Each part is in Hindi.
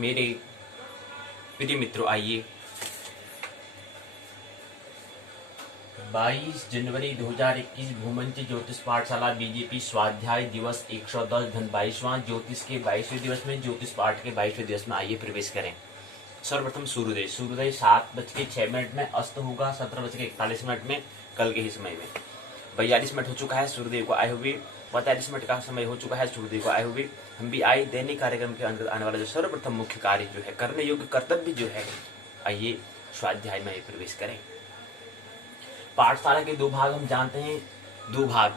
मेरे प्रिय मित्रों, आइए 22 जनवरी 2021 भूमंत्री ज्योतिष पाठशाला बीजेपी स्वाध्याय दिवस 110 घन 22वां ज्योतिष के 22वें दिवस में, ज्योतिष पाठ के 22वें दिवस में आइए प्रवेश करें। सर्वप्रथम सूर्योदय 7:06 में, अस्त होगा 17:41 में कल के ही समय में। 42 मिनट हो चुका है सूर्योदय को आए हुए, 45 मिनट का समय हो चुका है सूर्योदय को आए हुए। हम भी आए दैनिक कार्यक्रम के अंतर्गत आने वाला जो सर्वप्रथम मुख्य कार्य जो है, करने योग्य कर्तव्य जो है, आइए स्वाध्याय में प्रवेश करें। पाठशाला के दो भाग हम जानते हैं, दो भाग।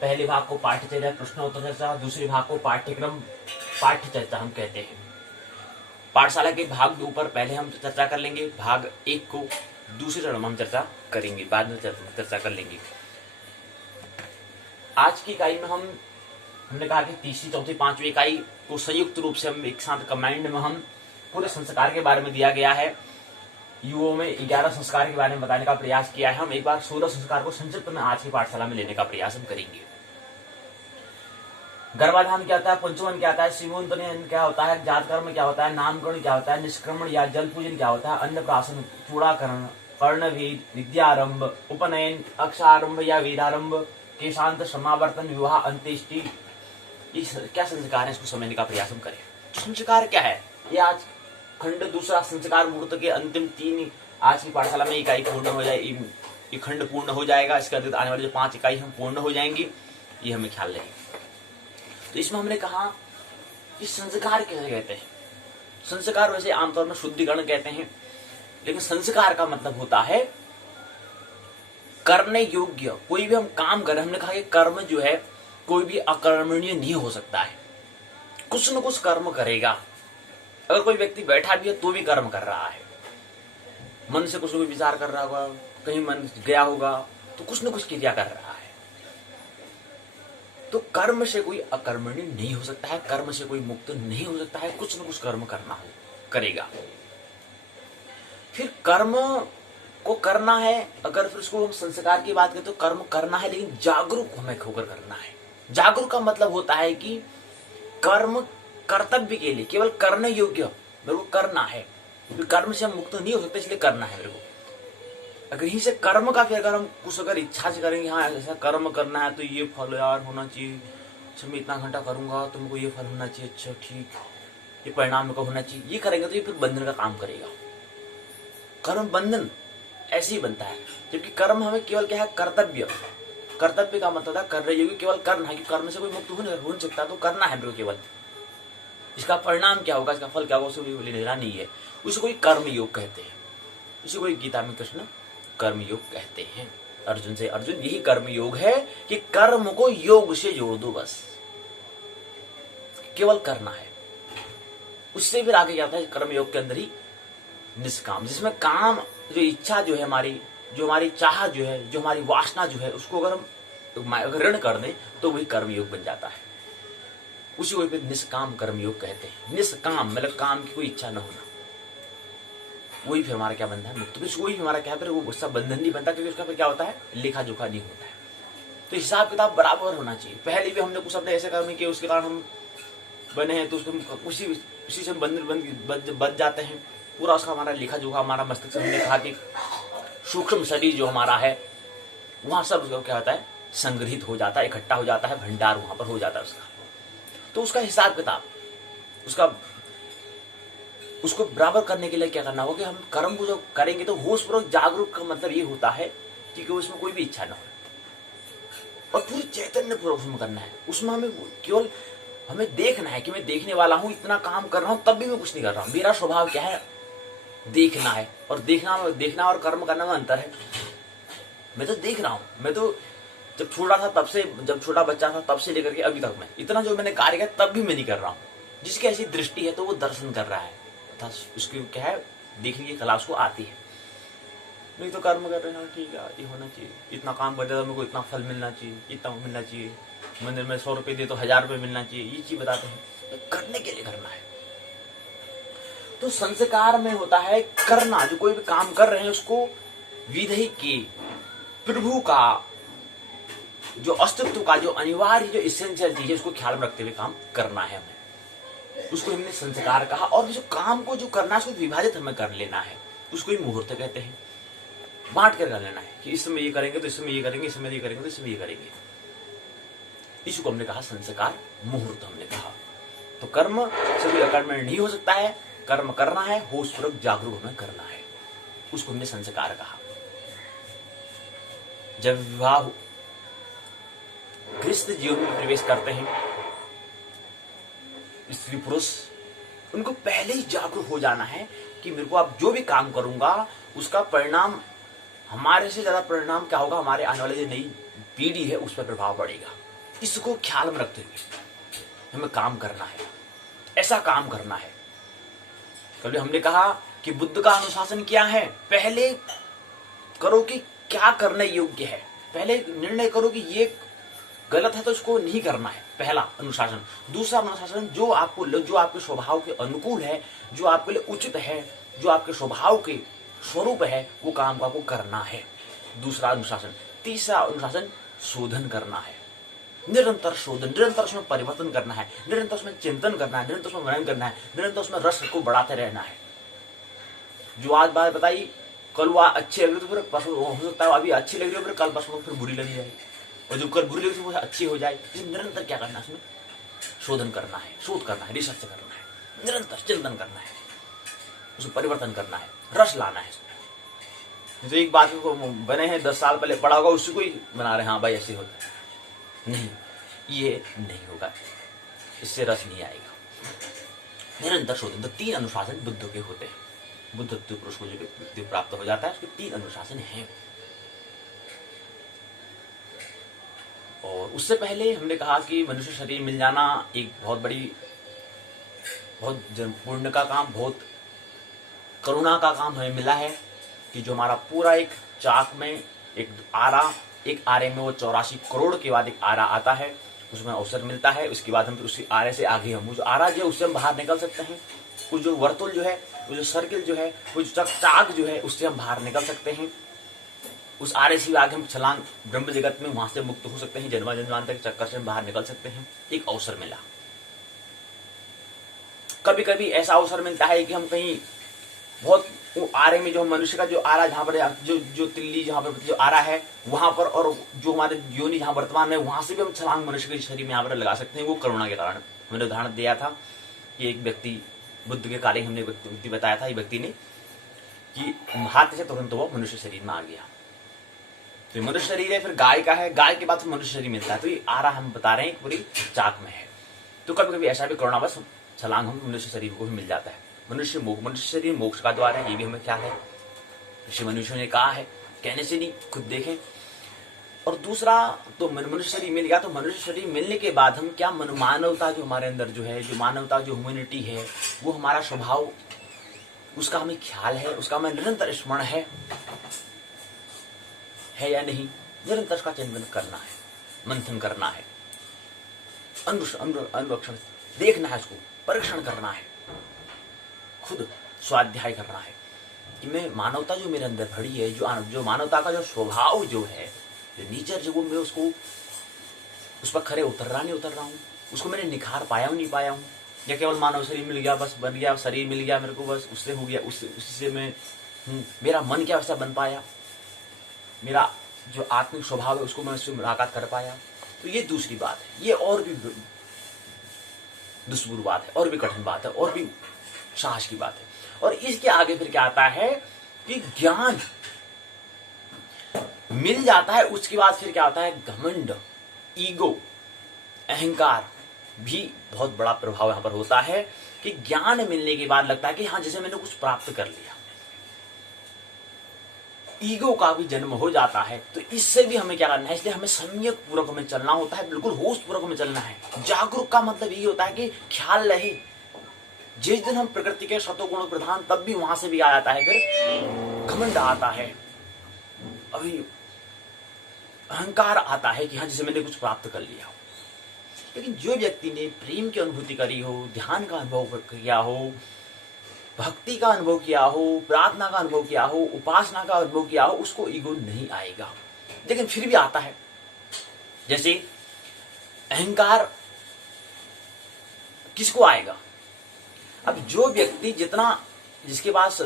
पहले भाग को पाठ्यचर्या प्रश्नोत्तर चर्चा, दूसरे भाग को पाठ्यक्रम पाठ्य चर्चा हम कहते हैं। पाठशाला के भाग 2 पर पहले हम चर्चा कर लेंगे, भाग 1 को दूसरे चरण में हम चर्चा करेंगे, बाद में चर्चा कर लेंगे। आज की इकाई में हमने कहा कि तीसरी, चौथी, पांचवी इकाई को संयुक्त रूप से हम एक साथ कमांड में हम पूरे संस्कार के बारे में दिया गया है। युवाओं में 11 संस्कार के बारे में बताने का प्रयास किया है। हम एक बार 16 संस्कार को संक्षिप्त में आज की पाठशाला में लेने का प्रयास हम करेंगे। गर्भाधान क्या होता है, पंचमन क्या होता है, सीमोन्तन क्या होता है, जातकर्म क्या होता है, नामकरण क्या होता है, निष्क्रमण या जल पूजन क्या होता है, अन्नप्राशन, चूड़ाकरण, कर्णवेद, विद्यारंभ, उपनयन, अक्षारंभ या वेदारंभ, केशांत, समावर्तन, विवाह, अंत्येष्टि, क्या संस्कार है, इसको समझने का प्रयास हम करें। संस्कार क्या है, ये आज खंड दूसरा संस्कार मुहूर्त के अंतिम 3 आज की पाठशाला में इकाई पूर्ण हो जाएगी, ये खंड पूर्ण हो जाएगा। इसके अतिरिक्त आने वाले जो 5 इकाई हम पूर्ण हो जाएंगी, ये हमें ख्याल रहे। तो इसमें हमने कहा कि संस्कार किसे कहते हैं। संस्कार वैसे आमतौर में शुद्धिकरण कहते हैं, लेकिन संस्कार का मतलब होता है करने योग्य। कोई भी हम काम करें, हमने कहा कि कर्म जो है कोई भी अकर्मणीय नहीं हो सकता है, कुछ न कुछ कर्म करेगा। अगर कोई व्यक्ति बैठा भी है तो भी कर्म कर रहा है, मन से कुछ न कुछ विचार कर रहा होगा, कहीं मन गया होगा तो कुछ न कुछ क्रिया कर रहा है। तो कर्म से कोई अकर्मणीय नहीं हो सकता है, कर्म से कोई मुक्त नहीं हो सकता है, कुछ न कुछ कर्म करेगा। फिर कर्म को करना है, अगर फिर उसको हम संस्कार की बात करें तो कर्म करना है, लेकिन जागरूक हमें होकर करना है। जागरूक का मतलब होता है कि कर्म कर्तव्य के लिए केवल करने योग्य मेरे को करना है, कर्म से हम मुक्त नहीं हो सकते, इसलिए करना है मेरे को। अगर यहीं से कर्म का फिर अगर हम कुछ अगर इच्छा से करेंगे, हाँ ऐसा कर्म करना है तो ये फल यार होना चाहिए, अच्छा मैं इतना घंटा करूंगा तो मुझको ये फल होना चाहिए, अच्छा ठीक, ये परिणाम मेरे को होना चाहिए, ये करेंगे तो ये फिर बंधन का काम करेगा। कर्म बंधन ऐसे ही बनता है, जबकि कर्म हमें केवल क्या है, कर्तव्य। कर्तव्य का मतलब है कर रही होगी केवल करना है, क्योंकि कर्म से कोई मुक्त हो नहीं सकता, तो करना है मेरे को केवल। इसका परिणाम क्या होगा, इसका फल क्या होगा, उसे लेना नहीं है। उसे कोई कर्म योग कहते हैं, उसे कोई गीता में कृष्ण कर्म योग कहते हैं। अर्जुन से, अर्जुन यही कर्म योग है कि कर्म को योग से जोड़ दो, बस केवल करना है। उससे फिर आगे क्या होता है, कर्म योग के अंदर ही निष्काम, जिसमें काम जो इच्छा जो है हमारी, जो हमारी चाह जो है, जो हमारी वासना जो है, उसको अगर हम अगर ऋण कर दें तो वही कर्म योग बन जाता है। उसी को फिर निष्काम कर्म योग कहते हैं। निष्काम मतलब काम की कोई इच्छा न होना, वही फिर हमारा क्या बनता है, मुक्त। फिर वही हमारा क्या है, फिर वो गुस्सा बंधन नहीं बनता, क्योंकि उसका फिर क्या होता है, लेखा जोखा नहीं होता है। तो हिसाब किताब बराबर होना चाहिए। पहले भी हमने कुछ अपने ऐसे कर्म किए, उसके कारण हम बने हैं, तो उसको उसी से बंधन बच जाते हैं। पूरा उसका हमारा लेखा जोखा, हमारा मस्तिष्क, हमने कहा कि सूक्ष्म शरीर जो हमारा है, वहां सब क्या होता है, संग्रहित हो जाता है, इकट्ठा हो जाता है, भंडार वहां पर हो जाता है उसका। तो उसका हिसाब किताब उसको बराबर करने के लिए क्या करना होगा कि हम कर्म को जो करेंगे तो होशपूर्वक जागरूक का मतलब ये होता है कि उसमें कोई भी इच्छा ना हो और पूरी चैतन्य पूर्वक उसमें करना है। उसमें हमें केवल हमें देखना है कि मैं देखने वाला हूं, इतना काम कर रहा हूं, तब भी मैं कुछ नहीं कर रहा हूं। मेरा स्वभाव क्या है, देखना है। और देखना और कर्म करने में अंतर है। मैं तो देख रहा हूं, मैं तो जब छोटा था तब से, जब छोटा बच्चा था तब से लेकर के अभी तक मैं इतना जो मैंने कार्य किया तब भी मैं नहीं कर रहा हूं। जिसकी ऐसी दृष्टि है तो वो दर्शन कर रहा है, उसकी क्या है, देखने की कला उसको आती है। नहीं तो कर्म कर रहे हैं, ठीक है ये होना चाहिए, इतना काम कर रहे मेरे को इतना फल मिलना चाहिए, इतना मिलना चाहिए, मंदिर में 100 रुपए दे तो 1000 रुपए मिलना चाहिए, ये चीज बताते हैं। करने के लिए करना है। तो संस्कार में होता है करना, जो कोई भी काम कर रहे हैं उसको विधि की, प्रभु का जो अस्तित्व का, जो अनिवार्य, जो इसेंशियल चीज है, उसको ख्याल में रखते हुए काम करना है हमें। उसको हमने संस्कार कहा। और जो काम को जो करना है उसको विभाजित हमें कर लेना है, उसको ही मुहूर्त कहते हैं। बांट कर लेना है कि इस समय ये करेंगे तो इस समय ये करेंगे, इस समय ये करेंगे तो इस समय ये करेंगे। इसको हमने कहा संस्कार, मुहूर्त हमने कहा। तो कर्म से कोई अकर्मण्य नहीं हो सकता है, कर्म करना है, होशपूर्वक जागरूक हमें करना है, उसको हमने संस्कार कहा। जब विवाह गृहस्थ जीवन में प्रवेश करते हैं स्त्री पुरुष, उनको पहले ही जागरूक हो जाना है कि मेरे को अब जो भी काम करूंगा उसका परिणाम, हमारे से ज्यादा परिणाम क्या होगा, हमारे आने वाले जो नई पीढ़ी है उस पर प्रभाव पड़ेगा। इसको ख्याल में रखते हुए हमें काम करना है, ऐसा काम करना है। कभी हमने कहा कि बुद्ध का अनुशासन क्या है, पहले करो कि क्या करने योग्य है, पहले निर्णय करो कि ये गलत है तो इसको नहीं करना है, पहला अनुशासन। दूसरा अनुशासन जो आपके स्वभाव के अनुकूल है, जो आपके लिए उचित है, जो आपके स्वभाव के स्वरूप है, वो काम को आपको करना है, दूसरा अनुशासन। तीसरा अनुशासन शोधन करना है, निरंतर शोधन, निरंतर उसमें परिवर्तन करना है, निरंतर उसमें चिंतन करना है, निरंतर उसमें मनन करना है, निरंतर उसमें रस को बढ़ाते रहना है। जो आज बात बताई कल वो अच्छी लग रही तो फिर परसों हो सकता है अभी अच्छी लग रही हो, फिर कल परसों फिर बुरी लग जाएगी, और जो कल बुरी लगी तो वो अच्छी हो जाए। निरंतर क्या करना है, उसमें शोधन करना है, शोध करना है, रिसर्च करना है, निरंतर चिंतन करना है, उसमें परिवर्तन करना है, रस लाना है। जो एक बात को बने हैं 10 साल पहले पढ़ा होगा उसी को ही बना रहे, हाँ भाई ऐसे होता है, नहीं, ये नहीं होगा, इससे रस नहीं आएगा। निरंतर शोधन। तो 3 अनुशासन बुद्ध के होते हैं। बुद्धत्व पुरुष को जो व्यक्ति प्राप्त हो जाता है उसके 3 अनुशासन हैं। और उससे पहले हमने कहा कि मनुष्य शरीर मिल जाना एक बहुत बड़ी, बहुत पुण्य का काम, बहुत करुणा का काम हमें मिला है कि जो हमारा पूरा एक चाक में एक आरे में वो 84 करोड़ के बाद एक आरा आता है, उसमें अवसर मिलता है। उसके बाद हम उसी आरे से आगे हम जो आरा जो है उससे हम बाहर निकल सकते हैं। वो जो वर्तुल जो है, वो जो सर्किल जो है, वो जो चाक जो है, उससे हम बाहर निकल सकते हैं। उस आरे से आगे हम छलांग ब्रह्म जगत में वहां से मुक्त हो सकते हैं, जन्मा जन्मांतर के चक्कर से हम बाहर निकल सकते हैं। एक अवसर मिला। कभी कभी ऐसा अवसर मिलता है कि हम कहीं बहुत आरे में, जो मनुष्य का जो आरा जहां पर जो तिल्ली जहां पर जो आरा है वहां पर, और जो हमारे योनि जहां वर्तमान में, वहां से भी हम छलांग मनुष्य के शरीर में यहाँ पर लगा सकते हैं। वो करुणा के कारण हमने उदाहरण दिया था कि एक व्यक्ति, बुद्ध के कार्य हमने व्यक्ति बताया था, ये व्यक्ति ने कि हाथ से तुरंत वो मनुष्य शरीर में आ गया। तो मनुष्य शरीर है, फिर गाय का है, गाय के बाद मनुष्य शरीर मिलता है। तो ये आरा हम बता रहे हैं पूरी चाक में है। तो कभी कभी ऐसा भी करुणावश छलांग हम मनुष्य शरीर को भी मिल जाता है। मनुष्य शरीर मोक्ष का द्वार है, ये भी हमें ख्याल है, ऋषि मनुष्यों ने कहा है, कहने से नहीं, खुद देखें। और दूसरा, तो मनुष्य शरीर मिल गया, तो मनुष्य शरीर मिलने के बाद हम क्या मानवता जो हमारे अंदर जो है, जो मानवता जो ह्यूमैनिटी है, वो हमारा स्वभाव, उसका हमें ख्याल है, उसका हमें निरंतर स्मरण है या नहीं, निरंतर उसका चिंतन करना है, मंथन करना है, अनुरक्षण देखना है, उसको परीक्षण करना है, खुद स्वाध्याय करना है कि मैं मानवता जो मेरे अंदर भरी है, जो मानवता का जो स्वभाव जो है, जो नेचर जो, वो मैं उसको उस पर खरे उतर रहा नहीं उतर रहा हूँ, उसको मैंने निखार पाया हूँ नहीं पाया हूँ, या केवल मानव शरीर मिल गया बस बन गया, शरीर मिल गया मेरे को बस उससे हो गया, उसी से मैं मेरा मन क्या वैसा बन पाया, मेरा जो आत्मिक स्वभाव है उसको मैं उससे मुलाकात कर पाया। तो ये दूसरी बात है, ये और भी दुष्पुर बात है, और भी कठिन बात है, और भी साहस की बात है। और इसके आगे फिर क्या आता है कि ज्ञान मिल जाता है, उसके बाद फिर क्या होता है, घमंड, ईगो, अहंकार भी बहुत बड़ा प्रभाव यहां पर होता है कि ज्ञान मिलने के बाद लगता है कि हाँ जैसे मैंने कुछ प्राप्त कर लिया, ईगो का भी जन्म हो जाता है। तो इससे भी हमें क्या करना है, इसलिए हमें सम्यक पूर्वक हमें चलना होता है, बिल्कुल होश पूर्वक हमें चलना है। जागरूक का मतलब यही होता है कि ख्याल रहे, जिस दिन हम प्रकृति के सतोगुण प्रधान, तब भी वहां से भी आ जाता है, फिर घमंड आता है, अभी अहंकार आता है कि हाँ जैसे मैंने कुछ प्राप्त कर लिया हो। लेकिन जो व्यक्ति ने प्रेम की अनुभूति करी हो, ध्यान का अनुभव किया हो, भक्ति का अनुभव किया हो, प्रार्थना का अनुभव किया हो, उपासना का अनुभव किया हो, उसको ईगो नहीं आएगा। लेकिन फिर भी आता है, जैसे अहंकार किसको आएगा, अब जो व्यक्ति जिसके पास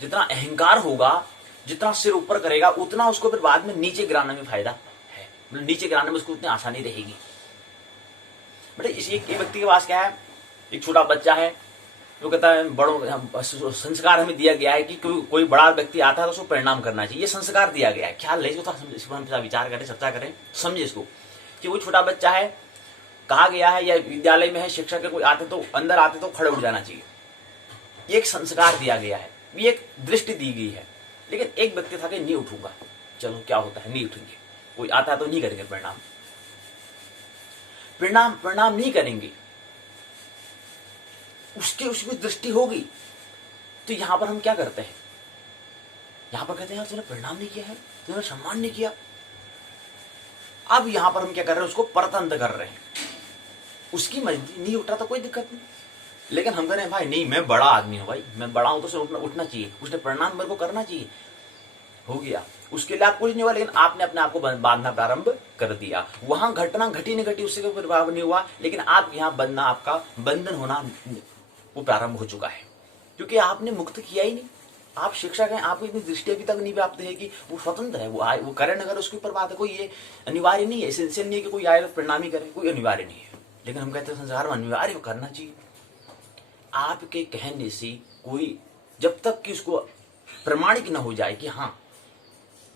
जितना अहंकार होगा, जितना सिर ऊपर करेगा, उतना उसको फिर बाद में नीचे गिराने में फायदा है, मतलब नीचे गिराने में उसको उतनी आसानी रहेगी। बेटा इस एक व्यक्ति के पास क्या है, एक छोटा बच्चा है, वो कहता है बड़ों संस्कार हमें दिया गया है कि कोई बड़ा व्यक्ति आता है तो उसको प्रणाम करना चाहिए, ये संस्कार दिया गया है। ख्याल रहे इसको, इस पर हम विचार करें, चर्चा करें, समझे इसको कि वो छोटा बच्चा है, कहा गया है या विद्यालय में है, शिक्षक के कोई आते तो अंदर आते तो खड़े उठ जाना चाहिए, ये एक संस्कार दिया गया है, ये एक दृष्टि दी गई है। लेकिन एक व्यक्ति था कि नहीं उठूंगा, चलो क्या होता है, नहीं उठेंगे, कोई आता है तो नहीं करेंगे प्रणाम नहीं करेंगे, उसकी दृष्टि होगी। तो यहां पर हम क्या करते हैं, यहां पर कहते हैं यार तूने प्रणाम नहीं किया है, तूने सम्मान नहीं किया। अब यहां पर हम क्या कर रहे हैं, उसको परतंत्र कर रहे हैं, उसकी मर्जी, नहीं उठ रहा तो कोई दिक्कत नहीं। लेकिन हम कह रहे हैं भाई नहीं, मैं बड़ा आदमी हूं, भाई मैं बड़ा हूं तो उठना चाहिए, उसने प्रणाम मेरे को करना चाहिए, हो गया, उसके लिए आप कुछ नहीं हुआ। लेकिन आपने अपने आप को बांधना प्रारंभ कर दिया, वहां घटना घटी नहीं घटी उससे कोई प्रभाव नहीं हुआ, लेकिन आप यहाँ बंधना, आपका बंधन होना वो प्रारंभ हो चुका है, क्योंकि आपने मुक्त किया ही नहीं। आप शिक्षक हैं, आपको इतनी दृष्टि अभी तक नहीं प्राप्त है कि वो स्वतंत्र है, वो करे न करे उसके ऊपर बात है, कोई ये अनिवार्य नहीं है, एसेंशियल नहीं है कि कोई आए प्रणाम ही करे, कोई अनिवार्य नहीं है। लेकिन हम कहते हैं संसार में अनिवार्य करना चाहिए। आपके कहने से कोई, जब तक कि उसको प्रमाणिक न हो जाए कि हाँ,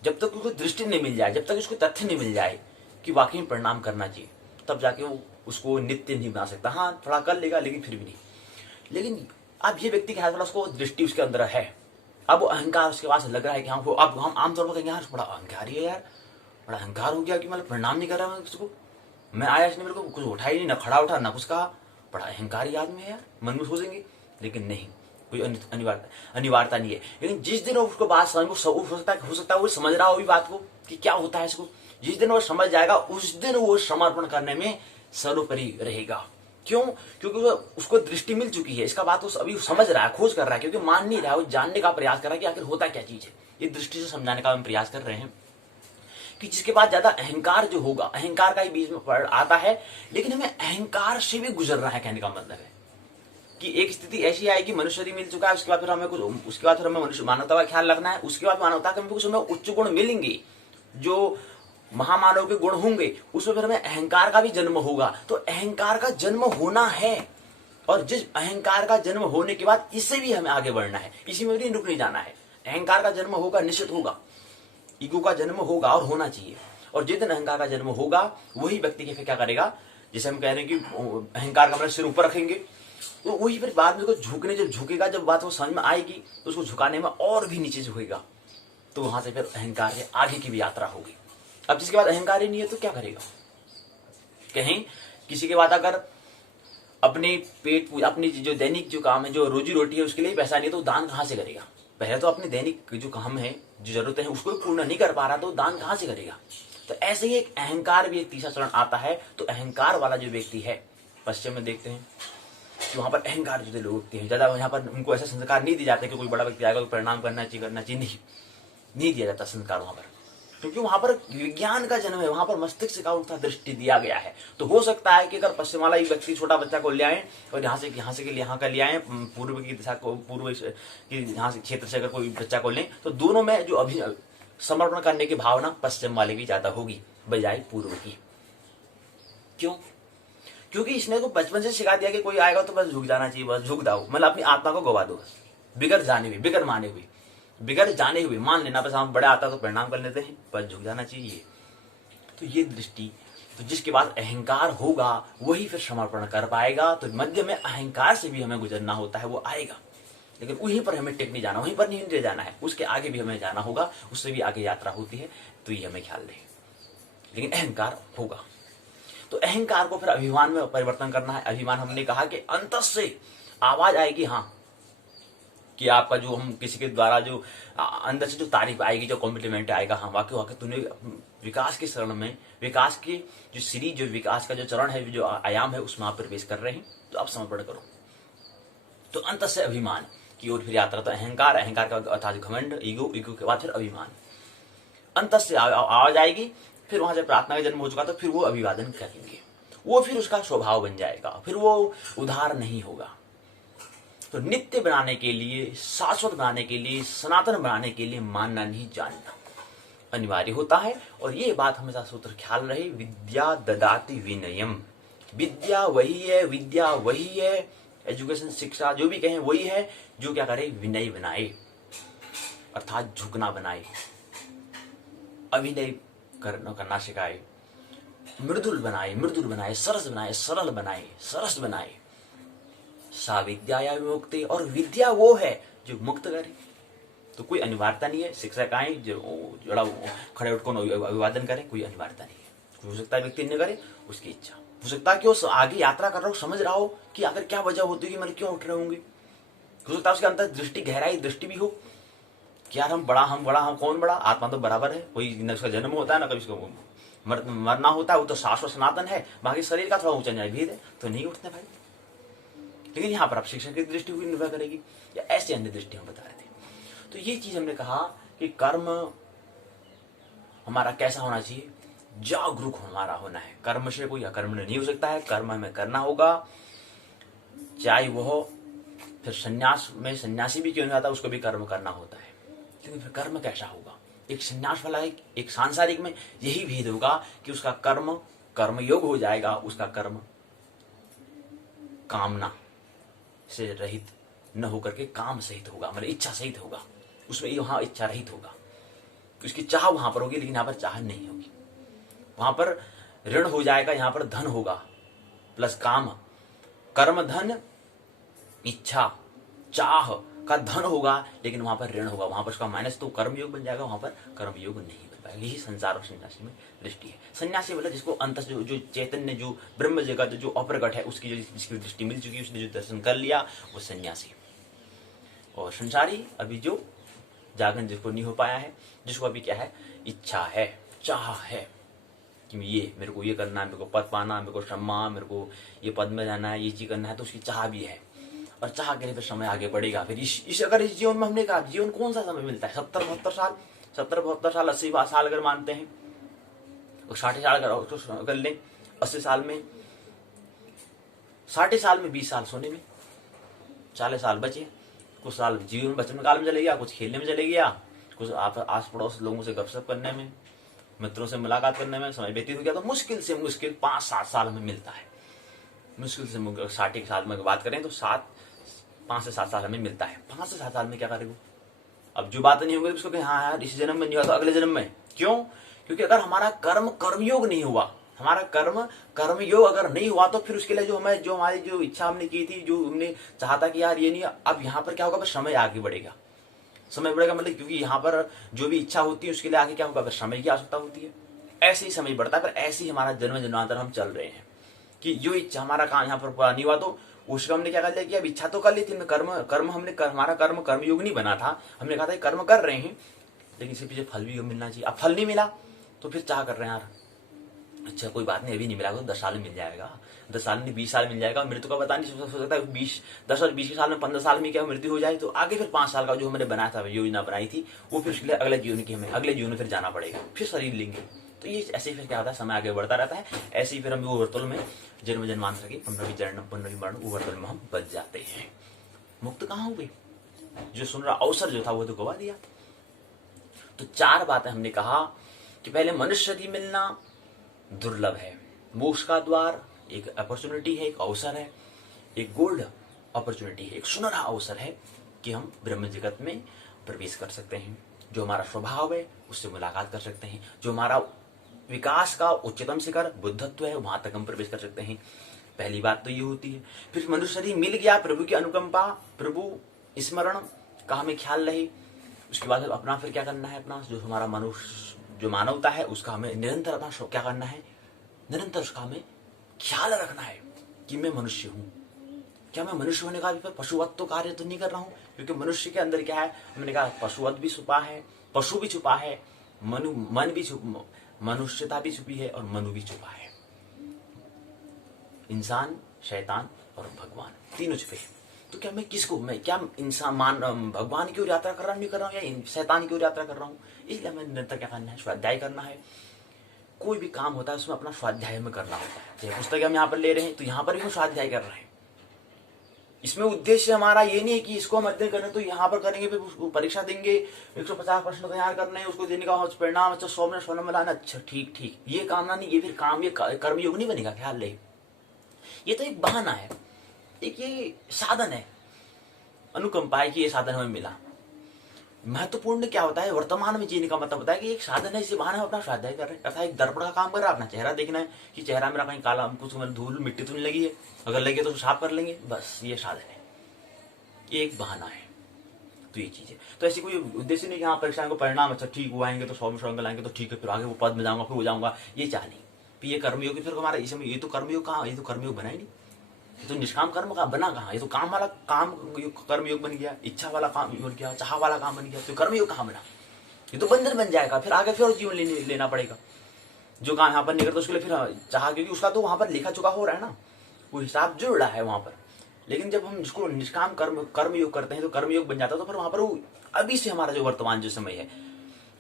जब तक उसको दृष्टि नहीं मिल जाए, जब तक उसको तथ्य नहीं मिल जाए कि वाकई में प्रणाम करना चाहिए, तब जाके वो उसको नित्य नहीं बना सकता। हाँ थोड़ा कर लेगा लेकिन फिर भी नहीं। लेकिन अब ये व्यक्ति के हाथ वाला, उसको दृष्टि उसके अंदर है, अब वो अहंकार उसके पास लग रहा है कि हाँ, वो अब हम आमतौर पर कहेंगे यार बड़ा अहंकारी है यार, बड़ा अहंकार हो गया कि मतलब प्रणाम नहीं कर रहा मैं उसको, मैं आया इसने मेरे को कुछ उठाई नहीं, ना खड़ा उठा ना कुछ कहा, बड़ा अहंकारी आदमी है यार, मन में सोचेंगे। लेकिन नहीं, कोई अनिवार्यता नहीं है। लेकिन जिस दिन उसको बात समझ में, हो सकता है वो समझ रहा हो भी बात को कि क्या होता है इसको, जिस दिन वो समझ जाएगा उस दिन वो समर्पण करने में सर्वोपरि रहेगा। क्यों? क्योंकि उसको दृष्टि मिल चुकी है, इसका बात वो अभी समझ रहा है, खोज कर रहा है, क्योंकि मान नहीं रहा है, वो जानने का प्रयास कर रहा है कि आखिर होता क्या चीज है। ये दृष्टि से समझाने का हम प्रयास कर रहे हैं कि जिसके बाद ज्यादा अहंकार जो होगा, अहंकार का ही बीच में आता है, लेकिन हमें अहंकार से भी गुजरना है। कहने का मतलब है कि एक स्थिति ऐसी आएगी, मनुष्य मिल चुका है, उसके बाद फिर हमें कुछ, उसके बाद फिर हमें मनुष्य मानवता का ख्याल रखना है, उसके बाद मानवता के कुछ हमें उच्च गुण मिलेंगे, जो महामानव के गुण होंगे, उसमें फिर हमें अहंकार का भी जन्म होगा। तो अहंकार का जन्म होना है, और जिस अहंकार का जन्म होने के बाद इससे भी हमें आगे बढ़ना है, इसी में भी रुक नहीं जाना है। अहंकार का जन्म होगा, निश्चित होगा, ईगो का जन्म होगा और होना चाहिए। और जिस दिन अहंकार का जन्म होगा, वही व्यक्ति के फिर क्या करेगा, जैसे हम कह रहे हैं कि अहंकार का मतलब सिर ऊपर रखेंगे, तो वही फिर बाद में झुकने, जब झुकेगा, जब बात वो समझ में आएगी तो उसको झुकाने में और भी नीचे झुकेगा, तो वहां से फिर अहंकार के आगे की भी यात्रा होगी। अब जिसके बाद अहंकार ही नहीं है तो क्या करेगा? कहीं किसी के बाद अगर अपने पेट, अपनी जो दैनिक जो काम है, जो रोजी रोटी है, उसके लिए पैसा नहीं है तो दान कहां से करेगा? पहले तो अपने दैनिक जो काम है, जो जरूरतें हैं, उसको पूर्ण नहीं कर पा रहा तो दान कहां से करेगा? तो ऐसे ही एक अहंकार भी एक तीसरा चरण आता है। तो अहंकार वाला जो व्यक्ति है, पश्चिम में देखते हैं कि वहां पर अहंकार जो लोग होते हैं ज्यादा, वहां पर उनको ऐसा संस्कार नहीं दिए जाते कि कोई बड़ा व्यक्ति आएगा तो प्रणाम करना चाहिए, नहीं दिया जाता संस्कार वहां पर, क्योंकि वहां पर विज्ञान का जन्म है, वहां पर मस्तिष्क का उठा दृष्टि दिया गया है। तो हो सकता है कि अगर पश्चिम वाला एक व्यक्ति छोटा बच्चा को ले आए और यहाँ का ले आए, पूर्व की दिशा को, पूर्व की यहाँ से क्षेत्र से अगर कोई बच्चा को लें, तो दोनों में जो अभी समर्पण करने की भावना पश्चिम वाले की ज्यादा होगी बजाय पूर्व की। क्यों? क्योंकि इसने तो बचपन से सिखा दिया कि कोई आएगा तो बस झुक जाना चाहिए, बस झुक जाओ, मतलब अपनी आत्मा को गवा दो, बस बिगड़ जाने हुए मान लेना, बस हम बड़े आता तो प्रणाम कर लेते हैं, बस झुक जाना चाहिए। तो ये दृष्टि, तो जिसके बाद अहंकार होगा वही फिर समर्पण कर पाएगा। तो मध्य में अहंकार से भी हमें गुजरना होता है, वो आएगा, लेकिन वहीं पर हमें टेक नहीं जाना, वहीं पर नहीं जाना है, उसके आगे भी हमें जाना होगा, उससे भी आगे यात्रा होती है। तो ये हमें ख्याल रहे, लेकिन अहंकार होगा। तो अहंकार को फिर अभिमान में परिवर्तन करना है। अभिमान हमने कहा कि अंत से आवाज आएगी, हाँ, कि आपका जो हम किसी के द्वारा जो अंदर से जो तारीफ आएगी, जो कॉम्प्लीमेंट आएगा, हाँ वाकई तूने विकास के चरण में, विकास की जो सीरीज, जो विकास का जो चरण है, जो आयाम है, उसमें आप प्रवेश कर रहे हैं, तो आप समर्पण करो। तो अंत से अभिमान की ओर फिर यात्रा। तो अहंकार, अहंकार का अर्थात घमंड, ईगो, ईगो के बाद फिर अभिमान, अंत से आवाज आएगी, फिर वहां से प्रार्थना का जन्म हो चुका, तो फिर वो अभिवादन करेंगे, वो फिर उसका स्वभाव बन जाएगा, फिर वो उधार नहीं होगा। तो नित्य बनाने के लिए, शाश्वत बनाने के लिए, सनातन बनाने के लिए मानना नहीं जानना अनिवार्य होता है। और ये बात हमेशा सूत्र ख्याल रहे, विद्या ददाति विनयम। विद्या वही है, विद्या वही है, एजुकेशन शिक्षा जो भी कहें वही है जो क्या करे, विनय बनाए, अर्थात झुकना बनाए, अभिनय करना सिखाए, मृदुल बनाए, सरस बनाए, सरल बनाए, सरस बनाए। सा विद्या विमुक्ति, और विद्या वो है जो मुक्त करे। तो कोई अनिवार्यता नहीं है, शिक्षक आए जो जड़ा खड़े उठकर अभिवादन करें, कोई अनिवार्यता नहीं है। हो सकता है व्यक्ति न करे, उसकी इच्छा हो सकता है कि वो आगे यात्रा कर रहा हो, समझ रहा हो कि आखिर क्या वजह होती है कि मैंने क्यों उठ रहे होंगे। हो सकता है उसके अंदर दृष्टि, गहराई दृष्टि भी हो कि यार हम कौन बड़ा, आत्मा तो बराबर है, कोई न उसका जन्म होता है ना कभी उसको मरना होता है, वो तो शाश्वत सनातन है, बाकी शरीर का थोड़ा ऊंचा नीचा भेद है, तो नहीं उठते भाई। लेकिन यहाँ पर आप शिक्षक की दृष्टि हुई निर्भर करेगी या ऐसी अन्य दृष्टि हम बता रहे थे। तो ये चीज हमने कहा कि कर्म हमारा कैसा होना चाहिए, जागरूक हमारा होना है। कर्म से कोई अकर्म नहीं हो सकता है, कर्म हमें करना होगा, चाहे वह फिर संन्यास में सन्यासी भी क्यों नहीं आता, उसको भी कर्म करना होता है। क्योंकि फिर कर्म कैसा होगा, एक संन्यास वाला एक सांसारिक में यही भेद होगा कि उसका कर्म कर्मयोग हो जाएगा, उसका कर्म कामना से रहित न होकर के काम सहित होगा, मतलब इच्छा सहित होगा, उसमें वहां इच्छा रहित होगा। उसकी चाह वहां पर होगी लेकिन यहां पर चाह नहीं होगी। वहां पर ऋण हो जाएगा, यहां पर धन होगा प्लस काम, कर्म धन, इच्छा चाह का धन होगा, लेकिन वहां पर ऋण होगा, वहां पर उसका माइनस, तो कर्मयोग बन जाएगा, वहां पर कर्मयोग नहीं बन पाएगा। यही संसार और सन्यासी में दृष्टि है। सन्यासी मतलब जिसको अंत जो चैतन्य, जो ब्रह्म जगत, जो अप्रगट है, उसकी जिसकी दृष्टि मिल चुकी है, उसने जो दर्शन कर लिया, वो सन्यासी। और संसारी अभी जो जागरण जिसको नहीं हो पाया है, जिसको अभी क्या है, इच्छा है, चाह है कि ये मेरे को ये करना है, मेरे को पद पाना, मेरे को सम्मान, मेरे को ये पद में जाना है, ये चीज करना है, तो उसकी चाह भी है। और चाह के लिए फिर समय आगे बढ़ेगा। फिर इस अगर इस जीवन में हमने कहा जीवन कौन सा समय मिलता है, 70-72 साल 80 साल अगर मानते हैं, और 60 साल अगर लें, 80 साल में 60 साल में 20 साल सोने में, 40 साल बचे, कुछ साल जीवन बचपन काल में चले गया, कुछ खेलने में चले गया, कुछ आस पड़ोस लोगों से गपशप करने में, मित्रों से मुलाकात करने में समय व्यतीत हो गया। तो मुश्किल से मुश्किल 5-7 साल हमें मिलता है। मुश्किल से 60 साल में बात करें तो 5 से 7 साल हमें मिलता है। 5 से 7 साल में क्या करेंगे, अब जो बात नहीं होगी उसको कि हाँ यार इस जन्म में नहीं हुआ तो अगले जन्म में क्यों, क्योंकि अगर हमारा कर्मयोग नहीं हुआ, हमारा कर्मयोग अगर नहीं हुआ, तो फिर उसके लिए जो हमारी जो इच्छा हमने की थी, जो हमने चाहा था कि यार ये नहीं, अब यहाँ पर क्या होगा, समय आगे बढ़ेगा। समय बढ़ेगा मतलब क्योंकि यहाँ पर जो भी इच्छा होती है उसके लिए आगे क्या होगा, समय की आवश्यकता होती है। ऐसे ही समय बढ़ता है, पर ऐसे ही हमारा जन्म जन्मांतर हम चल रहे हैं कि जो इच्छा हमारा काम यहाँ पर पूरा नहीं हुआ, तो उसको हमने क्या कर लिया कि अब इच्छा तो कर ली थी, हमारा कर्मयोग नहीं बना था, हमने कहा था कर्म कर रहे हैं लेकिन इसके पीछे फल भी मिलना चाहिए। अब फल नहीं मिला तो फिर चाह कर रहे हैं यार अच्छा कोई बात नहीं, अभी नहीं मिला तो 10 साल में मिल जाएगा, 10 साल नहीं 20 साल मिल जाएगा, मृत्यु का पता नहीं, हो सकता है 10 और 20 के साल में 15 साल में क्या मृत्यु हो जाए, तो आगे फिर 5 साल का जो हमने बनाया था, योजना बनाई थी, वो फिर उसके लिए अगले जीवन की हमें अगले जीवन में फिर जाना पड़ेगा, फिर शरीर लेंगे। तो ये ऐसे ही फिर क्या होता है, समय आगे बढ़ता रहता है। ऐसे ही फिर हम ओवरतल में जन्म जन्मांतर के पुनर्वी मरण ओवरतल में हम बच जाते हैं। मुक्त कहाँ हुए, जो सुन रहा अवसर जो था वो तो गवा दिया। तो 4 बातें हमने कहा कि पहले मनुष्य की मिलना दुर्लभ है, मोक्ष का द्वार एक अपॉर्चुनिटी है, एक अवसर है, एक गोल्ड अपॉर्चुनिटी है, एक सुनहरा अवसर है कि हम ब्रह्म जगत में प्रवेश कर सकते हैं। जो हमारा स्वभाव है उससे मुलाकात कर सकते हैं, जो हमारा विकास का उच्चतम शिखर बुद्धत्व है वहां तक हम प्रवेश कर सकते हैं। पहली बात तो ये होती है। फिर मनुष्य शरीर मिल गया, प्रभु की अनुकंपा, प्रभु स्मरण का हमें ख्याल रहे। उसके बाद अपना फिर क्या करना है, अपना जो हमारा मनुष्य जो मानवता है उसका हमें निरंतर अपना क्या करना है, निरंतर उसका हमें ख्याल रखना है कि मैं मनुष्य हूं। क्या मैं मनुष्य होने का भी पशुवत तो कार्य तो नहीं कर रहा हूं, क्योंकि मनुष्य के अंदर क्या है, हमने कहा पशुवत भी छुपा है, पशु भी छुपा है, मनुष्यता भी छुपी है और मनु भी छुपा है। इंसान, शैतान और भगवान तीनों छुपे हैं। तो क्या मैं किसको, मैं क्या इंसान भगवान की ओर यात्रा कर रहा हूँ, नहीं कर रहा हूँ, या शैतान की ओर यात्रा कर रहा हूँ। इसलिए हमें निरंतर क्या करना है, स्वाध्याय करना है। कोई भी काम होता है उसमें अपना स्वाध्याय में करना होता है। जैसे पुस्तक हम यहाँ पर ले रहे हैं तो यहाँ पर भी हम स्वाध्याय कर रहे हैं। इसमें उद्देश्य हमारा ये नहीं है कि इसको हम अध्ययन करें तो यहाँ पर करेंगे, फिर उसको परीक्षा देंगे, 150 प्रश्न तैयार करने हैं, उसको देने का परिणाम अच्छा 100 में 100 नंबर लाना, अच्छा ठीक ठीक, ये कामना नहीं, ये फिर काम, ये कर्मयोग नहीं बनेगा। ख्याल रहे, ये तो एक बहाना है, एक ये साधन है, अनुकंपा है कि ये साधन हमें मिला। महत्वपूर्ण क्या होता है, वर्तमान में जीने का मतलब होता है कि एक साधन है, इसी बहाने हम अपना स्वाध्याय कर रहे हैं, अर्थात एक दर्पण का काम कर रहा है, अपना चेहरा देखना है कि चेहरा मेरा कहीं काला, कुछ धूल मिट्टी तो नहीं लगी है, अगर लगी है तो साफ कर लेंगे, बस ये साधन है, ये एक बहाना है। तो ये चीज है, तो ऐसी कोई उद्देश्य नहीं कि हाँ परीक्षा को परिणाम अच्छा ठीक हुआ आएंगे तो 100 में 100 अंक लाएंगे तो ठीक है, फिर आगे वो पद में जाऊंगा, फिर हो जाऊंगा, ये चाह नहीं। फिर ये कर्मयोग, फिर हमारा इसमें ये तो कर्मयोग कहाँ, ये तो कर्मयोग बना ही नहीं, ये तो निष्काम कर्म का बना कहाँ, ये तो काम वाला काम कर्मयोग बन गया, इच्छा वाला काम बन गया, चाह वाला काम बन गया, तो कर्मयोग कहाँ बना, ये तो बंधन बन जाएगा, फिर आगे फिर और जीवन लेना पड़ेगा। जो काम यहाँ पर नहीं करता उसके लिए फिर चाह, क्योंकि उसका तो वहां पर लिखा चुका हो रहा है ना, वो हिसाब जुड़ रहा है वहां पर। लेकिन जब हम इसको निष्काम कर्मयोग करते हैं तो कर्मयोग बन जाता है, तो फिर वहां पर वो अभी से हमारा जो वर्तमान जो समय है,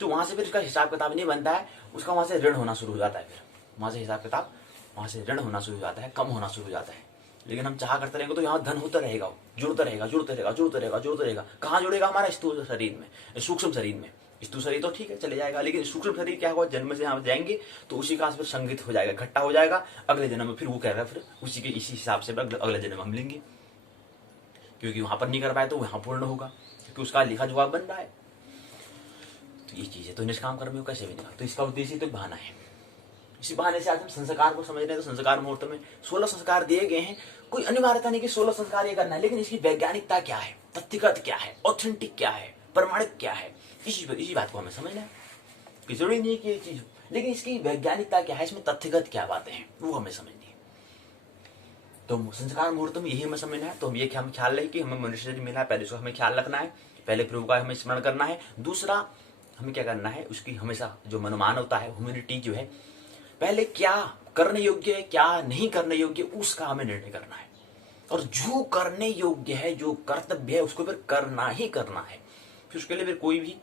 तो वहां से फिर इसका हिसाब किताब नहीं बनता है, उसका वहां से ऋण होना शुरू हो जाता है, फिर वहां से हिसाब किताब, वहां से ऋण होना शुरू हो जाता है, कम होना शुरू हो जाता है। लेकिन हम चाह करते रहेंगे तो यहाँ धन होता रहेगा, जुड़ता रहेगा, जुड़ता रहेगा, जुड़ता रहेगा, जुड़ता रहेगा। कहाँ जुड़ेगा, हमारा स्थूल शरीर में, सूक्ष्म शरीर में। स्थूल शरीर तो ठीक है चले जाएगा, लेकिन सूक्ष्म शरीर क्या होगा, जन्म से यहाँ जाएंगे तो उसी का फिर संगीत हो जाएगा, इकट्ठा हो जाएगा, अगले जन्म में फिर वो कह रहा है, फिर उसी के इसी हिसाब से अगले जन्म हम लेंगे, क्योंकि वहां पर नहीं कर पाए तो वहां पूर्ण होगा, क्योंकि उसका लिखा जवाब बन रहा है। तो ये चीज है, तो निष्काम कर्मयोग कैसे बनेगा, तो इसका उद्देश्य तो बहाना है। इसी बहाने से आज हम संस्कार को समझ रहे हैं, तो संस्कार मुहूर्त में 16 संस्कार दिए गए हैं, कोई अनिवार्यता नहीं कि 16 संस्कार ये करना है, लेकिन इसकी वैज्ञानिकता क्या है, तथ्यगत क्या है, ऑथेंटिक क्या है, प्रमाणिक क्या है, इसी बात को हमें समझना है। जरूरी नहीं कि ये चीज हो, लेकिन इसकी वैज्ञानिकता क्या है, इसमें तथ्यगत क्या बातें हैं, वो हमें समझनी है। तो संस्कार मुहूर्त में यही हमें समझना है। तो हम ये ख्याल रहे कि हमें मनुष्य शरीर मिला है, पहले उसका हमें ख्याल रखना है, पहले प्रभु का हमें स्मरण करना है। दूसरा हमें क्या करना है, उसकी हमेशा जो मनमानवता है, ह्यूमैनिटी जो है, पहले क्या करने योग्य है, क्या नहीं करने योग्य, उसका हमें निर्णय करना है। और जो करने योग्य है, जो कर्तव्य है, उसको फिर करना ही करना है। फिर उसके लिए फिर कोई भी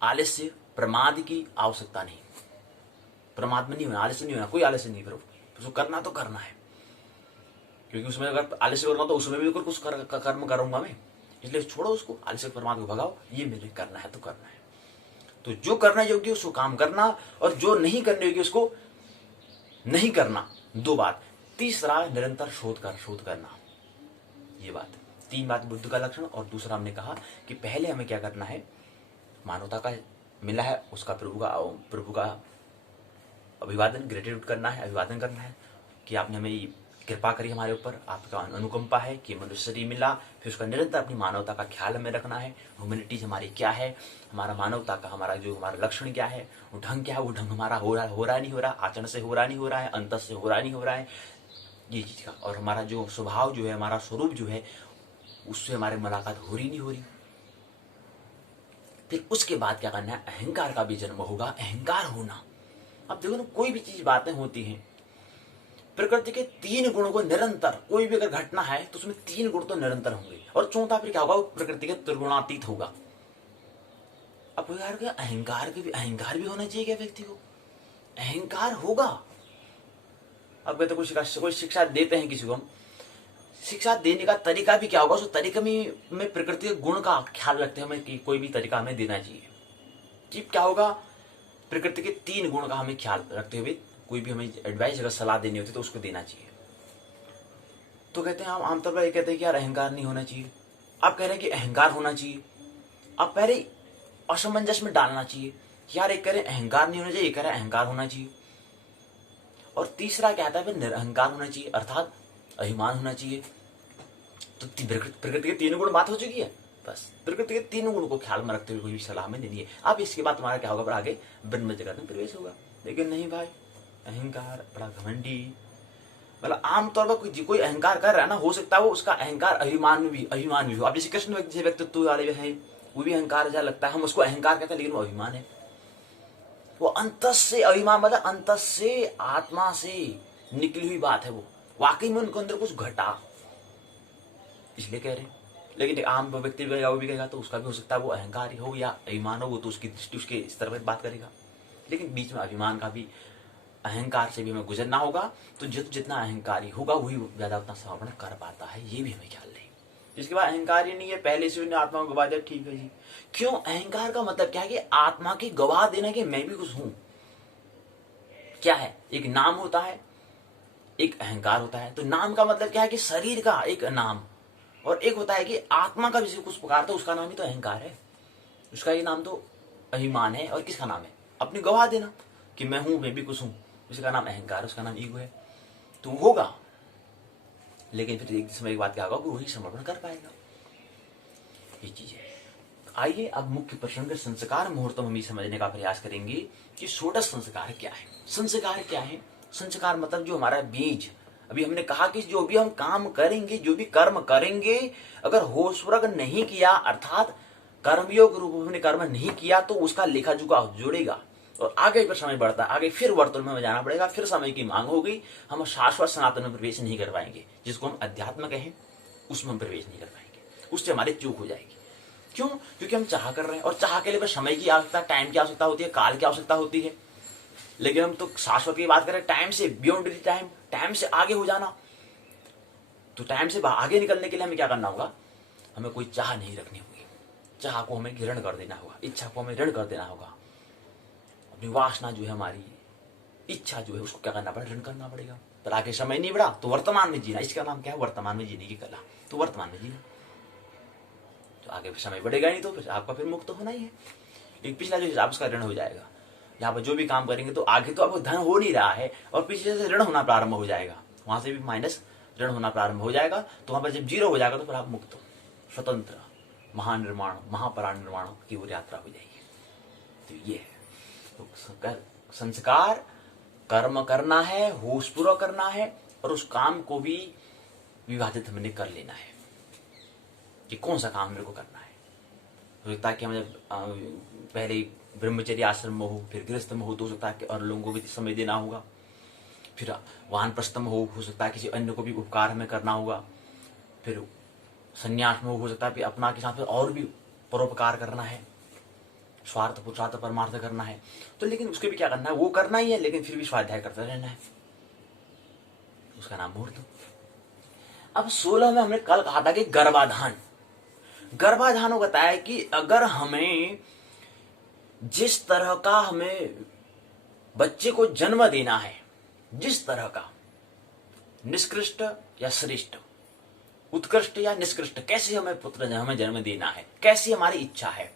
आलस्य प्रमाद की आवश्यकता नहीं, प्रमाद में नहीं होना, आलस्य नहीं होना, कोई आलस्य नहीं, फिर उसको करना तो करना है, क्योंकि उसमें अगर आलस्य करूंगा तो उसमें भी कुछ कर्म करूंगा मैं, इसलिए छोड़ो उसको, आलस्य प्रमाद को भगाओ, ये मेरे करना है तो करना है। तो जो करना योग्य उसको काम करना, और जो नहीं करने योग्य उसको नहीं करना, दो बात। तीसरा निरंतर शोध करना, ये बात, तीन बात बुद्ध का लक्षण। और दूसरा हमने कहा कि पहले हमें क्या करना है, मानवता का मिला है उसका प्रभु का अभिवादन, ग्रेटिट्यूड करना है, अभिवादन करना है कि आपने हमें कृपा करी हमारे ऊपर, आपका अनुकंपा है कि मनुष्य शरीर मिला। फिर उसका निरंतर अपनी मानवता का ख्याल हमें रखना है, ह्यूमैनिटीज हमारी क्या है, हमारा मानवता का हमारा लक्षण क्या है, वो ढंग क्या है, वो ढंग हमारा हो रहा नहीं हो रहा, आचरण से हो रहा नहीं हो रहा है, अंतर से हो रहा नहीं हो रहा है, ये चीज का। और हमारा जो स्वभाव जो है, हमारा स्वरूप जो है, उससे हमारी मुलाकात हो रही नहीं हो रही। फिर उसके बाद क्या करना है, अहंकार का भी जन्म होगा, अहंकार होना। अब देखो ना, कोई भी चीज बातें होती हैं, प्रकृति के 3 गुणों को निरंतर, कोई भी अगर घटना है तो उसमें 3 गुण तो निरंतर होंगे, और चौथा फिर क्या होगा, वो प्रकृति के त्रिगुणातीत होगा। अब यार क्या अहंकार भी होना चाहिए क्या व्यक्ति को, अहंकार होगा। अब कहते कोई शिक्षा देते हैं किसी को, हम शिक्षा देने का तरीका भी क्या होगा, उस तरीके में प्रकृति के गुण का ख्याल रखते हैं हमें कि कोई भी तरीका हमें देना चाहिए कि क्या होगा, प्रकृति के 3 गुण का हमें ख्याल रखते हुए कोई भी हमें एडवाइस अगर सलाह देनी होती है तो उसको देना चाहिए। तो कहते हैं, हम आमतौर पर ये कहते हैं कि यार अहंकार नहीं होना चाहिए, आप कह रहे हैं कि अहंकार होना चाहिए। आप पहले असमंजस में डालना चाहिए, यार एक कह रहे अहंकार नहीं होना चाहिए, एक कह रहे अहंकार होना चाहिए। और तीसरा क्या आता है, फिर निरहंकार होना चाहिए, अर्थात अभिमान होना चाहिए। तो प्रकृति के 3 गुण बात हो चुकी है, बस प्रकृति के 3 गुण को ख्याल में रखते हुए कोई भी सलाह में देनी है। अब इसके बाद तुम्हारा क्या होगा, आगे ब्रह्म जगत में प्रवेश होगा। लेकिन नहीं भाई, अहंकार बड़ा घमंडी, मतलब आमतौर पर कोई अहंकार कर रहा है ना, हो सकता है वो उसका अहंकार अभिमान भी हो। अब जैसे कृष्ण व्यक्तित्व वाले हैं, वो भी अहंकार जैसा लगता है, हम उसको अहंकार कहते हैं, लेकिन वो अभिमान है। वो अंतस से अभिमान, मतलब अंतस से, आत्मा से निकली हुई बात है, वो वाकई में उनके अंदर कुछ घटा, इसलिए कह रहे हैं। लेकिन एक आम व्यक्ति भी वो भी कहेगा तो उसका भी हो सकता है वो अहंकार ही हो या अभिमान हो, वो तो उसकी दृष्टि उसके इस तरह बात करेगा। लेकिन बीच में अभिमान का भी अहंकार से भी हमें गुजरना होगा। तो जितना अहंकारी होगा वही ज्यादा उतना समर्पण कर पाता है, ये भी हमें ख्याल रहे। इसके बाद अहंकार ही नहीं है, पहले से उन्हें आत्मा को गवा दिया, ठीक है जी। क्यों? अहंकार का मतलब क्या है कि आत्मा की गवाह देना कि मैं भी कुछ हूं। क्या है? एक नाम होता है, एक अहंकार होता है। तो नाम का मतलब क्या है कि शरीर का एक नाम, और एक होता है कि आत्मा का जिसे कुछ पुकारता है उसका नाम ही तो अहंकार है। उसका ये नाम तो अभिमान है। और किसका नाम है? अपनी गवाह देना कि मैं हूं, मैं भी कुछ हूं, उसका नाम अहंकार, उसका नाम ईगो है। तो होगा, लेकिन फिर एक समय एक बात क्या होगा, वो वही समर्पण कर पाएगा। ये चीज है। आइए अब मुख्य प्रश्न के संस्कार मुहूर्त हम ये समझने का प्रयास करेंगे कि षोडश संस्कार क्या है। संस्कार क्या है? संस्कार मतलब जो हमारा बीज, अभी हमने कहा कि जो भी हम काम करेंगे, जो भी कर्म करेंगे, अगर होशपूर्वक नहीं किया, अर्थात कर्मयोग रूप हमने कर्म नहीं किया, तो उसका लेखा जोखा जुड़ेगा और आगे फिर समय बढ़ता है, आगे फिर वर्तुल में जाना पड़ेगा, फिर समय की मांग होगी, हम शाश्वत सनातन में प्रवेश नहीं कर पाएंगे, जिसको हम अध्यात्म कहें, उसमें हम प्रवेश नहीं कर पाएंगे, उससे हमारी चूक हो जाएगी। क्यों? क्योंकि हम चाह कर रहे हैं, और चाह के लिए बस समय की आवश्यकता, टाइम की आवश्यकता होती है, काल की आवश्यकता होती है। लेकिन हम तो शाश्वत की बात करें, टाइम से बियॉन्ड द टाइम, टाइम से आगे हो जाना। तो टाइम से आगे निकलने के लिए हमें क्या करना होगा? हमें कोई चाह नहीं रखनी होगी, चाह को हमें ऋण कर देना होगा, इच्छा को हमें ऋण कर देना होगा। अपनी वासना जो है, हमारी इच्छा जो है, उसको क्या करना पड़ेगा? ऋण करना पड़ेगा। पर आगे समय नहीं बढ़ा तो वर्तमान में जीना, इसका नाम क्या है? वर्तमान में जीने की कला। तो वर्तमान में जीना, तो आगे समय बढ़ेगा नहीं, तो फिर आपका फिर मुक्त होना ही है। एक पिछला जो हिसाब उसका ऋण हो जाएगा। यहाँ पर जो भी काम करेंगे तो आगे तो आपको धन हो नहीं रहा है, और पीछे से ऋण होना प्रारंभ हो जाएगा, वहां से भी माइनस ऋण होना प्रारंभ हो जाएगा। तो वहां पर जब जीरो हो जाएगा तो फिर आप मुक्त, स्वतंत्र, महानिर्माण, महापरिनिर्वाण की ओर यात्रा हो जाएगी। तो ये है। तो संस्कार कर्म करना है, होशपूर्वक करना है, और उस काम को भी विभाजित हमने कर लेना है कि कौन सा काम मेरे को करना है। ताकि हमें पहले ब्रह्मचर्य आश्रम में हो, फिर गृहस्थ में हो, तो सकता है कि और लोगों को भी समय देना होगा, फिर वानप्रस्थ में हो सकता है किसी अन्य को भी उपकार हमें करना होगा, फिर संन्यास में हो सकता है कि अपना के साथ और भी परोपकार करना है, स्वार्थ पुरुषार्थ परमार्थ करना है। तो लेकिन उसके भी क्या करना है? वो करना ही है, लेकिन फिर भी स्वाध्याय करते रहना है, उसका नाम मुहूर्त। अब 16 में हमने कल कहा था कि गर्भाधान। गर्भाधान बताया कि अगर हमें जिस तरह का हमें बच्चे को जन्म देना है, जिस तरह का, निष्कृष्ट या श्रेष्ठ, उत्कृष्ट या निष्कृष्ट, कैसे हमें पुत्र हमें जन्म देना है, कैसी हमारी इच्छा है,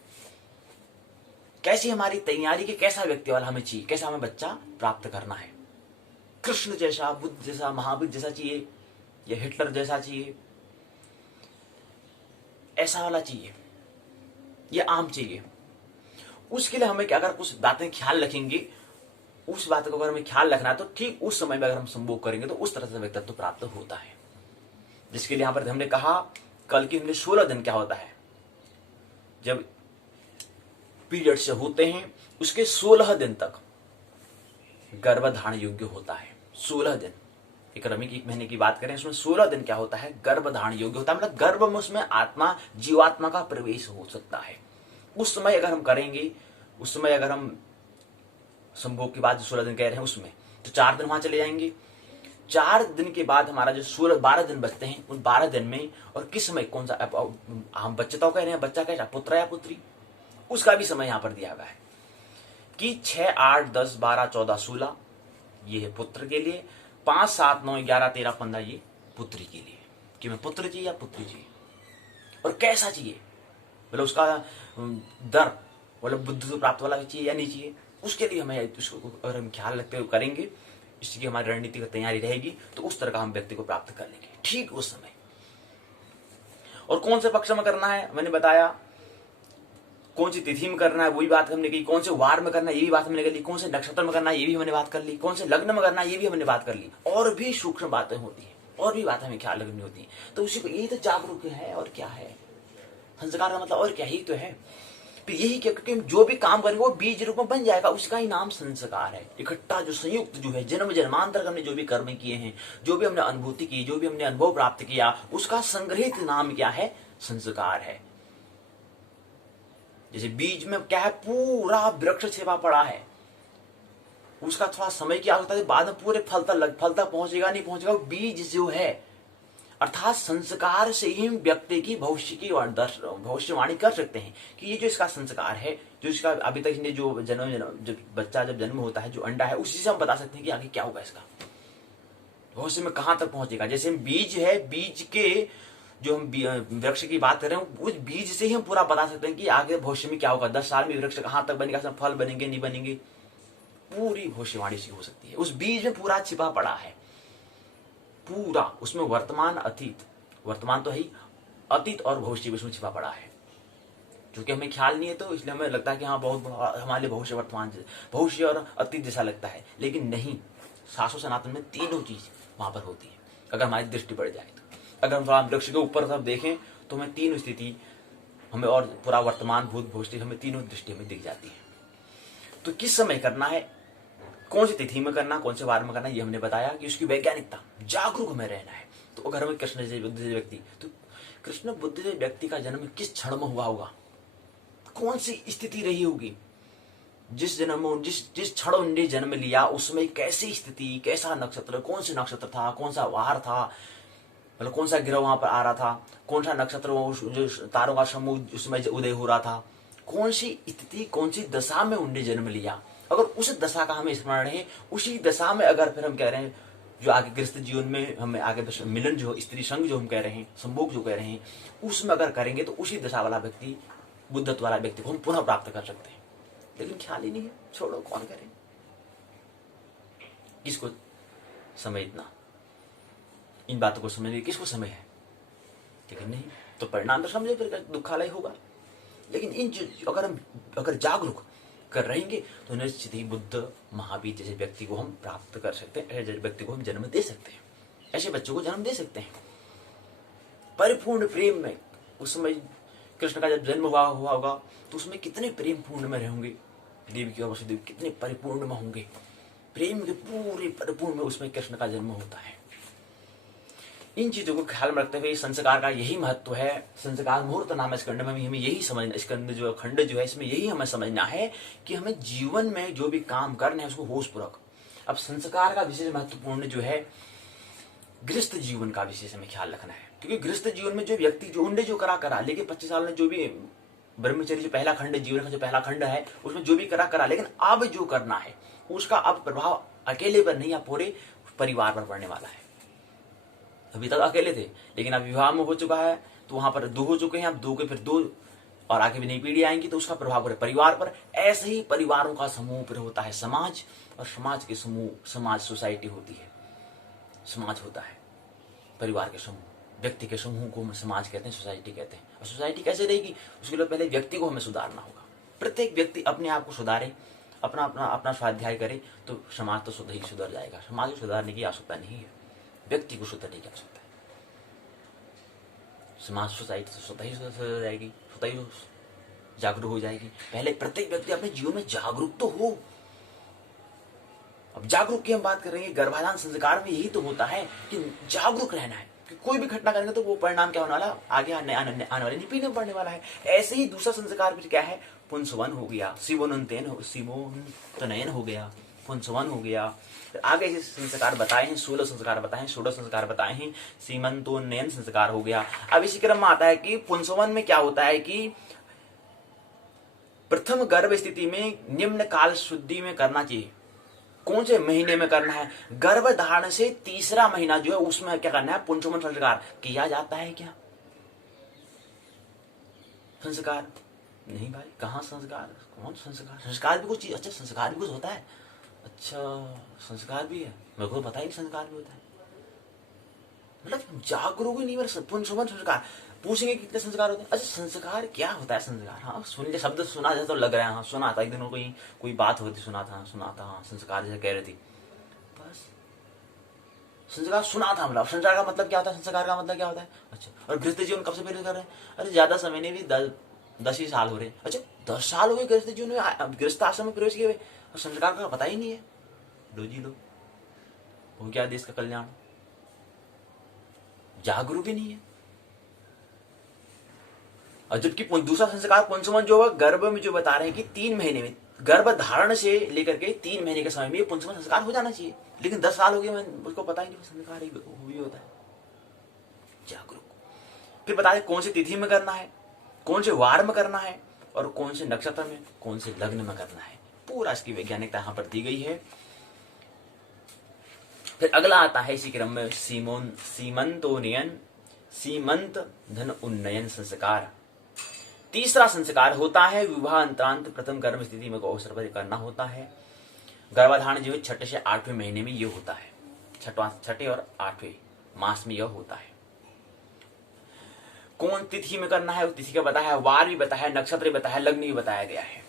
कैसी हमारी तैयारी की, कैसा व्यक्ति वाला हमें चाहिए, कैसा हमें बच्चा प्राप्त करना है। कृष्ण जैसा, बुद्ध जैसा, महावीर जैसा चाहिए, या हिटलर जैसा चाहिए, ऐसा वाला चाहिए, या आम चाहिए। उसके लिए हमें क्या, अगर कुछ बातें ख्याल रखेंगे, उस बात को अगर हमें ख्याल रखना है, तो ठीक उस समय में अगर हम संभोग करेंगे तो उस तरह से व्यक्तित्व प्राप्त होता है। जिसके लिए यहां पर हमने कहा कल की हमने 16 दिन क्या होता है, जब पीरियड से होते हैं उसके 16 दिन तक गर्भधारण योग्य होता है। 16 दिन, एक महीने की बात करें, उसमें 16 दिन क्या होता है? गर्भधारण योग्य होता है। मतलब गर्भ में उसमें आत्मा, जीवात्मा का प्रवेश हो सकता है। उस समय अगर हम करेंगे, उस समय अगर हम संभोग के बाद 16 दिन कह रहे हैं उसमें, तो 4 दिन वहां चले जाएंगे। 4 दिन के बाद हमारा जो 12 दिन बचते हैं, उन 12 दिन में और किस समय कौन सा, हम बच्चे तो कह रहे हैं, बच्चा कैसा, पुत्र या पुत्री, उसका भी समय यहां पर दिया गया है कि 6, 8, 10, 12, 14, 16 ये है पुत्र के लिए, 5, 7, 9, 11, 13, 15 ये पुत्री के लिए, कि मैं पुत्र चाहिए या पुत्री चाहिए, और कैसा चाहिए, मतलब उसका दर, मतलब बुद्धि प्राप्त वाला चाहिए या नहीं चाहिए, उसके लिए हमें उसको अगर हम ख्याल रखते हुए करेंगे, इसकी हमारी रणनीति की तैयारी रहेगी, तो उस तरह का हम व्यक्ति को प्राप्त कर लेंगे ठीक उस समय। और कौन से पक्ष में करना है मैंने बताया, कौन सी तिथि में करना है वही बात हमने की, कौन से वार में करना है ये भी बात हमने कर ली, कौन से नक्षत्र में करना है ये भी हमने बात कर ली, कौन से लग्न में करना है ये भी हमने बात कर ली, और भी सूक्ष्म बातें होती है, और भी बातें हमें ख्याल रखनी होती है। तो उसी को, यही तो जागरूक है, और क्या है संस्कार का मतलब, और क्या ही तो है। तो यही क्या, क्योंकि जो भी काम करेंगे वो बीज रूप में बन जाएगा, उसका ही नाम संस्कार है। इकट्ठा जो संयुक्त जो है, जन्म जन्मांतर हमने जो भी कर्म किए हैं, जो भी हमने अनुभूति की, जो भी हमने अनुभव प्राप्त किया, उसका संग्रहित नाम क्या है? संस्कार है। जैसे बीज में क्या है, पूरा वृक्ष छिपा पड़ा है, उसका थोड़ा समय की आवश्यकता है, बाद में पूरे फल तक पहुंचेगा नहीं पहुंचेगा। बीज जो है अर्थात संस्कार से ही हम व्यक्ति की भविष्य की भविष्यवाणी कर सकते हैं कि ये जो इसका संस्कार है, जो इसका अभी तक इसने जो जब बच्चा जब जन्म होता है, जो अंडा है, उसी से हम बता सकते हैं कि आगे क्या होगा, इसका भविष्य में कहां तक पहुंचेगा। जैसे बीज है, बीज के जो हम वृक्ष की बात कर रहे हैं, उस बीज से ही हम पूरा बता सकते हैं कि आगे भविष्य में क्या होगा, 10 साल में वृक्ष कहां तक बनेगा, इसमें फल बनेंगे नहीं बनेंगे, पूरी भविष्यवाणी से हो सकती है। उस बीज में पूरा छिपा पड़ा है, पूरा उसमें वर्तमान अतीत, वर्तमान तो है ही, अतीत और भविष्य उसमें छिपा पड़ा है। क्योंकि हमें ख्याल नहीं है तो इसलिए हमें लगता है कि हाँ बहुत हमारे लिए भविष्य वर्तमान भविष्य और अतीत जैसा लगता है, लेकिन नहीं। शाश्वत सनातन में तीनों चीज वहां पर होती है अगर हमारी दृष्टि बढ़ जाए तो। अगर हम थोड़ा वृक्ष के ऊपर सब देखें तो हमें तीनों स्थिति, हमें और पूरा वर्तमान भूत भविष्य, हमें तीनों दृष्टि में दिख जाती है। तो किस समय करना है, कौन सी तिथि में करना, कौन से वार में करना, ये हमने बताया कि उसकी वैज्ञानिकता, जागरूक हमें रहना है। तो अगर हमें कृष्ण जैसे बुद्ध जैसे व्यक्ति, तो कृष्ण बुद्ध जैसे व्यक्ति का जन्म किस क्षण में हुआ होगा, कौन सी स्थिति रही होगी, जिस जन्म में जिस क्षण उन्होंने जन्म लिया उसमें कैसी स्थिति, कैसा नक्षत्र, कौन सा नक्षत्र था, कौन सा वार था, मतलब कौन सा ग्रह वहां पर आ रहा था, कौन सा नक्षत्र जो तारों का समूह उसमें उदय हो रहा था, कौन सी स्थिति कौन सी दशा में उन्होंने जन्म लिया। अगर उस दशा का हमें स्मरण है, उसी दशा में अगर फिर हम कह रहे हैं जो आगे गृहस्थ जीवन में हमें आगे मिलन जो स्त्री संग जो हम कह रहे हैं, संभोग जो कह रहे हैं, उसमें अगर करेंगे तो उसी दशा वाला व्यक्ति, बुद्धत्व वाला व्यक्ति को हम पुनः प्राप्त कर सकते हैं। लेकिन ख्याल ही नहीं है, छोड़ो कौन करे, किसको समय इतना इन बातों को समझने किसको समय है। लेकिन नहीं तो परिणाम तो समझे फिर दुखालय होगा। लेकिन इन अगर जागरूक कर रहेंगे तो निश्चित ही बुद्ध महावीर जैसे व्यक्ति को हम प्राप्त कर सकते हैं, ऐसे व्यक्ति को हम जन्म दे सकते हैं, ऐसे बच्चों को जन्म दे सकते हैं परिपूर्ण प्रेम में। उस समय कृष्ण का जब जन्म हुआ होगा तो उसमें कितने प्रेम पूर्ण में रहेंगे, देवकी और वसुदेव कितने परिपूर्ण में होंगे, प्रेम के पूरे परिपूर्ण में उसमें कृष्ण का जन्म होता है। इन चीजों को ख्याल में रखते हुए संस्कार का यही महत्व है। संस्कार मुहूर्त नाम इस खंड में हमें यही समझना, इस खंड जो खंड जो है इसमें यही हमें समझना है कि हमें जीवन में जो भी काम करना है उसको होशपूर्वक। अब संस्कार का विशेष महत्वपूर्ण जो है गृहस्थ जीवन का विशेष हमें ख्याल रखना है, क्योंकि गृहस्थ जीवन में जो व्यक्ति जो उन्हें जो करा लेकिन 25 साल में जो भी ब्रह्मचर्य जो पहला खंड जीवन का जो पहला खंड है उसमें जो भी करा, लेकिन अब जो करना है उसका अब प्रभाव अकेले पर नहीं या पूरे परिवार पर पड़ने वाला है। अभी तक अकेले थे लेकिन अब विवाह में हो चुका है तो वहां पर 2 हो चुके हैं, अब 2 के फिर 2 और आगे भी नई पीढ़ी आएंगी तो उसका प्रभाव पड़े परिवार पर। ऐसे ही परिवारों का समूह पर होता है समाज, और समाज के समूह, समाज सोसाइटी होती है, समाज होता है परिवार के समूह, व्यक्ति के समूह को हम समाज कहते हैं, सोसाइटी कहते हैं। और सोसाइटी कैसे रहेगी, उसके लिए पहले व्यक्ति को हमें सुधारना होगा। प्रत्येक व्यक्ति अपने आप को सुधारे, अपना अपना अपना स्वाध्याय करे तो समाज तो स्वतः ही सुधर जाएगा। समाज को सुधारने की आवश्यकता नहीं है, व्यक्ति को सुधरने की आवश्यकता है। समाज सोसाइटी तो स्वतः ही सुधर जाएगी, स्वतः ही जागरूक हो जाएगी। पहले प्रत्येक व्यक्ति अपने जीवन में जागरूक तो हो। अब जागरूक की हम बात कर रहे हैं, गर्भाधान संस्कार में यही तो होता है कि जागरूक रहना है कि कोई भी घटना करेंगे तो वो परिणाम क्या होने वाला, आगे आने वाली पीढ़ी में पड़ने वाला है। ऐसे ही दूसरा संस्कार भी क्या है, पुंसवन हो गया, सिमोनतनयन हो गया, पुंसवन हो गया। आगे ऐसे संस्कार बताए हैं, 16 संस्कार बताए हैं, 16 संस्कार बताए हैं, सीमंतोन्नयन संस्कार हो गया। अब इसी क्रम में आता है कि पुंसवन में क्या होता है कि प्रथम गर्भ स्थिति में निम्न काल शुद्धि में करना चाहिए। कौन से महीने में करना है, गर्भ धारण से 3रा महीना जो है उसमें क्या करना है, पुंसवन संस्कार किया जाता है। क्या संस्कार नहीं भाई, कहाँ संस्कार, कौन संस्कार, संस्कार भी कुछ चीज, अच्छा संस्कार भी कुछ होता है, अच्छा संस्कार भी है, मेरे को पता ही संस्कार भी होता है। मतलब जागरूक ही नहीं, मेरे पुंसवन संस्कार पूछेंगे कितने संस्कार होते हैं, अच्छा संस्कार क्या होता है संस्कार, हाँ सुन ले शब्द सुना जैसा तो लग रहा है, हाँ सुना था एक दिन कोई बात होती, सुना था हाँ संस्कार जैसे कह रही थी, बस संस्कार सुना था। मतलब संस्कार का मतलब क्या होता है, संस्कार का मतलब क्या होता है, अच्छा। और गृहस्थ जीवन कब से पहले कर रहे हैं, अरे ज्यादा समय नहीं, भी 10 ही साल हो रहे, अच्छा 10 साल हो गए गृहस्थ जीवन में, गृहस्थ आश्रम में प्रवेश किए हुए, और संस्कार का पता ही नहीं है। लो जी लो, हो क्या देश का कल्याण, जागरूक ही नहीं है। और जबकि दूसरा संस्कार पुंसवन जो गर्भ में जो बता रहे हैं कि 3 महीने में, गर्भधारण से लेकर के 3 महीने के समय में ये पुंसवन संस्कार हो जाना चाहिए, लेकिन 10 साल हो गए, मैं उसको पता ही नहीं संस्कार ही होता है। जागरूक। फिर बता दें कौन सी तिथि में करना है, कौन से वार में करना है, और कौन से नक्षत्र में, कौन से लग्न में करना है, पूरा इसकी वैज्ञानिकता यहां पर दी गई है। फिर अगला आता है इसी क्रम में सीमंत धन उन्नयन संस्कार। तीसरा संस्कार होता है विवाह अंतरांत प्रथम गर्भ स्थिति में अवसर पर करना होता है। गर्भाधारण जो है 6 से 8वें महीने में ये होता है, 6 और 8वें मास में यह होता है। कौन तिथि में करना है, उस तिथि का बताया है, वार भी बताया है, नक्षत्र भी बताया है, लग्न भी बताया गया है।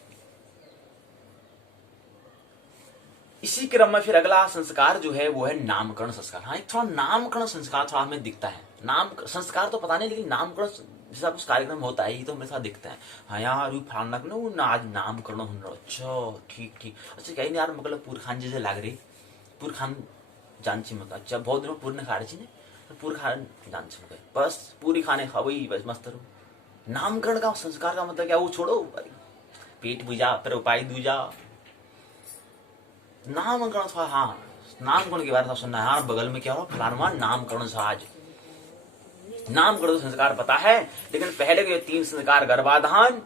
इसी क्रम में फिर अगला संस्कार जो है वो है नामकरण संस्कार। हाँ, एक थोड़ा नामकरण संस्कार थोड़ा हमें दिखता है, नाम संस्कार तो पता नहीं, लेकिन नामकरण जैसा कुछ कार्यक्रम होता है ये तो हमें साथ दिखता है। हाँ यार फलाना ना आज नामकरण हो रहा, अच्छा ठीक ठीक, अच्छा कहीं यार मतलब पूर खान जैसे लाग रही, पूर खान जान छी मत, अच्छा बहुत दिन पूर्ण खा रही ने, पूर खान जान छी मत, बस पूरी खाने खा वही बस मस्त रहो। नामकरण का संस्कार का मतलब क्या, वो छोड़ो पेट पूजा पर उपाय दूजा, नामकरण था। हाँ, नामकरण के बारे में सुनना है, हाँ बगल में क्या हो फलाना नामकरण था, आज नामकरण संस्कार पता है, लेकिन पहले के 3 संस्कार गर्भाधान,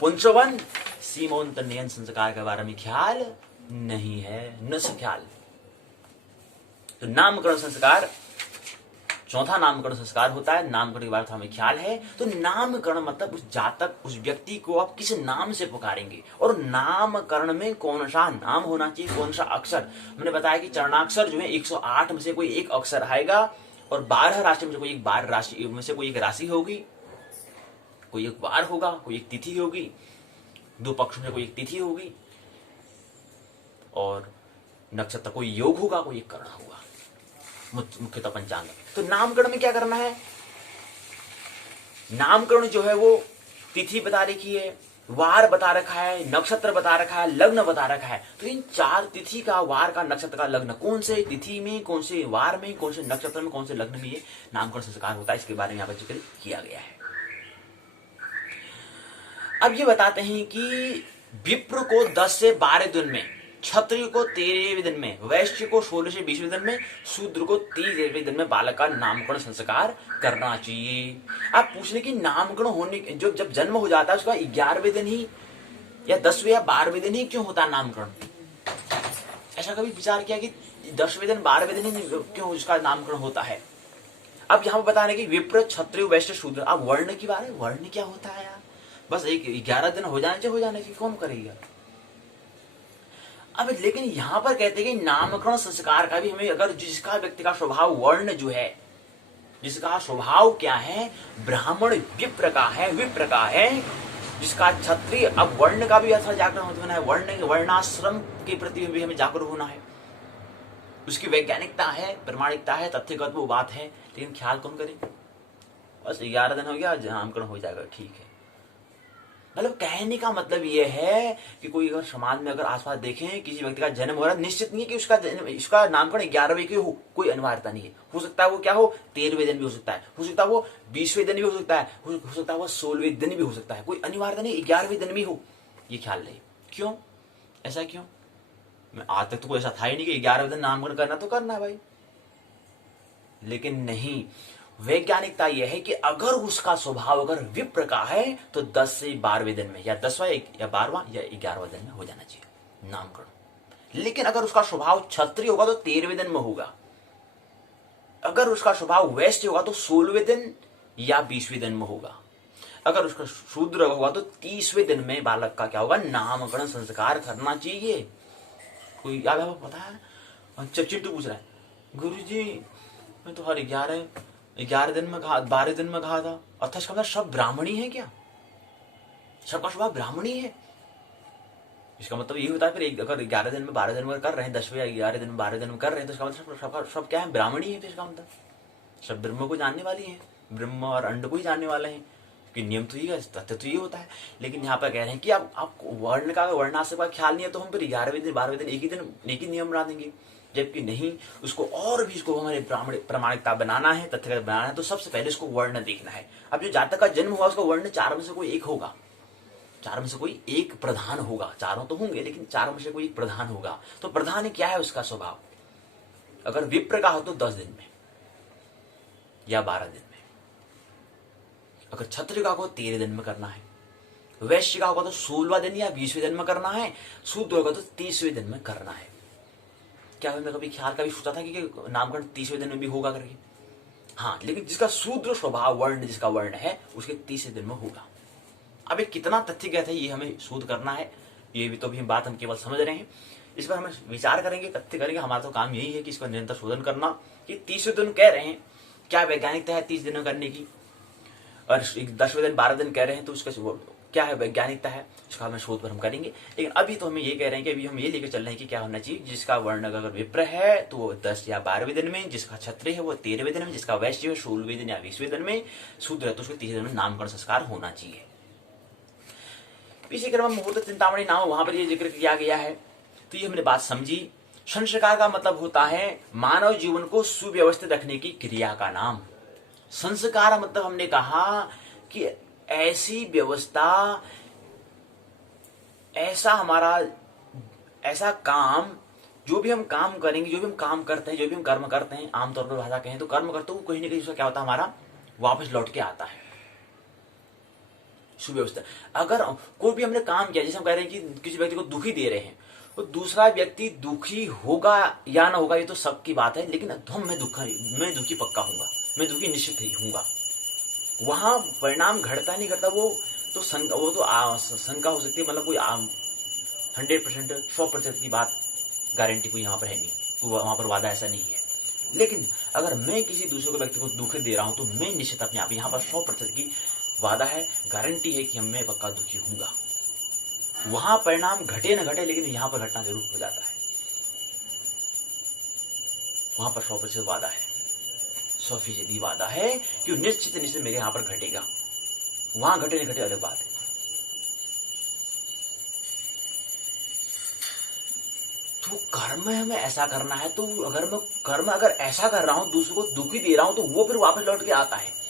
पुंसवन, सीमोन्नयन संस्कार के बारे में ख्याल नहीं है, न से ख्याल। तो नामकरण संस्कार चौथा नामकरण संस्कार होता है। नामकरण के बारे में हमें ख्याल है, तो नामकरण मतलब उस जातक, उस व्यक्ति को आप किस नाम से पुकारेंगे, और नामकरण में कौन सा नाम होना चाहिए, कौन सा अक्षर। मैंने बताया कि चरणाक्षर जो है 108 में से कोई एक अक्षर आएगा, और 12 राशि में से कोई एक 12 राशि में से कोई एक राशि होगी, कोई एक वार होगा, कोई एक तिथि होगी, 2 पक्षों में कोई एक तिथि होगी, और नक्षत्र कोई योग होगा, कोई एक कर्ण होगा, मुख्यतः पंचांग। तो नामकरण में क्या करना है, नामकरण जो है वो तिथि बता रखी है, वार बता रखा है, नक्षत्र बता रखा है, लग्न बता रखा है। तो इन 4 तिथि का, वार का, नक्षत्र का, लग्न, कौन से तिथि में, कौन से वार में, कौन से नक्षत्र में, कौन से लग्न में ये नामकरण संस्कार होता है, इसके बारे में यहाँ पर जिक्र किया गया है। अब ये बताते हैं कि विप्र को 10 से 12 दिन में, क्षत्रिय को 13वें दिन में, वैश्य को 16 से 20वें दिन में, शूद्र को 30वें दिन में बालक का नामकरण संस्कार करना चाहिए। आप पूछने की नामकरण होने जो जब जन्म हो जाता है उसका 11वें दिन ही या 10वें या 12वें दिन ही क्यों होता है नामकरण? ऐसा कभी विचार किया कि 10वें दिन 12वें दिन ही क्यों उसका नामकरण होता है? अब यहाँ बता रहे कि विप्र, क्षत्रिय, वैश्य, शूद्र। अब वर्ण की बात है, वर्ण क्या होता है यार, बस एक 11 दिन हो जाने चाहिए, कौन करेगा? अब लेकिन यहां पर कहते हैं कि नामकरण संस्कार का भी हमें, अगर जिसका व्यक्ति का स्वभाव वर्ण जो है, जिसका स्वभाव क्या है, ब्राह्मण विप्र का है, विप्र का है, जिसका क्षत्रिय, अब वर्ण का भी ऐसा जागरण होना है, वर्णाश्रम के प्रति भी हमें जागरूक होना है। उसकी वैज्ञानिकता है, प्रमाणिकता है, तथ्यगत वो बात है, लेकिन ख्याल कौन करे? बस 11 दिन हो गया, नामकरण हो जाएगा, ठीक है। मतलब कहने का मतलब ये है कि कोई अगर समाज में अगर आसपास देखें किसी व्यक्ति का जन्म हो रहा है, निश्चित नहीं है कि उसका नामकरण 11वें की हो, कोई अनिवार्यता नहीं है। हो सकता है वो क्या हो, 13वें दिन भी हो सकता है, हो सकता है वो 20वें दिन भी हो सकता है, हो सकता है वो 16वें दिन भी हो सकता है, कोई अनिवार्यता नहीं 11वें दिन भी हो, ये ख्याल रहे। क्यों ऐसा, क्यों? मैं आज तक तो कोई ऐसा था ही नहीं कि 11वें दिन नामकरण करना तो करना है भाई, लेकिन नहीं, वैज्ञानिकता यह है कि अगर उसका स्वभाव अगर विप्र का है तो 10 से 12वें दिन में, या 10वां या 12वां या 11वां दिन में हो जाना चाहिए नामकरण। लेकिन अगर उसका स्वभाव क्षत्रिय होगा तो 13वें दिन में होगा, अगर उसका स्वभाव वैश्य होगा तो 16वें दिन या 20वें दिन में होगा, अगर उसका शूद्र होगा तो 30वें दिन में बालक का क्या होगा, नामकरण संस्कार करना चाहिए। कोई याद है, पता है? अच्छा चिंटू पूछ रहा है, गुरुजी मैं तो हर 11 दिन में 12 दिन में कहा था, अर्थात इसका मतलब सब ब्राह्मणी है क्या? सबका स्वभाव ब्राह्मणी है? इसका मतलब ये होता है फिर अगर 11 दिन में 12 दिन में कर रहे हैं, 10वें या 11 दिन में 12 दिन में कर रहे हैं, तो इसका मतलब सब क्या है, ब्राह्मणी है। फिर इसका मतलब सब ब्रह्म को जानने वाली है, ब्रह्म और अंड को ही जानने वाले हैं, कि नियम तो ये, तथ्य तो ये होता है। लेकिन यहाँ पर कह रहे हैं कि आप वर्ण का, वर्णाश्रम का ख्याल नहीं है तो हम फिर 11वें दिन 12वें दिन एक ही नियम बना देंगे, जबकि नहीं, उसको और भी इसको हमारे प्रामाणिकता बनाना है, तथ्यगत बनाना है, तो सबसे पहले इसको वर्ण देखना है। अब जो जातक का जन्म हुआ उसका वर्ण 4 में से कोई एक होगा, चार में से कोई एक प्रधान होगा, चारों तो होंगे लेकिन चारों में से कोई एक प्रधान होगा। तो प्रधान क्या है उसका स्वभाव? अगर विप्र का हो तो 10 दिन में या 12 दिन में, अगर क्षत्रिय का हो 13 दिन में करना है, वैश्य का होगा तो 16वां दिन या 20वें दिन में करना है, शूद्र होगा तो 30वें दिन में करना है। क्या मैं कभी ख्याल का भी सोचा था कि नामकरण 30वें दिन में भी होगा करके? हाँ, लेकिन जिसका शूद्र स्वभाव वर्ण, जिसका वर्ण है, उसके 30वें दिन में होगा। अब ये कितना तथ्य गया था ये हमें शोध करना है, ये भी तो भी बात हम केवल समझ रहे हैं, इस पर हमें विचार करेंगे, तथ्य करेंगे। हमारा तो काम यही है कि इसका निरंतर शोधन करना कि 30वें दिन कह रहे हैं, क्या वैज्ञानिकता है 30 दिन करने की, और 10वें दिन 12 दिन कह रहे हैं तो उसका क्या है वैज्ञानिकता है, इसका हमें शोध पर हम करेंगे। लेकिन अभी तो हमें ये कह रहे हैं कि अभी हम ये लेकर चल रहे हैं कि क्या होना चाहिए, जिसका वर्ण अगर विप्र है तो वो 10 या 12वें दिन में, जिसका क्षत्रिय है वो 13वें दिन में, जिसका वैश्य है 16वें दिन या 20वें दिन में, शूद्र है तो उसके 30वें दिन में नामकरण संस्कार होना चाहिए। पीछे क्रम मुहूर्त चिंतामणि नाम, वहां पर ये जिक्र किया गया है। तो ये हमने बात समझी। संस्कार का मतलब होता है मानव जीवन को सुव्यवस्थित रखने की क्रिया का नाम। संस्कार मतलब हमने कहा कि ऐसी व्यवस्था, ऐसा हमारा ऐसा काम, जो भी हम काम करेंगे, जो भी हम काम करते हैं, जो भी हम कर्म करते हैं, आमतौर पर भाषा कहें तो कर्म करते हुए कहीं ना कहीं उसका क्या होता है, हमारा वापस लौट के आता है सुव्यवस्था। अगर कोई भी हमने काम किया, जैसे हम कह रहे हैं कि किसी व्यक्ति को दुखी दे रहे हैं, तो दूसरा व्यक्ति दुखी होगा या ना होगा ये तो सबकी बात है, लेकिन मैं दुखी पक्का हूंगा, मैं दुखी निश्चित ही हूंगा। वहां परिणाम घटता नहीं घटता वो तो शंका हो सकती है, मतलब कोई 100% 100% की बात गारंटी कोई यहाँ पर है नहीं, तो वहां पर वादा ऐसा नहीं है। लेकिन अगर मैं किसी दूसरे को व्यक्ति को दुख दे रहा हूं तो मैं निश्चित अपने आप, यहाँ पर 100% की वादा है, गारंटी है कि मैं पक्का दुखी हूंगा। वहां परिणाम घटे न घटे, लेकिन यहां पर घटना जरूर हो जाता है। वहां पर 100% वादा है, 100% वादा है कि निश्चित मेरे यहां पर घटेगा। वहां घटे न घटे अलग बात है। तो कर्म हमें ऐसा करना है, तो अगर मैं कर्म अगर ऐसा कर रहा हूं, दूसरों को दुखी दे रहा हूं, तो वो फिर वापस लौट के आता है।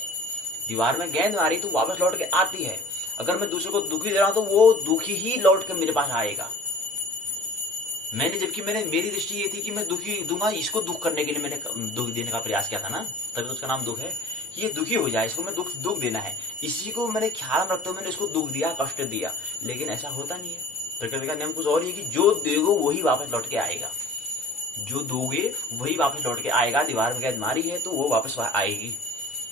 दीवार में गेंद मारी तो वापस लौट के आती है। अगर मैं दूसरे को दुखी दे रहा हूं तो वो दुखी ही लौट के मेरे पास आएगा। जबकि मेरी दृष्टि ये थी कि मैं दुखी दूंगा, इसको दुख करने के लिए मैंने दुख देने का प्रयास किया था ना, तभी तो उसका नाम दुख है। ये दुखी हो जाए, इसको मैं दुख देना है, इसी को मैंने ख्याल रखते हुए मैंने इसको दुख दिया, कष्ट दिया। लेकिन ऐसा होता नहीं है। प्रकृति का नियम कुछ और ही कि जो दोगे वही वापस लौट के आएगा, जो दोगे वही वापस लौट के आएगा। दीवार में गेंद मारी है तो वो वापस आएगी,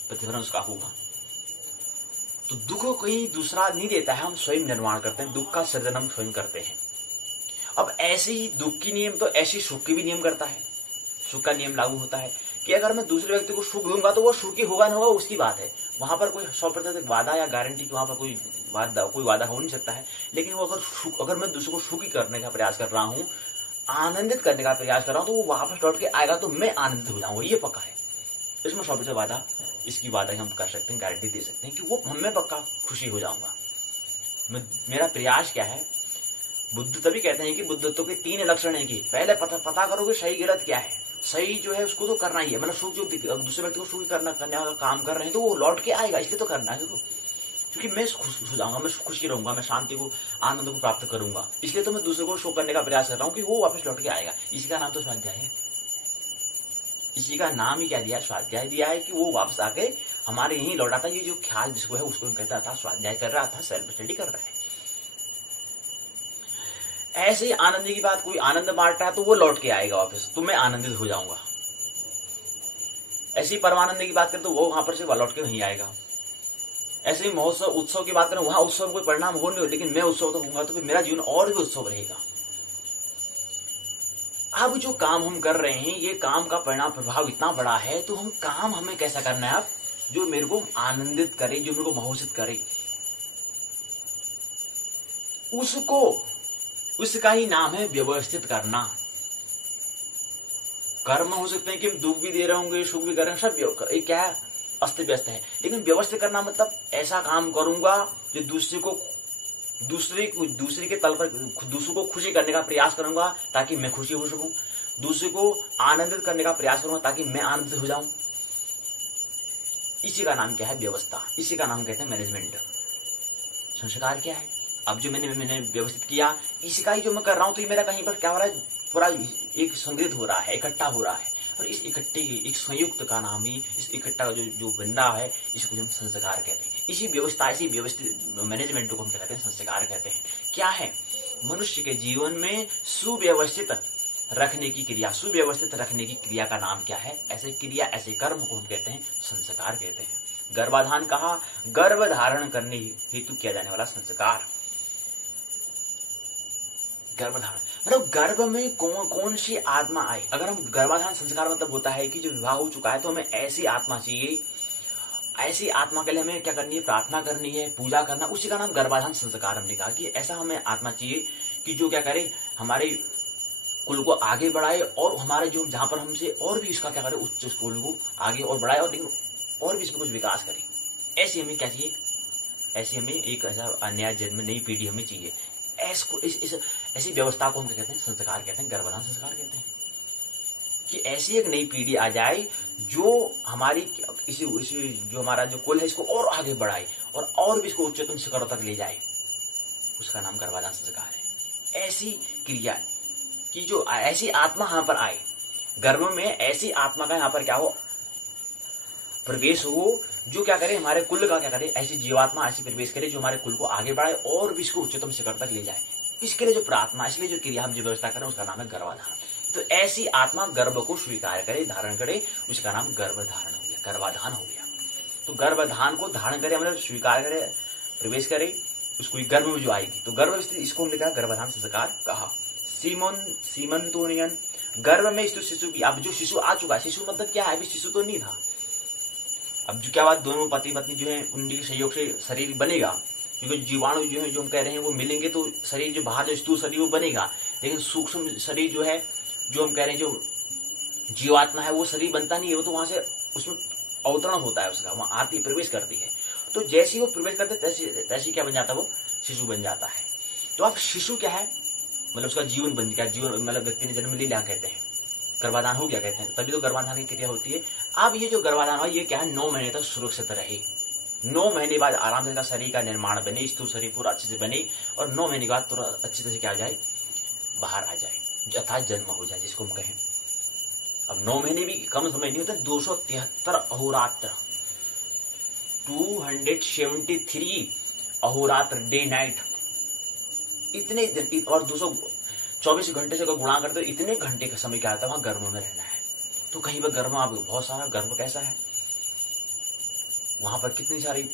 प्रतिफलन उसका होगा। तो दुख को कहीं दूसरा नहीं देता है, हम स्वयं निर्माण करते हैं, दुख का सृजन हम स्वयं करते हैं। अब ऐसे ही दुख की नियम तो ऐसे सुख की भी नियम करता है। सुख का नियम लागू होता है कि अगर मैं दूसरे व्यक्ति को सुख दूंगा तो वो सुखी होगा ना होगा उसकी बात है। वहां पर कोई 100% वादा या गारंटी की वहां पर कोई वादा हो नहीं सकता है। लेकिन वो अगर मैं दूसरे को सुखी करने का प्रयास कर रहा हूँ, आनंदित करने का प्रयास कर रहा हूँ, तो वो वापस लौट के आएगा, तो मैं आनंदित हो जाऊंगा, ये पक्का है। इसमें 100% वादा, इसकी वादा हम कर सकते हैं, गारंटी दे सकते हैं कि वो मैं पक्का खुशी हो जाऊंगा। मेरा प्रयास क्या है? बुद्ध तभी कहते हैं कि बुद्धत्व के 3 लक्षण है कि पहले पता करोगे सही गलत क्या है। सही जो है उसको तो करना ही है, मतलब सुख जो दूसरे व्यक्ति को सुखी करने का काम कर रहे हैं तो वो लौट के आएगा, इसलिए तो करना है। देखो, क्योंकि मैं खुश हो जाऊंगा, मैं खुशी रहूंगा, मैं शांति को, आनंद को प्राप्त करूंगा, इसलिए तो मैं दूसरे को सुख करने का प्रयास कर रहा हूँ कि वो वापस लौट के आएगा। इसी का नाम तो स्वाध्याय है। इसी का नाम ही क्या दिया? स्वाध्याय दिया है कि वो वापस आके हमारे यही लौटाता। ये जो ख्याल जिसको है उसको कहता था स्वाध्याय कर रहा था, सेल्फ स्टडी कर रहा है। ऐसे ही आनंद की बात, कोई आनंद बांट रहा है तो वो लौट के आएगा वापस, तो मैं आनंदित हो जाऊंगा। ऐसे ही परमानंद की बात करें तो वो वहां पर से लौट के वहीं आएगा। ऐसे ही महोत्सव उत्सव की बात करें, वहां उत्सव में कोई परिणाम हो नहीं हो, लेकिन मैं उत्सव तो होऊंगा, तो फिर मेरा जीवन और भी उत्सव रहेगा। अब जो काम हम कर रहे हैं, ये काम का परिणाम प्रभाव इतना बड़ा है, तो हम काम हमें कैसा करना है? अब जो मेरे को आनंदित करे, जो मेरे को महोत्सित करे, उसका ही नाम है व्यवस्थित करना। कर्म हो सकते हैं कि हम दुख भी दे रहे होंगे, सुख भी कर रहे हैं, सब क्या है? अस्त व्यस्त है। लेकिन व्यवस्थित करना मतलब ऐसा काम करूंगा जो दूसरे के तल पर दूसरे को खुशी करने का प्रयास करूंगा ताकि मैं खुशी हो सकूं, दूसरे को आनंदित करने का प्रयास करूंगा ताकि मैं आनंदित हो जाऊं। इसी का नाम क्या है? व्यवस्था। इसी का नाम कहते हैं मैनेजमेंट। संस्कार क्या है? अब जो मैंने व्यवस्थित किया, इसका ही जो मैं कर रहा हूं, तो ये मेरा कहीं पर क्या हो रहा है, पूरा एक संग्रहित हो रहा है, इकट्ठा हो रहा है। और इस इकट्ठे एक संयुक्त का नाम ही, इस इकट्ठा जो जो बन रहा है, इसको हम संस्कार कहते हैं। इसी व्यवस्था, इसी व्यवस्थित मैनेजमेंट को हम कहते हैं संस्कार कहते हैं। क्या है? मनुष्य के जीवन में सुव्यवस्थित रखने की क्रिया, सुव्यवस्थित रखने की क्रिया का नाम क्या है? ऐसे क्रिया, ऐसे कर्म को हम कहते हैं संस्कार कहते हैं। गर्भाधान कहा, गर्भ धारण करने हेतु किया जाने वाला संस्कार। गर्भधारण मतलब गर्भ में कौन सी आत्मा आई। अगर हम गर्भाधान संस्कार मतलब होता है कि जो विवाह हो चुका है, तो हमें ऐसी आत्मा चाहिए, ऐसी आत्मा के लिए हमें क्या करनी है, प्रार्थना करनी है, पूजा करना, उसी का नाम गर्भाधान संस्कार। हमने कहा कि ऐसा हमें आत्मा चाहिए कि जो क्या करे, हमारे कुल को आगे बढ़ाए, और हमारे जो जहां पर हमसे और भी इसका क्या करे, उच्च कुल को आगे और बढ़ाए, और लेकिन और भी इसमें कुछ विकास करे। ऐसी हमें क्या चाहिए, ऐसी हमें एक ऐसा नया जन्म, नई पीढ़ी हमें चाहिए। ऐसी व्यवस्था को हम क्या कहते हैं, संस्कार कहते हैं, गर्भाधान संस्कार कहते हैं। कि ऐसी एक नई पीढ़ी आ जाए जो हमारी इसी जो हमारा जो कुल है, इसको और आगे बढ़ाए, और भी इसको उच्चतम शिखरों तक ले जाए, उसका नाम गर्भाधान संस्कार है। ऐसी क्रिया कि जो ऐसी आत्मा यहां पर आए, गर्भ में ऐसी आत्मा का यहां पर क्या हो, प्रवेश हो, जो क्या करे, हमारे कुल का क्या करे, ऐसी जीवात्मा ऐसी प्रवेश करे जो हमारे कुल को आगे बढ़ाए और भी इसको उच्चतम शिखर तक ले जाए। इसके लिए जो प्रार्थना, इसलिए जो क्रिया हम जो व्यवस्था करें, उसका नाम है गर्भाधान। तो ऐसी आत्मा गर्भ को स्वीकार करे, धारण करे, उसका नाम गर्भधारण हो गया, गर्भाधान हो गया। तो गर्भधान को धारण करे मतलब स्वीकार करे, प्रवेश करे, उसको गर्भ में जो आएगी, तो गर्भ स्थिति, इसको हमने कहा गर्भधान संस्कार कहा। सीमंतोनियन, गर्भ में स्थित शिशु की, अब जो शिशु आ चुका है, शिशु मतलब क्या है, अभी शिशु तो नहीं था। अब जो क्या बात, दोनों पति पत्नी जो है उनके सहयोग से शरीर बनेगा, क्योंकि जीवाणु जो है, जो हम कह रहे हैं, वो मिलेंगे तो शरीर जो बाहर जो स्थूल शरीर वो बनेगा, लेकिन सूक्ष्म शरीर जो है, जो हम कह रहे हैं, जो जीवात्मा है, वो शरीर बनता नहीं है, वो तो वहां से उसमें अवतरण होता है, उसका वहां आती प्रवेश करती है। तो जैसे ही वो प्रवेश करते तैसे क्या बन जाता है, वो शिशु बन जाता है। तो अब शिशु क्या है, मतलब उसका जीवन बन गया, जीवन मतलब व्यक्ति ने जन्म ले लिया कहते हैं, गर्भाधान हो गया कहते हैं, तभी तो गर्भाधान की क्रिया होती है। अब ये जो गर्भाधान हुआ, ये क्या है, 9 महीने तक सुरक्षित रहे। 9 महीने बाद आराम से शरीर का निर्माण बने, स्थूल शरीर पूरा अच्छे से बने, और 9 महीने के बाद थोड़ा अच्छी तरह से क्या आ जाए, बाहर आ जाए, अर्थात जन्म हो जाए, जिसको हम कहें। अब 9 महीने भी कम समय नहीं होता, 273 अहोरात्र, 273 अहोरात्र, डे नाइट, इतने दिन, और 224 घंटे से गुणा करते, इतने घंटे का समय क्या आता है, वहां गर्भ में रहना है। तो कहीं पर गर्भ में आप बहुत सारा, गर्भ कैसा है, वहां पर कितनी सारी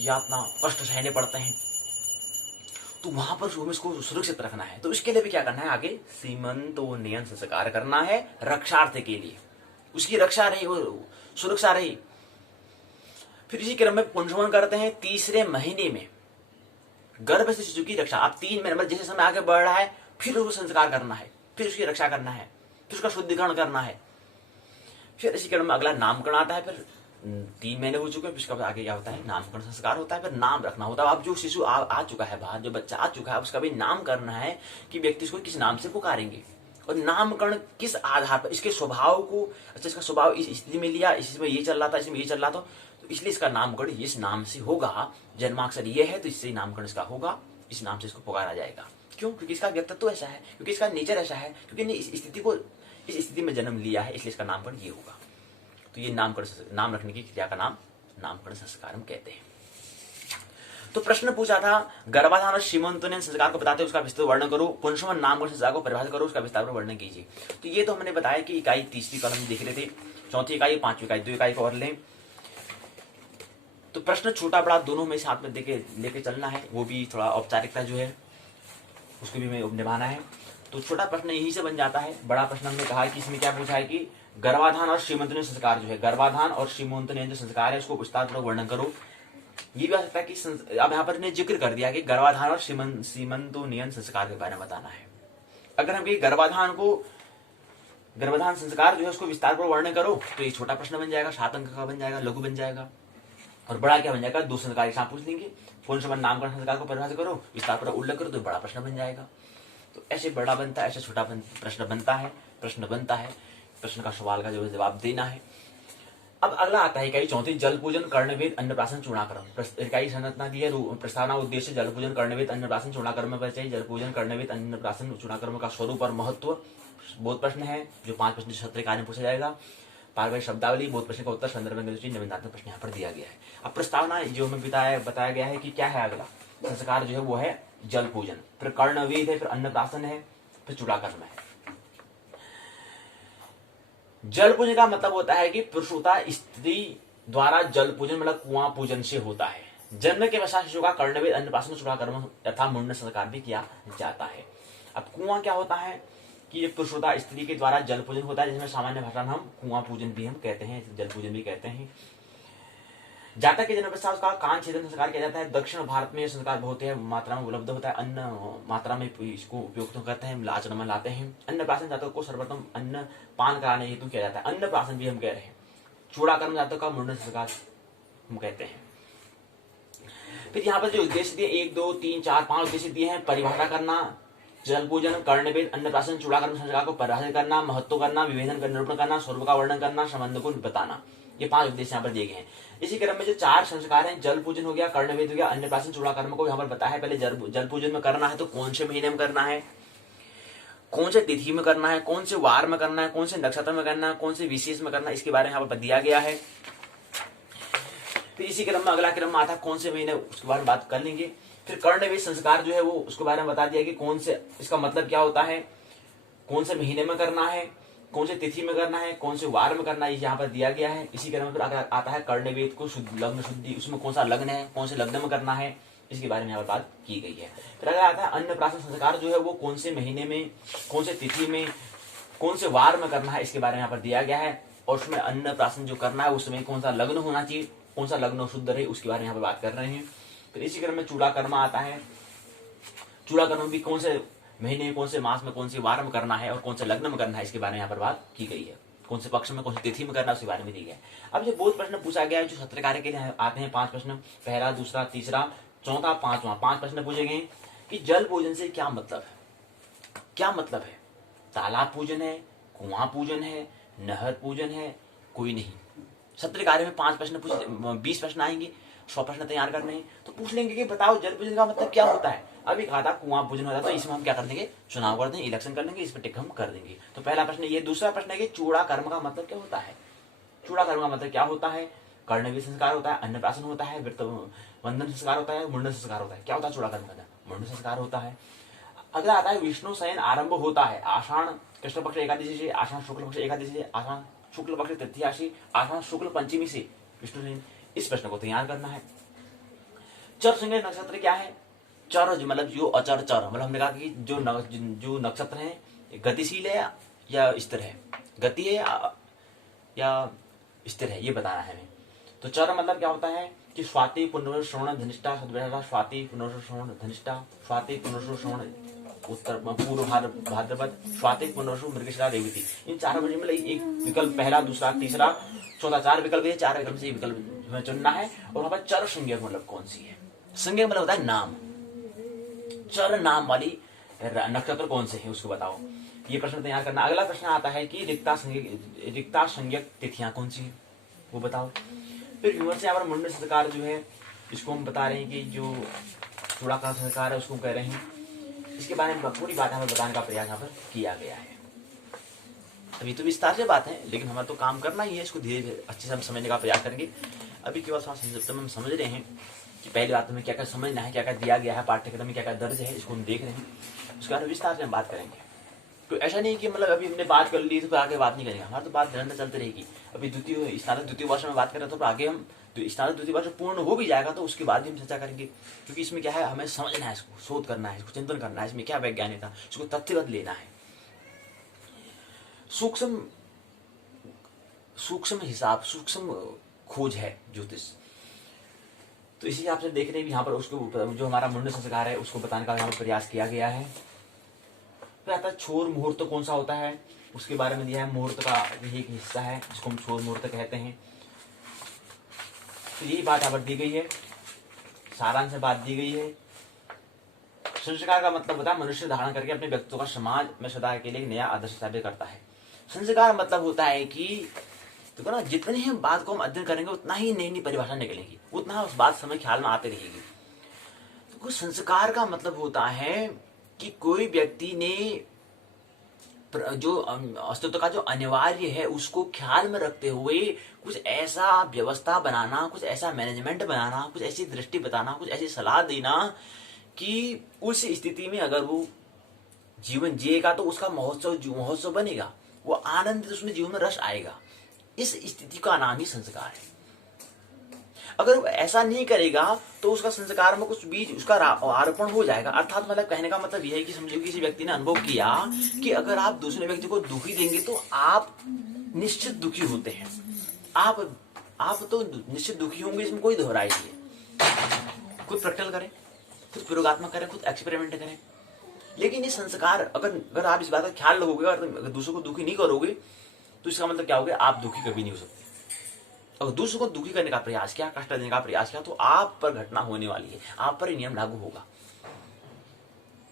यातना, कष्ट सहने पड़ते हैं। तो वहां पर हमें इसको सुरक्षित रखना है, तो इसके लिए भी क्या करना है, आगे सीमंतोनियन संस्कार करना है, रक्षार्थ के लिए, उसकी रक्षा रही, वो सुरक्षा रही। फिर इसी क्रम में पुंसवन करते हैं, तीसरे महीने में गर्भ से शिशु की रक्षा। अब 3 महीने, जैसे समय आगे बढ़ रहा है, फिर उसको संस्कार करना है, फिर उसकी रक्षा करना है, फिर उसका शुद्धिकरण करना है। फिर इसी क्रम में अगला नामकरण आता है। फिर 3 महीने हो चुके हैं, फिर उसका आगे क्या होता है, नामकरण संस्कार होता है, फिर नाम रखना होता है। अब जो शिशु आ चुका है बाहर, जो बच्चा आ चुका है, उसका भी नाम करना है कि व्यक्ति इसको किस नाम से पुकारेंगे, और नामकरण किस आधार पर, इसके स्वभाव को, अच्छा इसका स्वभाव इस स्थिति में लिया, इसमें ये चल रहा था, इसमें ये चल रहा था, तो इसलिए इसका नामकरण इस नाम से होगा। जन्माक्षर ये है तो इससे नामकरण इसका होगा, इस नाम से इसको पुकारा जाएगा। क्यों? क्योंकि इसका व्यक्तित्व ऐसा है, क्योंकि इसका नेचर ऐसा है, क्योंकि इस स्थिति में जन्म लिया है, इसलिए इसका नामकरण ये होगा। तो ये नामकरण, नाम रखने की क्रिया का नाम नामकरण संस्कार हम कहते हैं। तो प्रश्न पूछा था, गर्भाधान और सीमंतोनियन संस्कार को बताते हैं, उसका विस्तृत वर्णन करो। पुंसवन नामकरण संस्कार को परिभाषित करो, उसका विस्तार में वर्णन कीजिए। तो ये तो हमने बताया कि इकाई तीसरी कल हम देख रहे थे, चौथी इकाई, 5वीं इकाई, 2 इकाई को और लें। तो प्रश्न छोटा बड़ा दोनों में साथ में लेके चलना है, वो भी थोड़ा औपचारिकता जो है उसको भी हमें निभाना है। तो छोटा प्रश्न यहीं से बन जाता है। बड़ा प्रश्न हमने कहा कि इसमें क्या पूछा है कि गर्भाधान और सीमंतोनियन संस्कार जो है, गर्भाधान और सीमंतोनियन जो संस्कार है, उसको विस्तारपूर्वक वर्णन करो। ये भी आ सकता है कि अब यहाँ पर ने जिक्र कर दिया कि गर्भाधान और सीमंतोनियन संस्कार के बारे में बताना है। अगर हम ये गर्भाधान संस्कार जो है उसको विस्तारपूर्वक वर्णन करो, तो ये छोटा प्रश्न बन जाएगा, 7 अंक का बन जाएगा, लघु बन जाएगा। और बड़ा क्या बन जाएगा, 2 संस्कार एक साथ पूछ लेंगे। पुंसवन नामकरण संस्कार को परिभाषित करो, विस्तारपूर्वक उल्लेख करो, तो बड़ा प्रश्न बन जाएगा। तो ऐसे बड़ा बनता है, ऐसे छोटा प्रश्न बनता है, प्रश्न का सवाल का जो जवाब देना है। अब अगला आता है इकाई 34 जल पूजन कर्णवेद अन्नप्राशन चूड़ाकर्म। इकाई संरचना दी है, प्रस्तावना उद्देश्य जल पूजन कर्णवेद अन्नप्राशन चूड़ाकर्म में परिचय। जल पूजन कर्णवेद अन्नप्राशन चूड़ाकर्म का स्वरूप और महत्व। बोध प्रश्न है जो 5 प्रश्न सत्र कार्य में पूछा जाएगा। पारिभाषिक शब्दावली, बोध प्रश्न का उत्तर, संदर्भ में निबंधात्मक प्रश्न यहाँ पर दिया गया है। अब प्रस्तावना जो हमें बताया गया है कि क्या है अगला संस्कार जो है वो है जल पूजन, फिर कर्णवेद है, फिर अन्नप्राशन है, फिर चूड़ाकर्म है। जल पूजन का मतलब होता है कि पुरुष होता है स्त्री द्वारा जल पूजन मतलब कुआं पूजन से होता है। जन्म के पश्चात शिशु का कर्णवेद अन्नप्राशन चूड़ाकर्म तथा मुंडन संस्कार भी किया जाता है। अब कुआं क्या होता है कि ये पुरुष होता स्त्री के द्वारा जल पूजन होता है, जिसमें सामान्य भाषा में हम कुआं पूजन भी हम कहते हैं, जल पूजन भी कहते हैं। जातक के जन्म के साथ उसका कान छेदन संस्कार किया जाता है। दक्षिण भारत में यह संस्कार बहुत है मात्रा में उपलब्ध होता है, अन्न मात्रा में इसको उपयोग तो करते हैं, आचरण में लाते हैं। अन्नप्राशन जातक को सर्वप्रथम अन्न पान कराने हेतु किया जाता है, अन्नप्राशन भी हम कह रहे हैं। चूड़ाकर्म जातक का मुंडन संस्कार हम कहते हैं। फिर यहाँ पर जो उद्देश्य दिए 1 2 3 4 5 उद्देश्य दिए हैं। परिभाषा करना, जल पूजन कर्णवेद अन्नप्राशन चूड़ाकर्म संस्कार को परिभाषित करना, महत्व करना, विभेदन कर निरूपण करना, स्वरूप का वर्णन करना, संबंध को बताना, ये 5 उद्देश्य यहाँ पर दिए गए हैं। इसी क्रम में जो 4 संस्कार हैं, जल पूजन हो गया, कर्णवेद हो गया, अन्नप्राशन चूड़ाकर्म को यहाँ पर बताया है। पहले जल पूजन में करना है तो कौन से महीने में करना है, कौन से तिथि में करना है, कौन से वार में करना है, कौन से नक्षत्र में करना है, कौन से विशेष में करना है, इसके बारे में यहाँ पर दिया गया है। फिर इसी क्रम में अगला क्रम आता है कौन से महीने, उसके बारे में बात कर लेंगे। फिर कर्णवेद संस्कार जो है वो उसके बारे में बता दिया कि कौन से, इसका मतलब क्या होता है, कौन से महीने में करना है, कौन से तिथि में करना है, कौन से वार में करना है, यहाँ पर दिया गया है। इसी क्रम में फिर आता है कर्णवेद को लग्न शुद्धि, उसमें कौन सा लग्न है, कौन से लग्न में करना है, इसके बारे में यहाँ पर बात की गई है। फिर अगर आता है अन्नप्राशन संस्कार जो है वो कौन से महीने में, कौन से तिथि में, कौन से वार में करना है, इसके बारे में यहाँ पर दिया गया है। और उसमें अन्नप्राशन जो करना है उसमें कौन सा लग्न होना चाहिए, कौन सा लग्न शुद्ध रहे, उसके बारे में यहाँ पर बात कर रहे हैं। फिर इसी क्रम में चूड़ाकर्म आता है, चूड़ाकर्म भी कौन से महीने, कौन से मास में, कौन से वार में करना है और कौन से लग्न में करना है, इसके बारे में यहाँ पर बात की गई है। कौन से पक्ष में, कौन सी तिथि में करना है, उसके बारे में दी गया है। अब जो बोध प्रश्न पूछा गया है जो सत्र कार्य के लिए आते हैं 5 प्रश्न, पहला, दूसरा, तीसरा, चौथा, 5वां, 5 प्रश्न पूछे गए कि जल पूजन से क्या मतलब है, क्या मतलब है। तालाब पूजन है, कुआं पूजन है, नहर पूजन है, कोई नहीं। सत्र कार्य में 5 प्रश्न पूछे, 20 प्रश्न आएंगे, 100 प्रश्न तैयार करने हैं, तो पूछ लेंगे कि बताओ जल पूजन का मतलब क्या होता है। अभी कहा था कुआं पूजन होता है, तो इसमें हम क्या कर देंगे, चुनाव कर देंगे, इलेक्शन कर लेंगे, इस पर टिक हम कर देंगे। तो पहला प्रश्न ये। दूसरा प्रश्न है कि चूड़ाकर्म का मतलब क्या होता है। चूड़ाकर्म का मतलब क्या होता है। कर्णवेद संस्कार होता है, अन्नप्राशन होता है, वंदन संस्कार होता है, मुंडन संस्कार होता है। क्या होता है चूड़ाकर्म का, मुंडन संस्कार होता है। अगला आता है विष्णु शयन आरंभ होता है आषाढ़ कृष्ण पक्ष एकादशी से, आषाढ़ शुक्ल पक्ष एकादशी से, आषाढ़ शुक्ल पक्ष तृतीया से, आषाढ़ शुक्ल पंचमी से विष्णु शयन। इस प्रश्न को तैयार करना है। चर संज्ञा नक्षत्र क्या है। चर मतलब जो अचर चर, मतलब हमने कहा कि जो नक्षत्र है गतिशील है या स्थिर है, गति है या स्थिर है, ये बताना है हमें। तो चर मतलब क्या होता है कि स्वाति पुनर्वसु श्रवण धनिष्ठा सद्वैसा, स्वाति पुनर्वसु श्रवण धनिष्ठा, स्वाति पुनर्वसु श्रवण उत्तर पूर्व भाद्रपद, स्वाति पुनर्वसु मृगशिरा रेवती। इन 4 बजे में एक विकल्प, पहला, दूसरा, तीसरा, चौथा, 4 विकल्प है, 4 विकल्प से विकल्प चुनना है। और वहां पर चर संज्ञा मतलब कौन सी है। संज्ञा मतलब होता है नाम, चर नाम वाली नक्षत्र कौन से है उसको बताओ, ये प्रश्न तैयार करना। अगला प्रश्न आता है कि रिक्ता संज्ञक तिथियां कौन सी है वो बताओ। फिर विमर्श यहाँ पर मुंडन संस्कार जो है इसको हम बता रहे हैं कि जो चूड़ाकर्म संस्कार है उसको कह रहे हैं। इसके बारे में पूरी बात हमें बताने का प्रयास यहाँ पर किया गया है। अभी तो विस्तार से बात है, लेकिन हमें तो काम करना ही है, इसको धीरे धीरे अच्छे से हम समझने का प्रयास करेंगे। अभी केवल संक्षिप्त में हम समझ रहे हैं कि पहली बात हमें क्या क्या समझना है, क्या क्या दिया गया है पाठ्यक्रम में, क्या क्या दर्ज है, इसको हम देख रहे हैं। उसके बाद विस्तार से हम बात करेंगे। तो ऐसा नहीं कि मतलब अभी हमने बात कर ली तो आगे बात नहीं करेंगे, हमारी तो बात निरंतर चलती रहेगी। अभी द्वितीय वर्ष में बात करें तो आगे हम स्नातक द्वितीय वर्ष पूर्ण हो भी जाएगा तो उसके बाद भी हम चर्चा करेंगे, क्योंकि इसमें क्या है, हमें समझना है, इसको शोध करना है, इसको चिंतन करना है, इसमें क्या वैज्ञानिक था, इसको तथ्यगत लेना है। सूक्ष्म हिसाब, सूक्ष्म खोज है ज्योतिष। तो इसी हिसाब से देख रहे हैं यहाँ पर उसको जो हमारा मुंडन संस्कार है उसको बताने का यहाँ पर प्रयास किया गया है। फिर आता है छोर मुहूर्त कौन सा होता है, उसके बारे में दिया है। मुहूर्त का यही एक हिस्सा है जिसको हम छोर मुहूर्त कहते हैं। तो यही बात यहाँ पर दी गई है, सारांश से बात दी गई है। संस्कार का मतलब होता है मनुष्य धारण करके अपने व्यक्तित्व का समाज में सदा के लिए नया आदर्श स्थापित करता है। संस्कार मतलब होता है कि तो ना जितनी हम बात को हम अध्ययन करेंगे उतना ही नई नई परिभाषा निकलेगी, उतना उस बात समय ख्याल में आती रहेगी। तो कुछ संस्कार का मतलब होता है कि कोई व्यक्ति ने जो अस्तित्व का जो अनिवार्य है उसको ख्याल में रखते हुए कुछ ऐसा व्यवस्था बनाना, कुछ ऐसा मैनेजमेंट बनाना, कुछ ऐसी दृष्टि बताना, कुछ ऐसी सलाह देना कि उस स्थिति में अगर वो जीवन जिएगा तो उसका महोत्सव बनेगा, वो आनंद, उसमें जीवन में रस आएगा। इस स्थिति का नाम ही संस्कार है। अगर वो ऐसा नहीं करेगा तो उसका संस्कार में कुछ बीज उसका आरोपण हो जाएगा। अर्थात मतलब कहने का मतलब यह है कि समझो किसी व्यक्ति ने अनुभव किया कि अगर आप दूसरे व्यक्ति को दुखी देंगे तो आप निश्चित दुखी होते हैं, आप तो निश्चित दुखी होंगे, इसमें कोई दोहराई नहीं है। खुद प्रैक्टिकल करें, खुद प्रयोगात्मक करें, खुद एक्सपेरिमेंट करें। लेकिन ये संस्कार अगर आप इस बात का ख्याल रखोगे, अगर दूसरों को दुखी नहीं करोगे तो इसका मतलब क्या होगा, आप दुखी कभी नहीं हो सकते। अगर दूसरों को दुखी करने का प्रयास किया, कष्ट देने का प्रयास किया, तो आप पर घटना होने वाली है, आप पर ही नियम लागू होगा,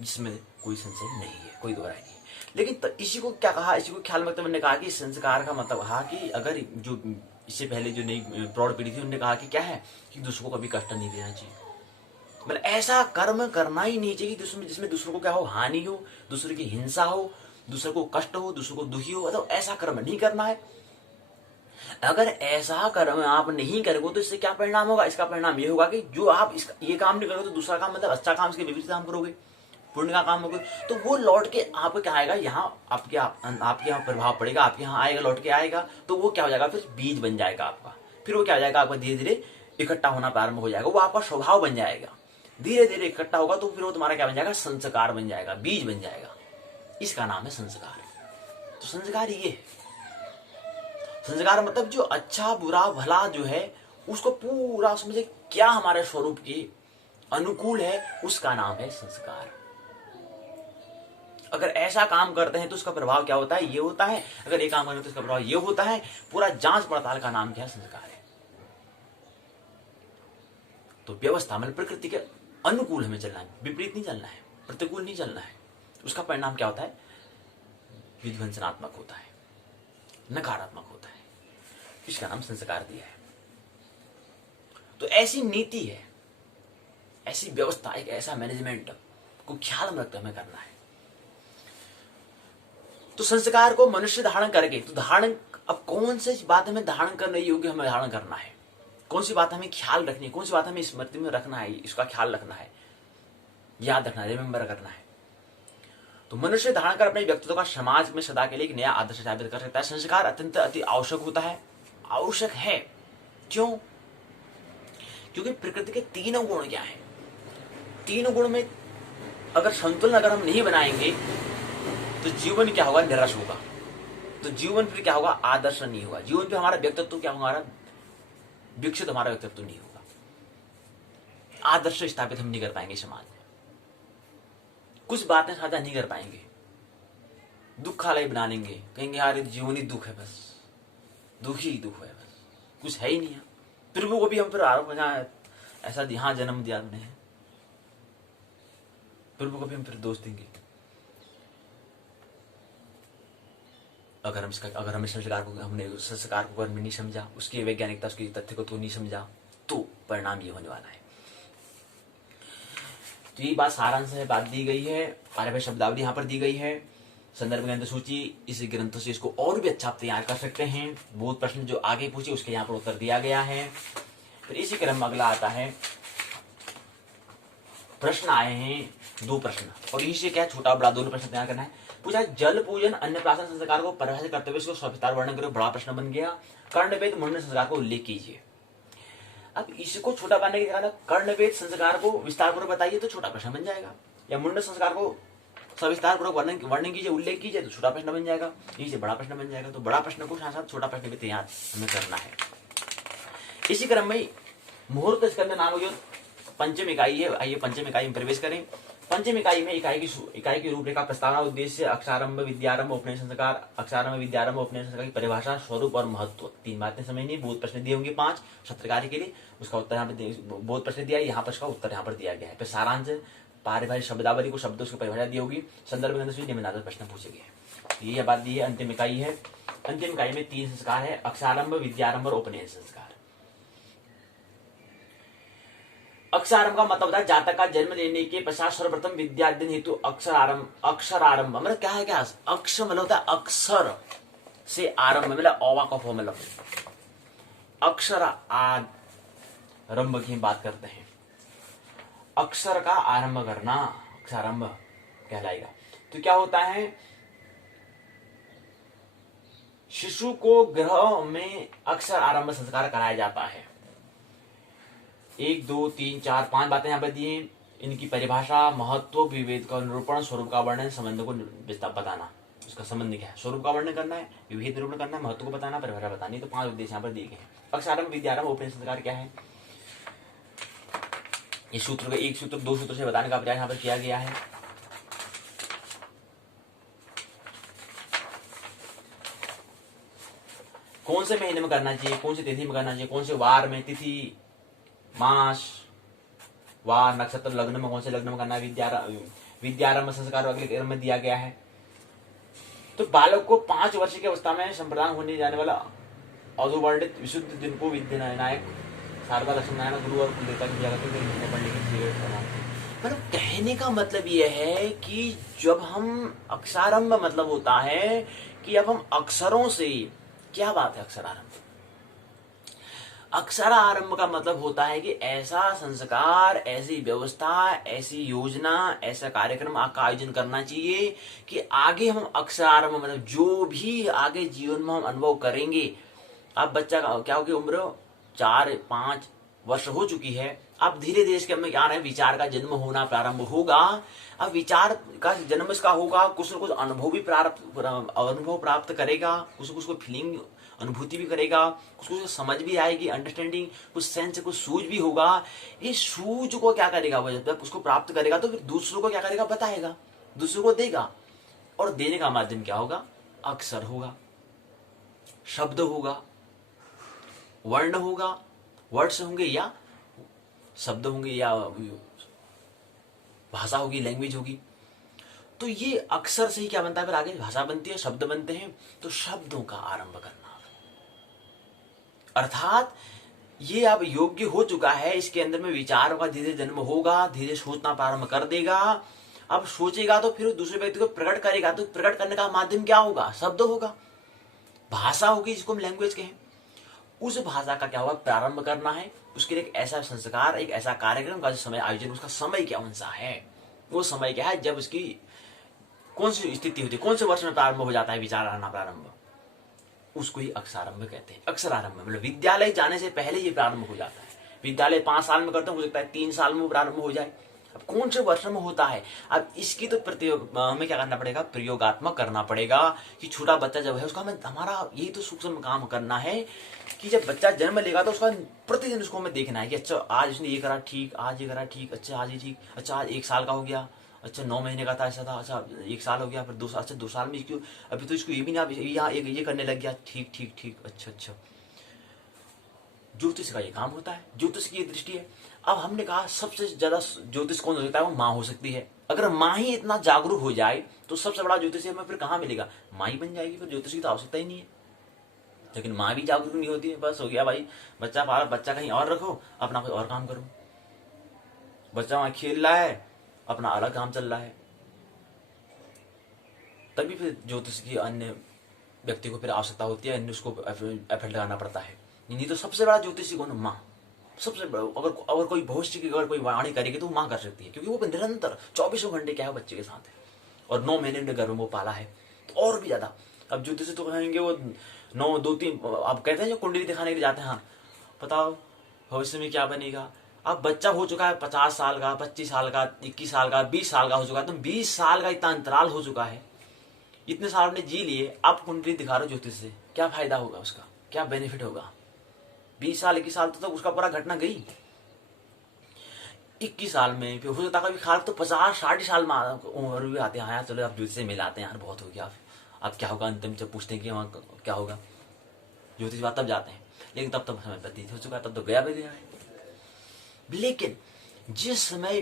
जिसमें कोई संशय नहीं है, कोई दोहराई नहीं है। लेकिन इसी को क्या कहा, इसी को ख्याल में रखते ने कहा कि संस्कार का मतलब कहा कि अगर जो इससे पहले जो नई प्रौढ़ पीढ़ी थी उन्होंने कहा कि क्या है कि दूसरों को कभी कष्ट नहीं देना चाहिए, मतलब ऐसा कर्म करना ही नहीं चाहिए जिसमें दूसरों को क्या हो, हानि हो, दूसरे की हिंसा हो, दूसरे को कष्ट हो, दूसरों को दुखी हो, मतलब ऐसा कर्म नहीं करना है। अगर ऐसा कर्म आप नहीं करोगे तो इससे क्या परिणाम होगा, इसका परिणाम ये होगा कि जो आप ये काम नहीं करोगे तो दूसरा काम, मतलब अच्छा काम, इसके विपरीत काम करोगे, पुण्य का काम होगा, तो वो लौट के आपको क्या आएगा, यहाँ आपके यहाँ प्रभाव पड़ेगा, आपके यहाँ आएगा, लौट के आएगा, तो वो क्या हो जाएगा, फिर बीज बन जाएगा आपका, फिर वो क्या हो जाएगा, आपका धीरे धीरे इकट्ठा होना प्रारंभ हो जाएगा, वो आपका स्वभाव बन जाएगा, धीरे धीरे इकट्ठा होगा, तो फिर वो तुम्हारा क्या बन जाएगा, संस्कार बन जाएगा, बीज बन जाएगा। इसका नाम है संस्कार। तो संस्कार ये है, संस्कार मतलब जो अच्छा बुरा भला जो है उसको पूरा समझे क्या हमारे स्वरूप के अनुकूल है, उसका नाम है संस्कार। अगर ऐसा काम करते हैं तो उसका प्रभाव क्या होता है, ये होता है, अगर ये काम करते हैं तो उसका प्रभाव ये होता है, पूरा जांच पड़ताल का नाम क्या है, संस्कार है। तो व्यवस्था मतलब प्रकृति के अनुकूल हमें चलना है, विपरीत नहीं चलना है, प्रतिकूल नहीं चलना है। उसका परिणाम क्या होता है, विध्वंसनात्मक होता है, नकारात्मक होता है। इसका नाम संस्कार दिया है। तो ऐसी नीति है, ऐसी व्यवस्था, एक ऐसा मैनेजमेंट को ख्याल में रखते हमें करना है। तो संस्कार को मनुष्य धारण करके, तो धारण, अब कौन सी बात हमें धारण करने योग्य हमें धारण करना है, कौन सी बात हमें ख्याल रखनी है, कौन सी बात हमें स्मृति में रखना है, इसका ख्याल रखना है, याद रखना है, रिमेंबर करना है। तो मनुष्य धारण कर अपने व्यक्तित्व का समाज में सदा के लिए एक नया आदर्श स्थापित कर सकता है। संस्कार अत्यंत अति आवश्यक होता है, आवश्यक है। क्यों? क्योंकि प्रकृति के तीनों गुण क्या है, तीनों गुण में अगर संतुलन अगर हम नहीं बनाएंगे तो जीवन क्या होगा, निराश होगा। तो जीवन फिर क्या होगा, आदर्श नहीं होगा। जीवन पे हमारा व्यक्तित्व क्या होगा, हमारा विकसित हमारा व्यक्तित्व नहीं होगा, आदर्श स्थापित हम नहीं कर पाएंगे समाज में, कुछ बातें साझा नहीं कर पाएंगे, दुखालय बना लेंगे, कहेंगे यार जीवन ही दुख है, बस दुख ही दुख है, बस कुछ है ही नहीं है। प्रभु को भी हम फिर आरोप लगाए, ऐसा यहाँ जन्म दिया हमने, प्रभु को भी हम फिर दोष देंगे। अगर हम संस्कार को अगर नहीं समझा, उसकी वैज्ञानिकता, उसकी तथ्य को तो नहीं समझा, तो परिणाम ये होने वाला है। तो ये बात सारांश है, बात दी गई है, कार्यभाषा शब्दावली यहाँ पर दी गई है, संदर्भ ग्रंथ सूची, इस ग्रंथ से इसको और भी अच्छा आप तैयार कर सकते हैं। बहुत प्रश्न जो आगे पूछे उसके यहाँ पर उत्तर दिया गया है। फिर इसी क्रम में अगला आता है, प्रश्न आए हैं 2 प्रश्न, और इसी क्या छोटा बड़ा दोनों प्रश्न तैयार करना है। पूछा जल पूजन अन्नप्राशन संस्कार को परिभाषित करते हुए इसको सविस्तार वर्णन करो, बड़ा प्रश्न बन गया। कर्णवेद मुंडन संस्कार को उल्लेख कीजिए। अब इसको छोटा बनाने के कारण कर्णवेद संस्कार को विस्तार पूर्वक बताइए तो छोटा प्रश्न बन जाएगा, या मुंडन संस्कार को सविस्तार पूर्वक वर्णन कीजिए, उल्लेख कीजिए तो छोटा प्रश्न बन जाएगा, यही से बड़ा प्रश्न बन जाएगा। तो बड़ा प्रश्न को साथ साथ छोटा प्रश्न भी तैयार हमें करना है। इसी क्रम में मुहूर्त स्कंद नाम जो पंचम इकाई है, आइए पंचम इकाई में प्रवेश करें। पंचम इकाई में इकाई की रूपरेखा, प्रस्तावना, उद्देश्य, अक्षारंभ, विद्यारंभ, उपनयन संस्कार, अक्षारंभ, विद्यारंभ, उपनयन संस्कार की परिभाषा, स्वरूप और महत्व, 3 बातें समझनी। बहुत प्रश्न दिए होंगे 5 सत्र कार्य के लिए, उसका उत्तर यहाँ पे बहुत प्रश्न दिया है, यहाँ पर उसका उत्तर यहाँ पर दिया गया है। फिर सारांश, पारिभाषिक शब्दावली को शब्दों की परिभाषा दी होगी, संदर्भ ग्रंथ से निम्नलिखित प्रश्न पूछे गए। ये बात दी है, अंतिम इकाई है। अंतिम इकाई में 3 संस्कार है, अक्षारंभ, विद्यारंभ और उपनयन संस्कार। अक्षारंभ का मतलब होता है जातक का जन्म लेने के पश्चात सर्वप्रथम विद्याध्ययन हेतु अक्षरारंभ मतलब क्या है, क्या अक्ष मतलब होता है अक्षर से आरंभ, मतलब ओवा का फॉर्मूला अक्षर आरंभ की बात करते हैं। अक्षर का आरंभ करना अक्षारंभ कहलाएगा। तो क्या होता है, शिशु को गृह में अक्षर आरंभ संस्कार कराया जाता है। 1 2 3 4 5 बातें यहाँ पर दी हैं। इनकी परिभाषा, महत्व, विभेद का निरूपण, स्वरूप का वर्णन, संबंध को बताना। उसका संबंध क्या है, स्वरूप का वर्णन करना है, विभेद निरूपण करना है, महत्व को बताना, परिभाषा बतानी। तो 5 उद्देश्य यहाँ पर दिए गए हैं। अक्षारंभ, विद्यारंभ, उपनयन संस्कार क्या है, इस सूत्र को 1 सूत्र 2 सूत्र से बताने का प्रयास यहाँ पर किया गया है। कौन से महीने में करना चाहिए, कौन सी तिथि में करना चाहिए, कौन से वार में, तिथि, मास, वार, नक्षत्र, लग्न में, कौन से लग्न में करना है, विद्यारंभ संस्कार अगले क्रम में दिया गया है। तो बालक को 5 वर्ष की अवस्था में संप्रदान होने जाने वाला अधोवर्णित विशुद्ध दिन को विद्यानायक, शारदा, लक्ष्मी नारायण, गुरु और कुलदेवता की पूजा करके पढ़ने की। मतलब कहने का मतलब यह है कि जब हम अक्षरारंभ मतलब होता है कि अब हम अक्षरों से, क्या बात है अक्षरारंभ, अक्षरारंभ का मतलब होता है कि ऐसा संस्कार, ऐसी व्यवस्था, ऐसी योजना, ऐसा कार्यक्रम का आयोजन करना चाहिए कि आगे हम अक्षरारंभ मतलब जो भी आगे जीवन में हम अनुभव करेंगे। अब बच्चा का क्या होगी, उम्र 4-5 वर्ष हो चुकी है, अब धीरे धीरे इसके अंदर क्या है, विचार का जन्म होना प्रारंभ होगा। अब विचार का जन्म इसका होगा, कुछ न कुछ अनुभव भी प्राप्त करेगा, कुछ कुछ फीलिंग अनुभूति भी करेगा, कुछ कुछ समझ भी आएगी, अंडरस्टैंडिंग, कुछ सेंस, कुछ सूझ भी होगा। इस सूझ को क्या करेगा वो, जब उसको प्राप्त करेगा तो फिर दूसरों को क्या करेगा, बताएगा, दूसरों को देगा। और देने का माध्यम क्या होगा, अक्षर होगा, शब्द होगा, वर्ण होगा, वर्ड्स होंगे या शब्द होंगे या भाषा होगी, लैंग्वेज होगी। तो ये अक्षर से ही क्या बनता है, फिर आगे भाषा बनती है, शब्द बनते हैं। तो शब्दों का आरंभ करना, अर्थात ये अब योग्य हो चुका है, इसके अंदर में विचारों का धीरे जन्म होगा, धीरे सोचना प्रारंभ कर देगा। अब सोचेगा तो फिर दूसरे व्यक्ति को प्रकट करेगा, तो प्रकट करने का माध्यम क्या होगा, शब्द होगा, भाषा होगी, जिसको हम लैंग्वेज कहें। उस भाषा का क्या होगा, प्रारंभ करना है। उसके लिए एक ऐसा संस्कार, एक ऐसा कार्यक्रम का जो समय आयोजन, उसका समय क्या कौन सा है, वो समय क्या है, जब उसकी कौन सी स्थिति होती है, कौन से वर्ष में प्रारंभ हो जाता है विचार आना प्रारंभ, उसको ही अक्षरारंभ कहते हैं। अक्षरारंभ मतलब विद्यालय जाने से पहले ये प्रारंभ हो जाता है। विद्यालय 5 साल में करते हैं, हो सकता है 3 साल में प्रारंभ हो जाए। अब कौन से वर्ष में होता है, अब इसकी तो हमें क्या करना पड़ेगा, प्रयोगात्मक करना पड़ेगा कि छोटा बच्चा जब है उसका हमारा यही तो सूक्ष्म काम करना है कि जब बच्चा जन्म लेगा तो उसका प्रतिदिन उसको हमें देखना है कि अच्छा आज उसने ये करा ठीक, आज ये करा ठीक, अच्छा आज ये ठीक, अच्छा आज 1 साल का हो गया, अच्छा 9 महीने का था ऐसा था, अच्छा 1 साल हो गया, फिर 2 साल, अच्छा 2 साल में क्यों, अभी तो इसको ये भी ना, यहाँ ये करने लग गया, ठीक ठीक ठीक, अच्छा अच्छा। ज्योतिष का ये काम होता है, ज्योतिष की ये दृष्टि है। अब हमने कहा सबसे ज्यादा ज्योतिष कौन हो सकता है, वो माँ हो सकती है। अगर माँ ही इतना जागरूक हो जाए तो सबसे बड़ा ज्योतिष हमें फिर कहाँ मिलेगा, माँ ही बन जाएगी, फिर ज्योतिष की तो आवश्यकता ही नहीं है। लेकिन माँ भी जागरूक नहीं होती है, बस हो गया भाई, बच्चा पाला, बच्चा कहीं और रखो, अपना कोई और काम करो। बच्चा वहां खेल रहा है, अपना अलग काम चल रहा है, तभी फिर ज्योतिष की अन्य व्यक्ति को फिर आवश्यकता होती है, अन्य उसको एफर्ट लगाना पड़ता है। नहीं तो सबसे बड़ा ज्योतिषी कौन, माँ। सबसे बड़ा, अगर कोई भविष्य की अगर कोई वाणी करेगी तो माँ कर सकती है, क्योंकि वो निरंतर 24 घंटे क्या है बच्चे के साथ है, और 9 महीने में गर्भ में वो पाला है, तो और भी ज्यादा। अब ज्योतिषी तो कहेंगे वो 9 2 3, अब कहते हैं जो कुंडली दिखाने के लिए जाते हैं, हाँ बताओ भविष्य में क्या बनेगा। अब बच्चा हो चुका है 50 साल का, 25 साल का, 21 साल का, 20 साल का हो चुका है, तो 20 साल का इतना अंतराल हो चुका है, इतने साल ने जी लिए। आप कुंडली दिखा रहे हो ज्योतिष से, क्या फायदा होगा उसका, क्या बेनिफिट होगा। 20 साल 21 साल तो उसका पूरा घटना गई। 21 साल में फिर हो सकता है खाल तो 50-60 साल में उम्र भी आते हैं, हाँ चलो आप ज्योतिष से मिलाते हैं, यार बहुत हो गया, अब क्या होगा, अंतिम से पूछते हैं कि वहाँ क्या होगा, ज्योतिष बात तब जाते हैं। लेकिन तब समय व्यतीत हो चुका है, तब तो गया भी गया है। लेकिन जिस समय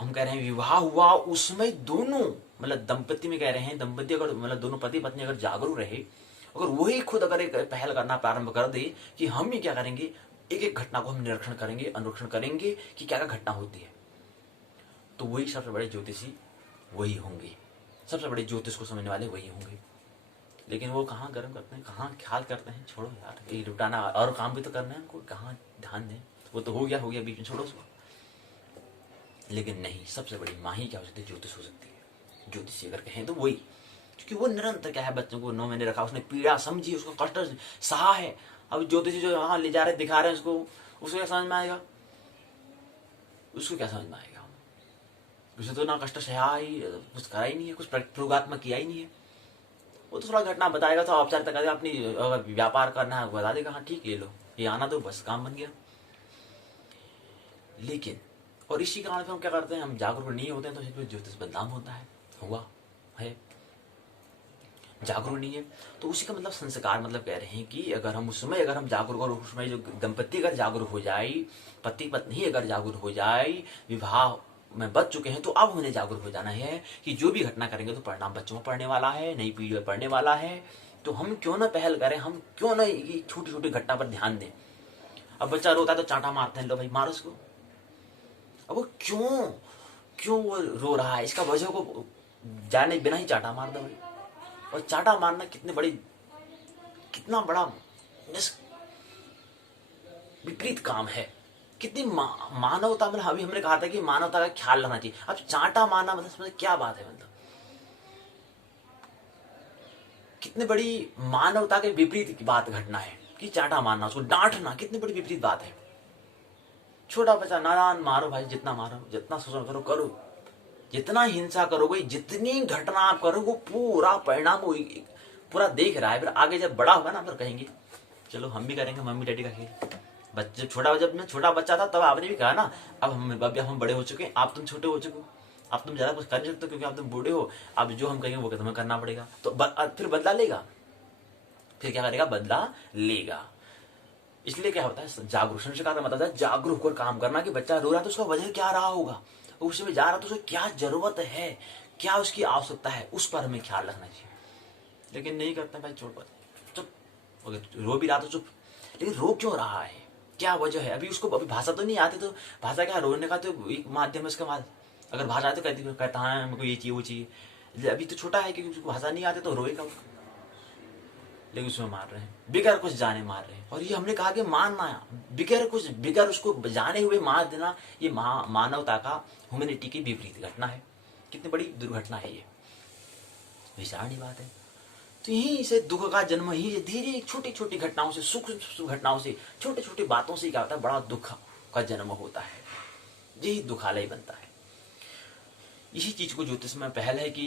हम कह रहे हैं विवाह हुआ, उस समय दोनों मतलब दंपति में कह रहे हैं, दंपति अगर मतलब दोनों पति पत्नी अगर जागरूक रहे, अगर वही खुद अगर एक पहल करना प्रारंभ कर दे कि हम ही क्या करेंगे, एक एक घटना को हम निरीक्षण करेंगे, अनुरक्षण करेंगे कि क्या क्या घटना होती है, तो वही सबसे बड़े ज्योतिषी वही होंगे, सबसे बड़े ज्योतिष को समझने वाले वही होंगे। लेकिन वो कहाँ गर्म करते हैं, कहाँ ख्याल करते हैं, छोड़ो यार, ये लुटाना और काम भी तो करना है उनको, कहाँ ध्यान दें, वो तो हो गया बीच में, छोड़ो उसको। लेकिन नहीं, सबसे बड़ी माँ ही क्या हो सकती है, ज्योतिष हो सकती है। ज्योतिषी अगर कहें तो वही, क्योंकि वो निरंतर क्या है, बच्चों को 9 महीने रखा, उसने पीड़ा समझी, उसको कष्ट सहा है। अब ज्योतिषी जो वहां ले जा रहे दिखा रहे हैं उसको क्या समझ में आएगा, उसको क्या समझ में आएगा, उसे तो ना कष्ट सहा ही, कुछ करा ही नहीं है, कुछ प्रयोगात्मक किया ही नहीं है। वो तो थोड़ा घटना बताएगा, तो औपचारिकता करेगा, अपनी अगर व्यापार करना है बता देगा, हाँ ठीक ले लो, ये आना दो, बस काम बन गया। लेकिन और इसी कारण से हम क्या करते हैं, हम जागरूक नहीं होते हैं, तो ज्योतिष बदनाम होता है, हुआ है। जागरूक नहीं है तो उसी का मतलब संस्कार, मतलब कह रहे हैं कि अगर हम उसमें अगर हम जागरूक, और उसमें जो दंपति अगर जागरूक हो जाए, पति पत्नी अगर जागरूक हो जाए, विवाह में बच चुके हैं, तो अब उन्हें जागरूक हो जाना है कि जो भी घटना करेंगे तो परिणाम बच्चों में पड़ने वाला है, नई पीढ़ी में पड़ने वाला है। तो हम क्यों ना पहल करें, हम क्यों ना छोटी छोटी घटना पर ध्यान दें। अब बच्चा रोता है तो चांटा मारते हैं, लो भाई मारो उसको। अब वो क्यों वो रो रहा है, इसका वजह को जाने बिना ही चांटा मार दो भाई। और चांटा मारना कितना बड़ा विपरीत काम है, कितनी मानवता, मतलब अभी हमने कहा था कि मानवता का ख्याल रखना चाहिए। अब चांटा मारना मतलब क्या बात है, मतलब कितनी बड़ी मानवता के विपरीत की बात घटना है कि चांटा मारना, उसको डांटना कितनी बड़ी विपरीत बात है। छोटा बच्चा नादान, मारो भाई, जितना मारो, जितना शोषण करो, जितना हिंसा करोगे, जितनी घटना आप करोगे, पूरा परिणाम पूरा देख रहा है। फिर आगे जब बड़ा होगा ना, फिर कहेंगे चलो हम भी करेंगे मम्मी डैडी का खेल। बच्चे जब मैं छोटा बच्चा था तब आपने भी कहा ना, अब हम बड़े हो चुके हैं, आप तुम छोटे हो चुके हो, अब तुम ज्यादा कुछ कर नहीं सकते क्योंकि आप तुम बूढ़े हो, अब जो हम कहेंगे वो तुम्हें करना पड़ेगा। तो फिर बदला लेगा, फिर क्या करेगा, बदला लेगा। इसलिए क्या होता है, जागरूक संस्कार का मतलब है जागरूक होकर काम करना, कि बच्चा रो रहा है तो उसका वजह क्या रहा होगा, उसमें जा रहा तो उसको क्या जरूरत है, क्या उसकी आवश्यकता है, उस पर हमें ख्याल रखना चाहिए। लेकिन नहीं करते भाई, छोड़ चुप, रो भी रहा तो चुप, लेकिन रो क्यों रहा है, क्या वजह है। अभी भाषा तो नहीं आती, तो भाषा क्या, रोने का तो एक माध्यम है उसका। अगर भाषा आती तो कहता है मेरे को ये चाहिए वो चाहिए। अभी तो छोटा है क्योंकि उसको भाषा नहीं आती, तो रोएगा, लेकिन उसमें मार रहे हैं, बिगैर कुछ जाने मार रहे हैं। और ये हमने कहा कि मारना, बिगैर उसको जाने हुए मार देना, ये मानवता का, ह्यूमैनिटी की विपरीत घटना है। कितनी बड़ी दुर्घटना है ये, विचारणी बात है। तो यही से दुख का जन्म ही धीरे छोटी छोटी घटनाओं से, सुख घटनाओं से, छोटी छोटी बातों से क्या होता है, बड़ा दुख का जन्म होता है, यही दुखालय बनता है। इसी चीज को ज्योतिष में पहल है कि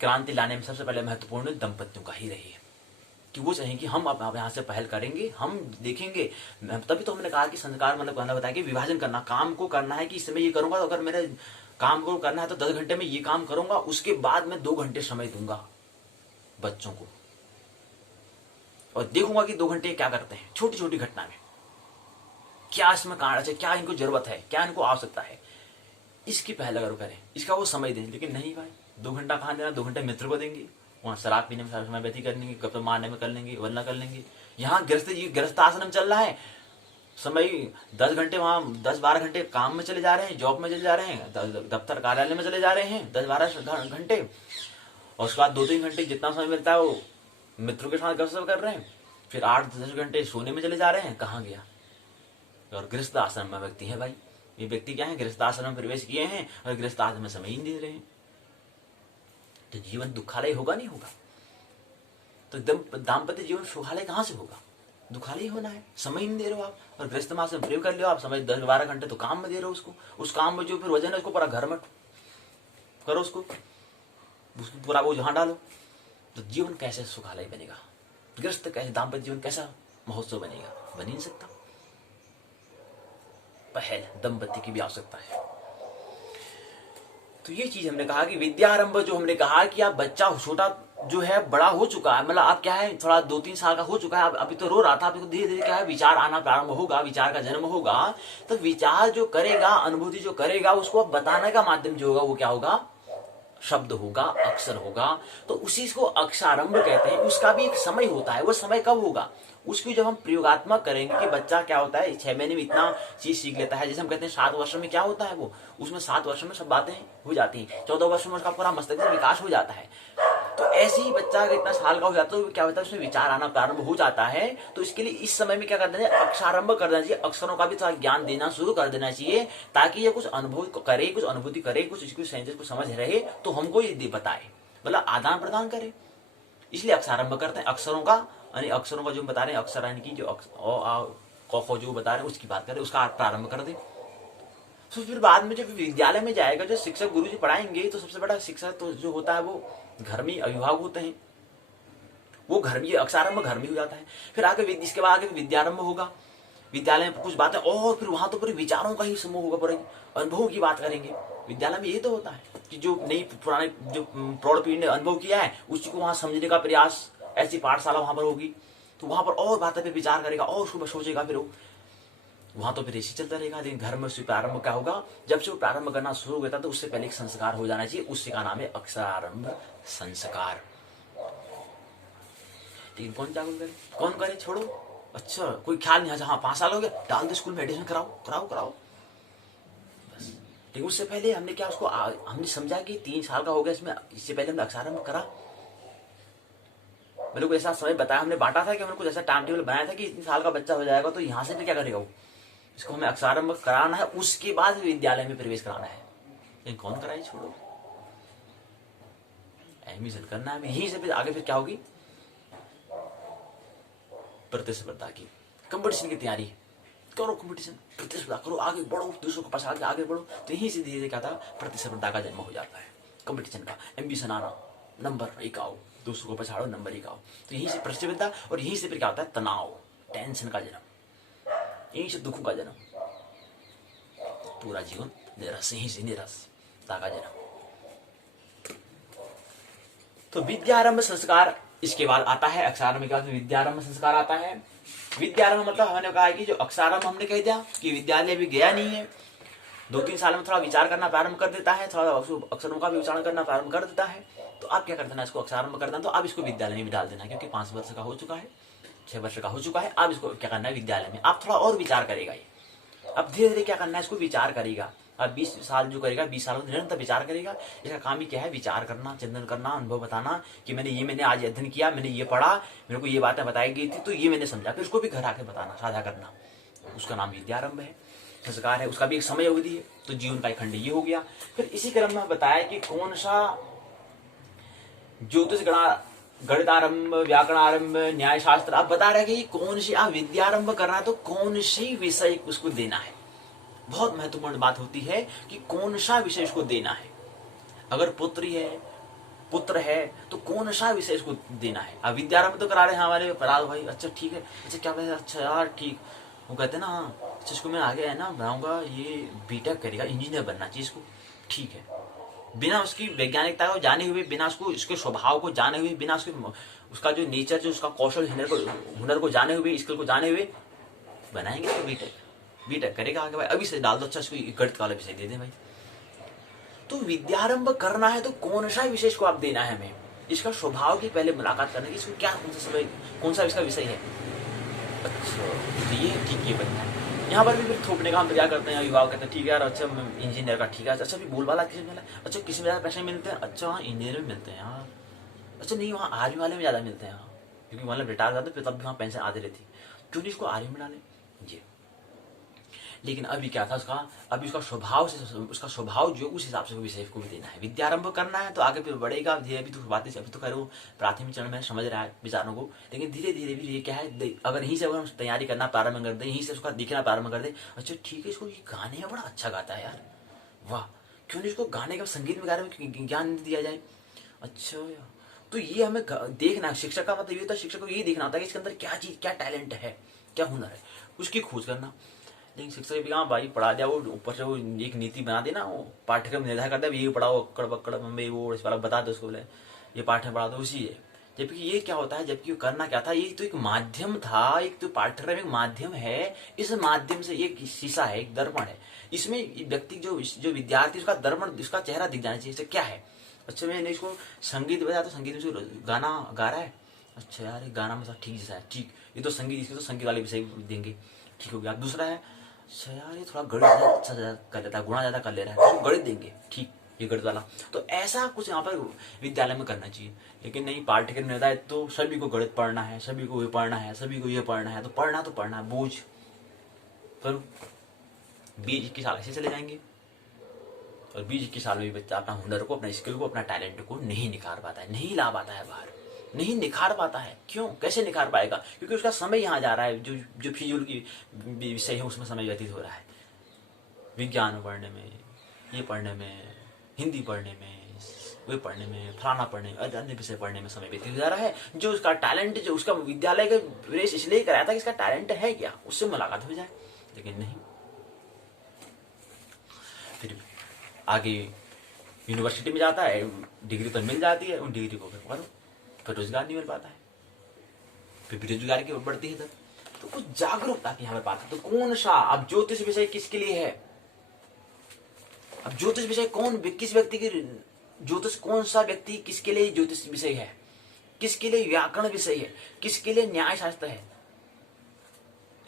क्रांति लाने में सबसे पहले महत्वपूर्ण दंपतियों का ही रही है, कि वो चाहें कि हम अब यहाँ से पहल करेंगे, हम देखेंगे। तभी तो हमने कहा कि संस्कार मतलब कहना बताया कि विभाजन करना, काम को करना है कि इस समय ये करूंगा, तो अगर मेरे काम को करना है तो 10 घंटे में ये काम करूंगा, उसके बाद मैं 2 घंटे समय दूंगा बच्चों को, और देखूंगा कि 2 घंटे क्या करते हैं, छोटी छोटी घटना में क्या इसमें कारण है, क्या इनको जरूरत है, क्या इनको आवश्यकता है, इसकी पहल अगर करें, इसका वो समय दें। लेकिन नहीं भाई, 2 घंटा कहाँ देना, 2 घंटे मित्र को देंगे, वहां शराब पीने में समय व्यतीत कर लेंगे, गप मारने में कर लेंगे, वरना कर लेंगे। यहाँ गृहस्थ आश्रम चल रहा है, समय 10 घंटे वहां 10-12 घंटे काम में चले जा रहे हैं, जॉब में चले जा रहे हैं, दफ्तर कार्यालय में चले जा रहे हैं 10-12 घंटे, और उसके बाद 2-3 घंटे जितना समय मिलता है वो मित्रों के साथ गपशप कर रहे हैं, फिर 8-10 घंटे सोने में चले जा रहे हैं। कहाँ गया। और गृहस्थ आश्रम में व्यक्ति है भाई, ये व्यक्ति क्या है, गृहस्थ आश्रम में प्रवेश किए हैं और गृहस्थ आश्रम में समय ही नहीं दे रहे हैं, तो जीवन दुखालय होगा, नहीं होगा। तो दाम्पत्य जीवन सुखालय कहाँ से होगा, दुखालय होना है। समय नहीं दे रहे हो आप, और गृहस्थ मास में प्रयोग कर लो आप समय 10-12 घंटे, तो काम में दे रहे हो उसको, उस काम में जो फिर वजन है उसको पूरा घर में करो, उसको पूरा वो जहां डालो, तो जीवन कैसे सुखालय बनेगा, गृहस्थ कैसे, दाम्पत्य जीवन कैसा महोत्सव बनेगा, बन ही नहीं सकता। पहल दंपति की भी आवश्यकता है। तो ये चीज हमने कहा कि विद्यारंभ, जो हमने कहा कि आप बच्चा छोटा जो है बड़ा हो चुका है, मतलब आप क्या है थोड़ा 2-3 साल का हो चुका है, अभी तो रो रहा था, अभी तो धीरे धीरे क्या है विचार आना प्रारंभ होगा, विचार का जन्म होगा। तो विचार जो करेगा, अनुभूति जो करेगा, उसको अब बताने का माध्यम जो होगा वो क्या होगा, शब्द होगा, अक्षर होगा, तो उसी को अक्षरारंभ कहते हैं। उसका भी एक समय होता है। वो समय कब होगा? उसकी जब हम प्रयोगात्मक करेंगे कि बच्चा क्या होता है 6 महीने में इतना चीज सीख लेता है। जैसे हम कहते हैं 7 वर्षों में क्या होता है, वो उसमें 7 वर्षों में सब बातें हो जाती हैं। 14 वर्षों में उसका पूरा मस्तिष्क विकास हो जाता है। तो ऐसे ही बच्चा अगर इतना साल का हो जाता है तो क्या होता है, उसमें विचार आना प्रारंभ हो जाता है। तो इसके लिए इस समय में क्या कर देना चाहिए, अक्षरारंभ कर देना चाहिए। अक्षरों का भी थोड़ा ज्ञान देना शुरू कर देना चाहिए, ताकि ये कुछ अनुभव करे, कुछ अनुभूति करे, कुछ इसको सेंसेस को समझ रहे, तो हमको ये बताए, मतलब आदान प्रदान करे। इसलिए अक्षरारंभ करते हैं। अक्षरों का यानी अक्षरों का जो बता रहे हैं, अक्षर यानी कि जो क जो बता रहे हैं उसकी बात करें, उसका प्रारंभ कर दे। तो फिर बाद में जब विद्यालय में जाएगा, जो शिक्षक गुरु जी पढ़ाएंगे, तो सबसे बड़ा शिक्षक तो जो होता है वो घर में अभिभावक होते हैं। वो घर में अक्षरारंभ घर में हो जाता है। फिर आगे इसके बाद आगे विद्यारंभ होगा। विद्यालय में कुछ बातें, और फिर वहां तो पूरे विचारों का ही समूह होगा, पूरे अनुभव की बात करेंगे। विद्यालय में ये तो होता है कि जो नई पुराने जो प्रौढ़ पीढ़ी ने अनुभव किया है उसी को वहां समझने का प्रयास, ऐसी पाठशाला वहां पर होगी। तो वहां पर और बातें पे विचार करेगा और उसको सोचेगा। फिर वहां तो फिर ऐसे चलता रहेगा। लेकिन घर में उससे प्रारंभ क्या होगा, जब से वो प्रारंभ करना शुरू हो गया था तो उससे पहले एक संस्कार हो जाना चाहिए। उससे का नाम है अक्षरारंभ संस्कार। लेकिन कौन जागरूक करे, कौन करे, छोड़ो। अच्छा कोई ख्याल नहीं, हाँ 5 साल हो गया, डाल दो स्कूल में, एडमिशन कराओ कराओ कराओ बस। लेकिन उससे पहले हमने क्या उसको हमने समझा कि 3 साल का हो गया, इसमें इससे पहले हमने अक्षरारंभ करा। मेरे को ऐसा समय बताया, हमने बांटा था कि हमने कुछ ऐसा टाइम टेबल बनाया था कि 3 साल का बच्चा हो जाएगा तो यहाँ से भी क्या करेगा वो, इसको हमें अक्षरारंभ कराना है, उसके बाद विद्यालय में प्रवेश कराना है। लेकिन कौन कराए, छोड़ो, एडमिशन करना है। यहीं से फिर आगे फिर क्या होगी, प्रतिस्पर्धा की, कंपटीशन की तैयारी करो, कंपटीशन प्रतिस्पर्धा करो, आगे बढ़ो, दूसरों को पछाड़ के आगे बढ़ो। तो यहीं से धीरे धीरे क्या था, प्रतिस्पर्धा का जन्म हो जाता है। कंपटीशन का एम्बिशन आना, नंबर 1 आओ, दूसरों को पछाड़ो, नंबर 1 आओ। तो यहीं से प्रतिस्पर्धा, और यहीं से फिर क्या होता है, तनाव, टेंशन का जन्म, यहीं से दुखों का जन्म, पूरा जीवन निराश, यहीं से निराशता का जन्म। तो विद्यारंभ संस्कार इसके बाद आता है। अक्षरारंभ के बाद विद्यारंभ संस्कार आता है। विद्यारंभ मतलब हमने कहा है कि जो अक्षरारंभ हमने कह दिया कि विद्यालय भी गया नहीं है, 2-3 साल में थोड़ा विचार करना प्रारंभ कर देता है, थोड़ा अक्षरों का भी उच्चारण करना प्रारंभ कर देता है। तो आप क्या कर देना, इसको अक्षरारंभ कर देना, तो अब इसको विद्यालय में भी डाल देना, क्योंकि 5 वर्ष का हो चुका है, 6 वर्ष का हो चुका है। अब इसको क्या करना है, विद्यालय में आप थोड़ा और विचार करेगा। ये अब धीरे धीरे क्या करना है, इसको विचार करेगा। अब 20 साल जो करेगा, 20 साल निरंतर विचार करेगा। इसका काम ही क्या है, विचार करना, चिंतन करना, अनुभव बताना कि मैंने आज अध्ययन किया, मैंने ये पढ़ा, मेरे को ये बातें बताई गई थी, तो ये मैंने समझा। फिर उसको भी घर आके बताना, साझा करना, उसका नाम विद्यारंभ है, संस्कार है। उसका भी एक समय अवधि है। तो जीवन का एक खंड ये हो गया। फिर इसी क्रम में बताया कि कौन सा ज्योतिष गणितारंभ, व्याकरणारंभ, न्याय शास्त्र, आप बता रहे कि कौन सी आप विद्यारंभ करना है तो कौन सी विषय उसको देना है। बहुत महत्वपूर्ण बात होती है कि कौन सा विषय इसको देना है। अगर पुत्र है तो कौन सा विषय इसको देना है। अब विद्यारंभ तो करा रहे हैं हमारे पराग भाई, अच्छा ठीक है, अच्छा क्या कहते हैं, अच्छा यार ठीक, वो कहते हैं ना, अच्छा इसको मैं आगे है ना बनाऊंगा, ये बीटेक करेगा, इंजीनियर बनना चाहिए इसको, ठीक है। बिना उसकी वैज्ञानिकता को जाने हुए, बिना उसको इसके स्वभाव को जाने हुए, बिना उसका जो नेचर, जो उसका कौशल, हुनर को जाने हुए, स्किल को जाने हुए बनाएंगे तो बीटेक करेगा आगे भाई। अभी से डाल दो, अच्छा इसको गणित वाला विषय दे दे भाई। तो विद्यारंभ करना है तो कौन सा विषय को आप देना है हमें, इसका स्वभाव की पहले मुलाकात करने की, इसको क्या कौन सा इसका विषय है। अच्छा तो ये ठीक है बनना है। यहाँ पर भी फिर थोपने का हम क्या करते हैं, अभिभावक कहते हैं ठीक है यार, अच्छा इंजीनियर का ठीक है, अच्छा भी बोलबाला किसी में, अच्छा किसी में ज्यादा पैसे मिलते हैं, अच्छा वहाँ इंजीनियर में मिलते हैं यार, अच्छा नहीं वहाँ आर्मी वाले में ज्यादा मिलते हैं, क्योंकि मतलब रिटायर जाते फिर तब भी वहाँ पेंशन आती रहती, क्यों नहीं इसको आर्मी में डाले जी। लेकिन अभी क्या था उसका, अभी उसका स्वभाव जो उस हिसाब से विषय को भी देना है। विद्यारंभ करना है तो आगे फिर बढ़ेगा धीरे। अभी तो बातें अभी तो करो प्राथमिक चरण में समझ रहा है विचारों को, लेकिन धीरे धीरे भी ये क्या है, अगर यहीं से अगर हम तैयारी करना प्रारंभ कर दे, यहीं से उसका दिखना प्रारंभ कर दे, अच्छा ठीक है इसको ये गाने में बड़ा अच्छा गाता है यार, वाह, क्यों नहीं इसको गाने का, संगीत में गाने में ज्ञान दिया जाए। अच्छा तो ये हमें देखना, शिक्षक का मतलब ये होता है, शिक्षक को ये देखना होता है कि इसके अंदर क्या चीज, क्या टैलेंट है, क्या हुनर है, उसकी खोज करना। लेकिन शिक्षक भी हाँ भाई पढ़ा दिया, वो ऊपर से वो एक नीति बना देना, वो पाठ्यक्रम निर्धारित कर दिया, ये पढ़ाओ कड़बक्कड़ मम्मी वो इस वाला बता दो उसको, बोले ये पाठ्यक्रम पढ़ा दो, उसी है। जबकि ये क्या होता है, जबकि करना क्या था, ये तो एक माध्यम था, एक तो पाठ्यक्रम एक माध्यम है। इस माध्यम से एक शीशा है, एक दर्पण है, इसमें व्यक्ति जो विद्यार्थी उसका दर्पण, उसका चेहरा दिख जाना चाहिए, क्या है अच्छा मैंने इसको संगीत बजाया तो संगीत में जो गाना गा रहा है, अच्छा यार ये गाना मतलब ठीक जैसा है, ठीक, ये तो संगीत, इसके तो संगीत वाले विषय देंगे, ठीक हो गया। दूसरा है अच्छा यार ये थोड़ा गणित अच्छा कर लेता है, गुणा ज्यादा कर ले रहा है, तो गणित देंगे, ठीक, ये गणित वाला। तो ऐसा कुछ यहाँ पर विद्यालय में करना चाहिए। लेकिन नहीं, पाठ्यक्रम निर्धारित तो सभी को गणित पढ़ना है, सभी को ये पढ़ना है, सभी को ये पढ़ना है, तो पढ़ना है, बोझ करो। 20-21 साल ऐसे चले जाएंगे और 20-21 साल में भी बच्चा अपना हुनर को, अपना स्किल को, अपना टैलेंट को नहीं निखार पाता है, नहीं ला पाता है बाहर, नहीं निखार पाता है। क्यों, कैसे निखार पाएगा? क्योंकि उसका समय यहाँ जा रहा है, जो फिजूल की विषय है उसमें समय व्यतीत हो रहा है, विज्ञान पढ़ने में, ये पढ़ने में, हिंदी पढ़ने में, वे पढ़ने में, फलाना पढ़ने में, अन्य विषय पढ़ने में समय व्यतीत हो जा रहा है। जो उसका टैलेंट, जो उसका विद्यालय का प्रवेश इसलिए कराया था कि इसका टैलेंट है क्या, उससे मुलाकात हो जाए, लेकिन नहीं। फिर आगे यूनिवर्सिटी में जाता है, डिग्री तो मिल जाती है, उन डिग्री को फिर करो, फिर रोजगार नहीं मिल पाता है, फिर बेरोजगारी की ओर बढ़ती है। तो कुछ जागरूकता की हमें बात है। तो कौन सा, अब ज्योतिष विषय किसके लिए है? अब ज्योतिष विषय किस व्यक्ति की, ज्योतिष कौन सा व्यक्ति किसके लिए ज्योतिष विषय है, किसके लिए व्याकरण विषय है, किसके लिए न्याय शास्त्र है?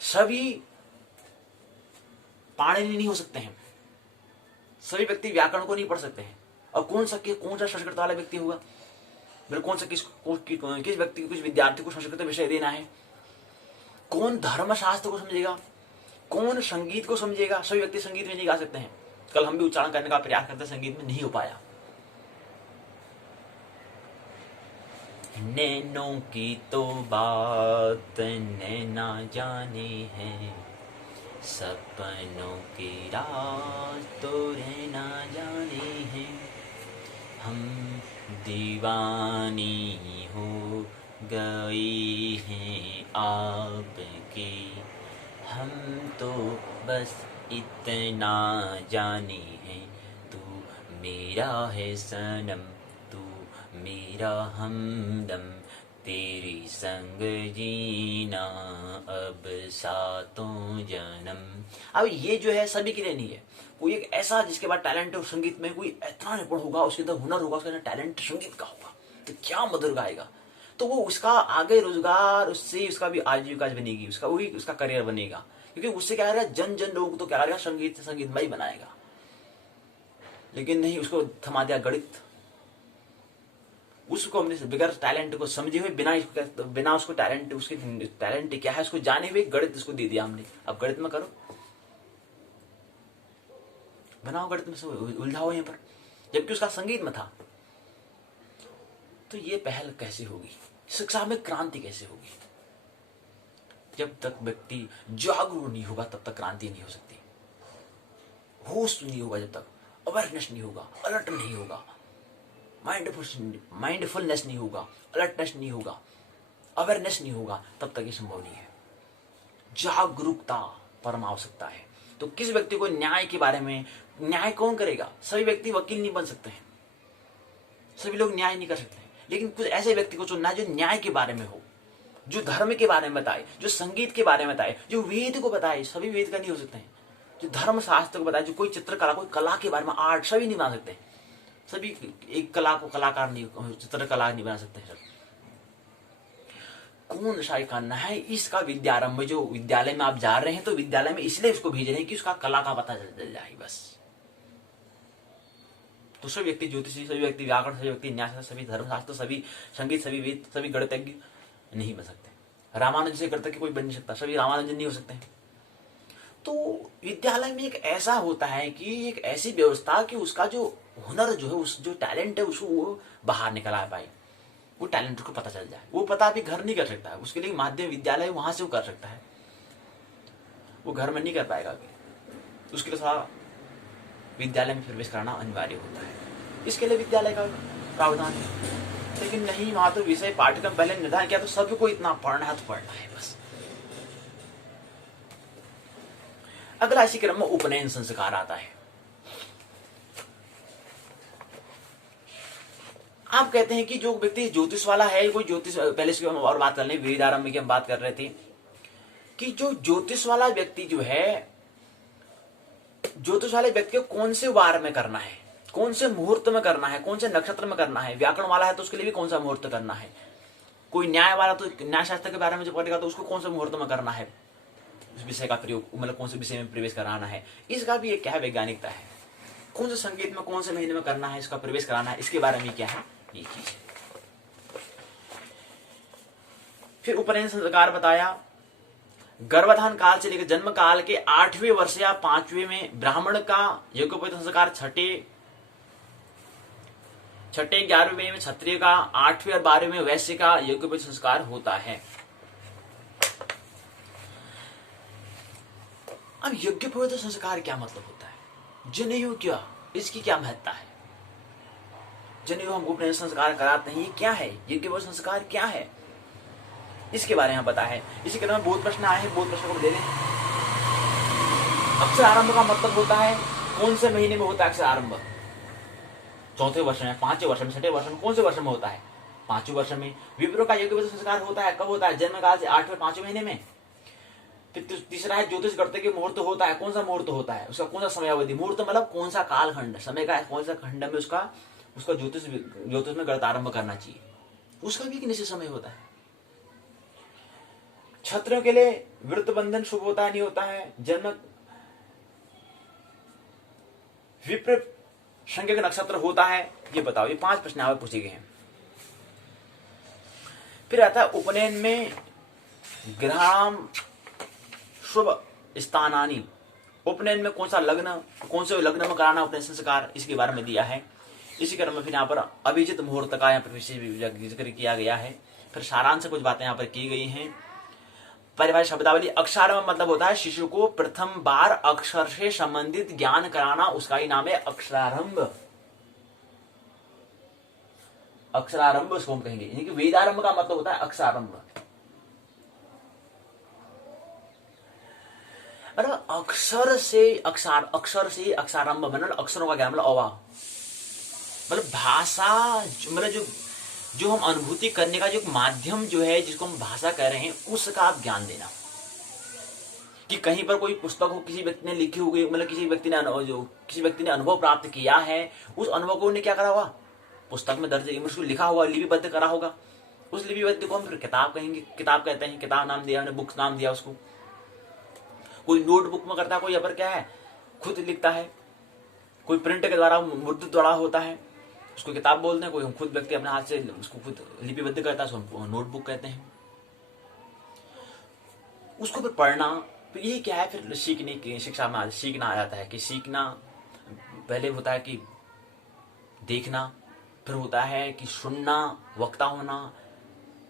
सभी पाणिनि नहीं हो सकते हैं, सभी व्यक्ति व्याकरण को नहीं पढ़ सकते हैं। और कौन सा संस्कृत वाला व्यक्ति होगा, फिर कौन सा किस व्यक्ति को, किस विद्यार्थी को संस्कृत विषय देना है? कौन धर्मशास्त्र को समझेगा, कौन संगीत को समझेगा? सभी व्यक्ति संगीत में नहीं गा सकते हैं। कल हम भी उच्चारण करने का प्रयास करते, संगीत में नहीं हो पाया। नैनों की तो बात नैना जाने है, सपनों की रात तो रहना जाने है। हम दीवानी हो गई हैं आपकी, हम तो बस इतना जाने हैं, तू मेरा है सनम, तू मेरा हमदम, तेरी संग जीना अब सातों जन्म। अब ये जो है सभी के लिए नहीं है। कोई एक ऐसा जिसके बाद टैलेंट है संगीत में, कोई इतना निपुण होगा, उसके अंदर हुनर होगा, उसके अंदर टैलेंट संगीत का होगा, तो क्या मधुर गाएगा। तो वो उसका आगे रोजगार, उससे उसका भी आजीविका बनेगी, उसका वही उसका करियर बनेगा। क्योंकि उससे क्या है, जन जन लोग तो क्या करेगा, संगीतमय बनाएगा। लेकिन नहीं, उसको थमा दिया गणित, उसको हमने बगैर टैलेंट को समझे हुए, बिना उसको टैलेंट, उसके टैलेंट क्या है उसको जाने हुए गणित उसको दे दिया हमने। अब गणित में करो, बनाओ गणित में, उलझाओ यहाँ पर, जबकि उसका संगीत में था। तो ये पहल कैसे होगी, शिक्षा में क्रांति कैसे होगी? जब तक व्यक्ति जागरूक नहीं होगा तब तक क्रांति नहीं हो सकती। होश नहीं होगा, जब तक अवेयरनेस नहीं होगा, अलर्ट नहीं होगा, माइंडफुलनेस नहीं होगा, अलर्टनेस नहीं होगा, अवेयरनेस नहीं होगा, तब तक ये संभव नहीं है। जागरूकता परम आवश्यकता है। तो किस व्यक्ति को न्याय के बारे में, न्याय कौन करेगा? सभी व्यक्ति वकील नहीं बन सकते हैं, सभी लोग न्याय नहीं कर सकते हैं। लेकिन कुछ ऐसे व्यक्ति को चुनना है जो न्याय के बारे में हो, जो धर्म के बारे में बताए, जो संगीत के बारे में बताए, जो वेद को बताए। सभी वेद का नहीं हो सकते हैं। जो धर्म शास्त्र को बताए, जो कोई चित्रकला, कोई कला के बारे में, आर्ट, सभी नहीं बना सकते। सभी एक कला को कलाकार नहीं, चित्रकला नहीं बना सकते हैं सब। कौन सा करना है इसका विद्यारंभ, जो विद्यालय में आप जा रहे हैं तो विद्यालय में इसलिए उसको भेज रहे हैं कि उसका कला का पता चल जाए बस। तो सभी व्यक्ति ज्योतिषी, सभी व्यक्ति व्याकरण, सभी व्यक्ति न्यायशास्त्र, सभी धर्मशास्त्र, सभी संगीत, सभी वेद, सभी गणितज्ञ नहीं बन सकते। रामानुजन से गणितज्ञ कोई बन नहीं सकता, सभी रामानुजन नहीं हो सकते हैं। तो विद्यालय में एक ऐसा होता है कि एक ऐसी व्यवस्था कि उसका जो हुनर जो है, उस जो टैलेंट है, उसको वो बाहर निकल आ पाए, वो टैलेंट को पता चल जाए। वो पता अभी घर नहीं कर सकता है, उसके लिए माध्यम विद्यालय वहां से वो कर सकता है, वो घर में नहीं कर पाएगा अभी। उसके लिए सारा विद्यालय में प्रवेश कराना अनिवार्य होता है, इसके लिए विद्यालय का प्रावधान है। लेकिन नहीं, वहां तो विषय पाठ्यक्रम पहले निर्धारण किया, तो सबको इतना पढ़ना है तो पढ़ना है बस। अगला इसी क्रम में उपनयन संस्कार आता है। आप कहते हैं कि जो व्यक्ति ज्योतिष वाला है, कोई ज्योतिष, पहले इसकी हम और बात कर लें, वेदारंभ की हम बात कर रहे थे कि जो ज्योतिष वाला व्यक्ति जो है, ज्योतिष वाले व्यक्ति को कौन से वार में करना है, कौन से मुहूर्त में करना है, कौन से नक्षत्र में करना है। व्याकरण वाला है तो उसके लिए भी कौन सा मुहूर्त करना है। कोई न्याय वाला तो न्याय शास्त्र के बारे में जब पढ़ेगा तो उसको कौन सा मुहूर्त में करना है, उस विषय का प्रयोग, मतलब कौन से विषय में प्रवेश कराना है। इसका भी एक क्या है, वैज्ञानिकता है। कौन से संगीत में कौन से महीने में करना है, इसका प्रवेश कराना है, इसके बारे में क्या है, ये चीज है। फिर उपनयन संस्कार बताया, गर्भाधान काल से लेकर जन्म काल के 8वें वर्ष या 5वें में ब्राह्मण का यज्ञोपवीत संस्कार, छठे 11वें में क्षत्रिय का, 8वें और 12वें में वैश्य का यज्ञोपवीत संस्कार होता है। अब यज्ञोपवीत संस्कार क्या मतलब होता है, जनेऊ क्या, इसकी क्या महत्ता है। जनेऊ हम उपनयन संस्कार कराते हैं, ये क्या है, यज्ञोपवीत संस्कार क्या है, इसके बारे में पता है। इसी क्रम में बहुत प्रश्न आए हैं, बहुत प्रश्नों को दे दें। अक्षर आरंभ का मतलब होता है कौन से महीने में होता है अक्षर आरंभ, चौथे वर्ष में, 5वें वर्ष में, 6ठे वर्ष में, कौन से वर्ष में होता है, 5वें वर्ष में। विप्रो का यज्ञोपवीत संस्कार होता है कब होता है, जन्म काल से 8वें 5वें महीने में। फिर तीसरा है ज्योतिष गणते के मुहूर्त होता है, कौन सा मुहूर्त होता है, उसका कौन सा समयावधि, मुहूर्त मतलब कौन सा कालखंड, समय का कौन सा खंड में उसका ज्योतिष में गणित आरंभ करना चाहिए, उसका भी एक निश्चित समय होता है। क्षत्रियों के लिए व्रत बंधन शुभ होता है नहीं होता है, जन्म विप्र संज्ञक नक्षत्र होता है, ये बताओ। ये 5 प्रश्न यहाँ पूछे गए हैं। फिर आता है उपनयन में ग्रहणाम शुभ स्थानानी, उपनयन में कौन सा लग्न, कौन से लग्न में कराना उपनयन संस्कार, इसके बारे में दिया है। इसी क्रम में फिर यहाँ पर अभिजित मुहूर्त का यहाँ पर विशेष जिक्र किया गया है। फिर सारांश कुछ बातें यहाँ पर की गई हैं। परिभाषा शब्दावली, अक्षरारंभ मतलब होता है शिशु को प्रथम बार अक्षर से संबंधित ज्ञान कराना, उसका ही नाम है अक्षरारंभ। अक्षरारंभ उसको हम कहेंगे, यानी कि वेदारंभ का मतलब होता है अक्षरारंभ। अक्षर से अक्षरारंभ मतलब अक्षरों का ज्ञान, मतलब अवा, मतलब भाषा, मतलब जो हम अनुभूति करने का जो माध्यम जो है, जिसको हम भाषा कह रहे हैं, उसका आप ज्ञान देना। कि कहीं पर कोई पुस्तक हो, किसी व्यक्ति ने लिखी हुई, मतलब किसी व्यक्ति ने अनुभव प्राप्त किया है, उस अनुभव को उन्हें क्या करा हुआ, पुस्तक में दर्ज, उसको लिखा हुआ, लिपिबद्ध करा होगा। उस लिपिबद्ध को हम फिर किताब कहेंगे, किताब कहते हैं, किताब नाम दिया, हमने बुक्स नाम दिया उसको। कोई नोटबुक में करता है, कोई यहाँ पर क्या है, खुद लिखता है, कोई प्रिंट के द्वारा, मुद्रित द्वारा होता है, उसको किताब बोलते हैं। कोई खुद व्यक्ति अपने हाथ से उसको खुद लिपिबद्ध करता है, उसको नोटबुक कहते हैं। उसको फिर पढ़ना, फिर ये क्या है, फिर सीखने की शिक्षा में सीखना आ जाता है। कि सीखना पहले होता है कि देखना, फिर होता है कि सुनना, वक्ता होना,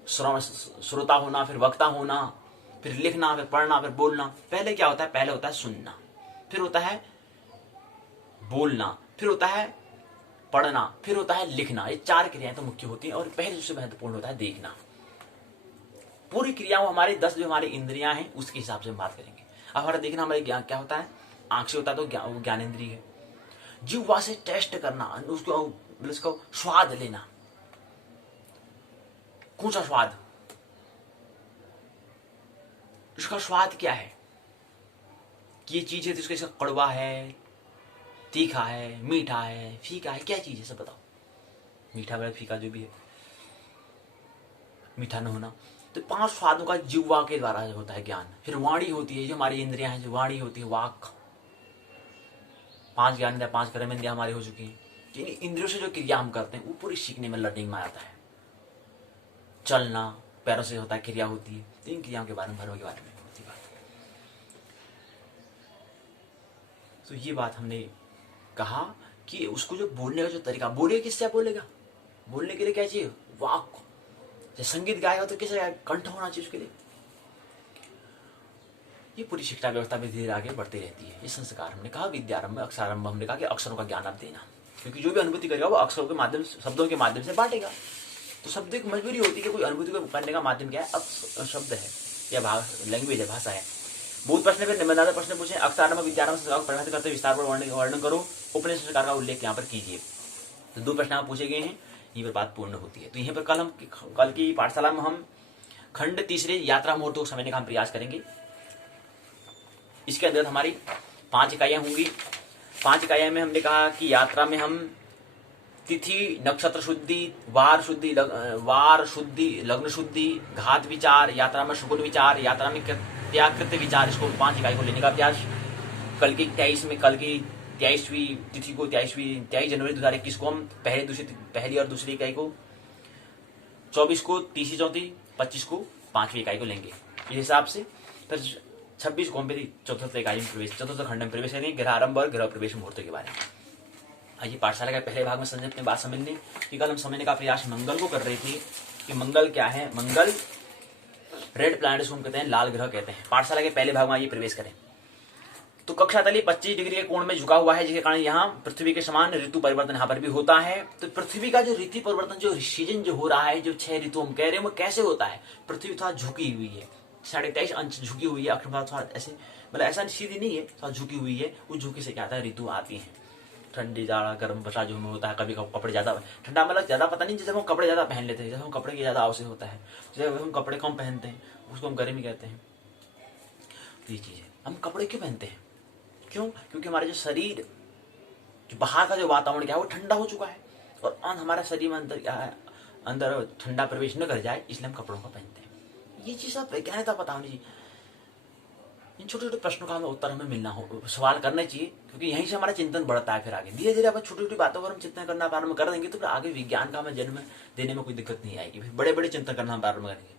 श्रोता होना, फिर वक्ता होना, फिर लिखना, फिर पढ़ना, फिर बोलना। पहले क्या होता है, पहले होता है सुनना, फिर होता है बोलना, फिर होता है पढ़ना, फिर होता है लिखना। ये 4 क्रियाएं तो मुख्य होती हैं, और पहले सबसे महत्वपूर्ण होता है देखना। पूरी क्रियाओं हमारे 10 जो हमारी इंद्रियां हैं उसके हिसाब से हम बात करेंगे। अब हमारा देखना, हमारे ज्ञान क्या होता है, आंख से होता है तो ज्ञानेंद्रिय है। जिह्वा से टेस्ट करना, उसको स्वाद लेना। कौन सा स्वाद, उसका स्वाद क्या है, कि ये चीज है तो इसका कड़वा है, तीखा है, मीठा है, फीका है, क्या चीज है सब बताओ। मीठा वगैरह फीका जो भी है, मीठा न होना। तो 5 स्वादों का जिह्वा के द्वारा होता है ज्ञान। फिर वाणी होती है, जो हमारी इंद्रियां हैं, जो वाणी होती है, वाक। 5 ज्ञान इंद्रियां, 5 कर्मेंद्रियां हमारी हो चुकी हैं। यानी इंद्रियों से जो क्रिया हम करते हैं वो पूरी सीखने में, लर्निंग में आता है। चलना, पैरों से होता है, क्रिया होती है। तो इन क्रियाओं के बारे में, भरों के बारे में होती बात। तो ये बात हमने कहा कि उसको जो बोलने का जो तरीका, बोलेगा किससे बोलेगा, बोलने के लिए क्या चाहिए, वाक। जैसे संगीत गाएगा तो किससे गाएगा, कंठ होना चाहिए उसके लिए। ये पूरी शिक्षा व्यवस्था में धीरे आगे बढ़ती रहती है। ये संस्कार हमने कहा, विद्यारंभ, अक्षरारंभ, हमने कहा कि अक्षरों का ज्ञान आप देना, क्योंकि जो भी अनुभूति करेगा वो अक्षरों के माध्यम, शब्दों के माध्यम से बांटेगा। तो शब्द की मजबूरी होती है कि कोई अनुभूति को करने का माध्यम क्या है, शब्द है या लैंग्वेज है, भाषा है। बहुत प्रश्न, फिर निबंधात्मक प्रश्न पूछे, अक्षरारंभ विद्यारंभ संस्कार को परिभाषित करते विस्तार पर वर्णन करो, उपनयन संस्कार का उल्लेख यहाँ पर कीजिए। तो 2 प्रश्न यहाँ पूछे गए हैं, यहीं पर बात पूर्ण होती है। तो यहीं पर कल की पाठशाला में हम खंड 3 यात्रा मुहूर्त को समझने का हम प्रयास करेंगे। इसके अंदर हमारी 5 इकाइयां होंगी। 5 इकाइयों में हमने कहा कि यात्रा में हम तिथि, नक्षत्र शुद्धि, वार शुद्धि, लग्न शुद्धि, घात विचार, यात्रा में शकुन विचार, यात्रा में त्याकृत्य विचार, इसको 5 इकाई को लेने का अभ्यास। कल की 23वीं तिथि को 23 जनवरी 2021 को हम पहली और दूसरी इकाई को, 24 को तीसरी चौथी, 25 को 5वीं इकाई को लेंगे इस हिसाब से। फिर 26 को हम चतुर्थ इकाई में प्रवेश, चतुर्थ खंड में प्रवेश करेंगे, ग्रह आरंभ और ग्रह प्रवेश मुहूर्त के बारे में। आइए पाठशाला के पहले भाग में संक्षिप्त में बात समझने कि कल हम समझने का प्रयास मंगल को कर रहे थे कि मंगल क्या है। मंगल रेड प्लैनेट को हम कहते हैं, लाल ग्रह कहते हैं। पाठशाला के पहले भाग में आइए प्रवेश करें। तो कक्षा तली 25 डिग्री के कोण में झुका हुआ है, जिसके कारण यहाँ पृथ्वी के समान ऋतु परिवर्तन यहाँ पर भी होता है। तो पृथ्वी का जो ऋतु परिवर्तन, जो सीजन जो हो रहा है, जो 6 ऋतु हम कह रहे हैं, वो कैसे होता है। पृथ्वी थोड़ा झुकी हुई है, 23.5 अंश झुकी हुई है, अक्षर थोड़ा ऐसे, मतलब ऐसा सीधी नहीं है, थोड़ा झुकी हुई है। उस झुकी से क्या आता है, ऋतु आती है। ठंडी, जाड़ा, गर्म, बरसात जो हमें होता है, कभी कपड़े ज्यादा, ठंडा मतलब ज्यादा पता नहीं, जैसे हम कपड़े ज्यादा पहन लेते हैं, जैसे हम कपड़े की ज्यादा आवश्यक होता है, जैसे हम कपड़े कम पहनते हैं उसको हम गर्मी कहते हैं। तो ये चीज है, हम कपड़े क्यों पहनते हैं, क्यों? क्योंकि हमारे जो शरीर, जो बाहर का जो वातावरण क्या है वो ठंडा हो चुका है, और हमारे शरीर में अंदर क्या है, अंदर ठंडा प्रवेश न कर जाए, इसलिए हम कपड़ों को पहनते हैं। ये चीज आप वैज्ञानिकता पता होनी चाहिए। इन छोटे छोटे प्रश्नों का हमें उत्तर हमें मिलना हो, सवाल करना चाहिए, क्योंकि यहीं से हमारा चिंतन बढ़ता है। फिर आगे धीरे धीरे अपन छोटी छोटी बातों पर हम चिंतन करना प्रारंभ कर देंगे, तो फिर आगे विज्ञान का हमें जन्म देने में कोई दिक्कत नहीं आएगी। फिर बड़े बड़े चिंतन करना हम प्रारंभ करेंगे,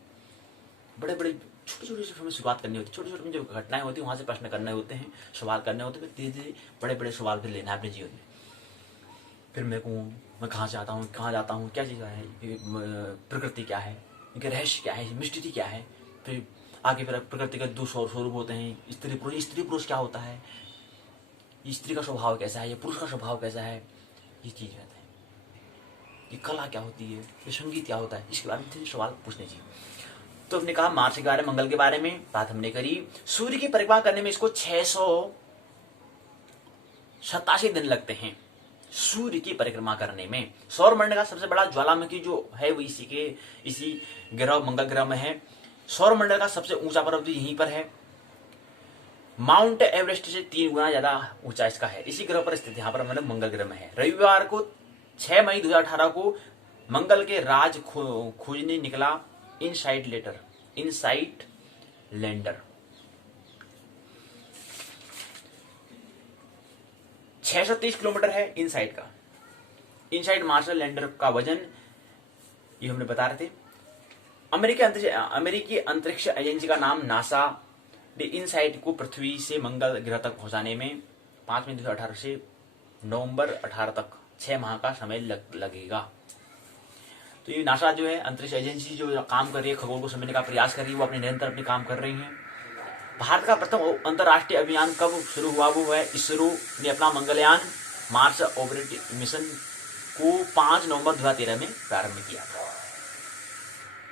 बड़े बड़े छोटी छोटी हमें शुरुआत करनी होती है, छोटी छोटी जो घटनाएं होती है वहां से प्रश्न करने होते हैं, सवाल करने होते हैं, फिर धीरे धीरे बड़े बड़े सवाल फिर लेना है अपने जीवन में। फिर मैं कहाँ से आता हूँ, कहाँ जाता हूँ, क्या चीज़ है, प्रकृति क्या है, इनके रहस्य क्या है, मिस्ट्री क्या है। फिर आगे फिर प्रकृति के 2 स्वरूप होते हैं, स्त्री पुरुष क्या होता है, स्त्री का स्वभाव कैसा है, ये पुरुष का स्वभाव कैसा है, ये चीज रहता है। ये कला क्या होती है, ये संगीत क्या होता है, इसके बारे में सवाल पूछने चाहिए। तो हमने कहा मार्स के बारे में, मंगल के बारे में बात हमने करी। सूर्य की परिक्रमा करने में इसको 687 दिन लगते हैं। सूर्य की परिक्रमा करने में सौरमंडल का सबसे बड़ा ज्वालामुखी जो है वो इसी ग्रह मंगल ग्रह में है। सौरमंडल का सबसे ऊंचा पर्वत भी यहीं पर है। माउंट एवरेस्ट से 3 गुना ज्यादा ऊंचा इसका है, इसी ग्रह पर स्थित, यहाँ पर मतलब मंगल ग्रह में है। रविवार को 6 मई 2018 को मंगल के राज खोजने निकला इनसाइट लैंडर। 630 किलोमीटर है इनसाइट मार्शल लैंडर का वजन, ये हमने बता रहे थे। अमेरिकी अंतरिक्ष एजेंसी का नाम नासा ने इनसाइट को पृथ्वी से मंगल ग्रह तक पहुंचाने में 5 मई 2018 से नवंबर 18 तक 6 माह का समय लगेगा। तो ये नासा जो है अंतरिक्ष एजेंसी जो काम कर रही है, खगोल को समझने का प्रयास कर रही है, वो निरंतर अपने काम कर रही है। भारत का प्रथम अंतर्राष्ट्रीय अभियान कब शुरू हुआ, वो है इसरो ने अपना मंगलयान मार्स ऑर्बिटर मिशन को 5 नवंबर 2013 में प्रारंभ किया था।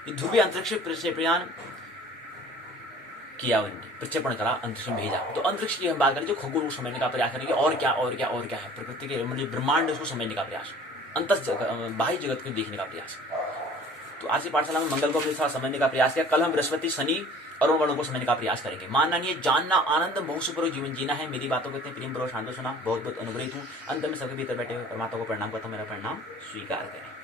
ध्रुवीय अंतरिक्ष प्रक्षेपण किया, प्रक्षेपण करा, अंतरिक्ष में भेजा। तो अंतरिक्ष की हम बात करें, जो खगोल को समझने का प्रयास करेंगे, और क्या है प्रकृति के मतलब ब्रह्मांड उसको समझने का प्रयास, बाह्य जगत को देखने का प्रयास। तो आज की पाठशाला में मंगल को अपने साथ समझने का प्रयास किया। कल हम बृहस्पति, शनि और वरुण को समझने का प्रयास करेंगे। मानना नहीं है, जानना, आनंद, बहुसुपूर्वक जीवन जीना है। मेरी बातों को इतने प्रेम पूर्वक शांत सुना, बहुत बहुत अनुग्रहित हूँ। अंत में सबके भीतर बैठे हुए परमात्मा को प्रणाम करता हूँ, मेरा प्रणाम स्वीकार करें।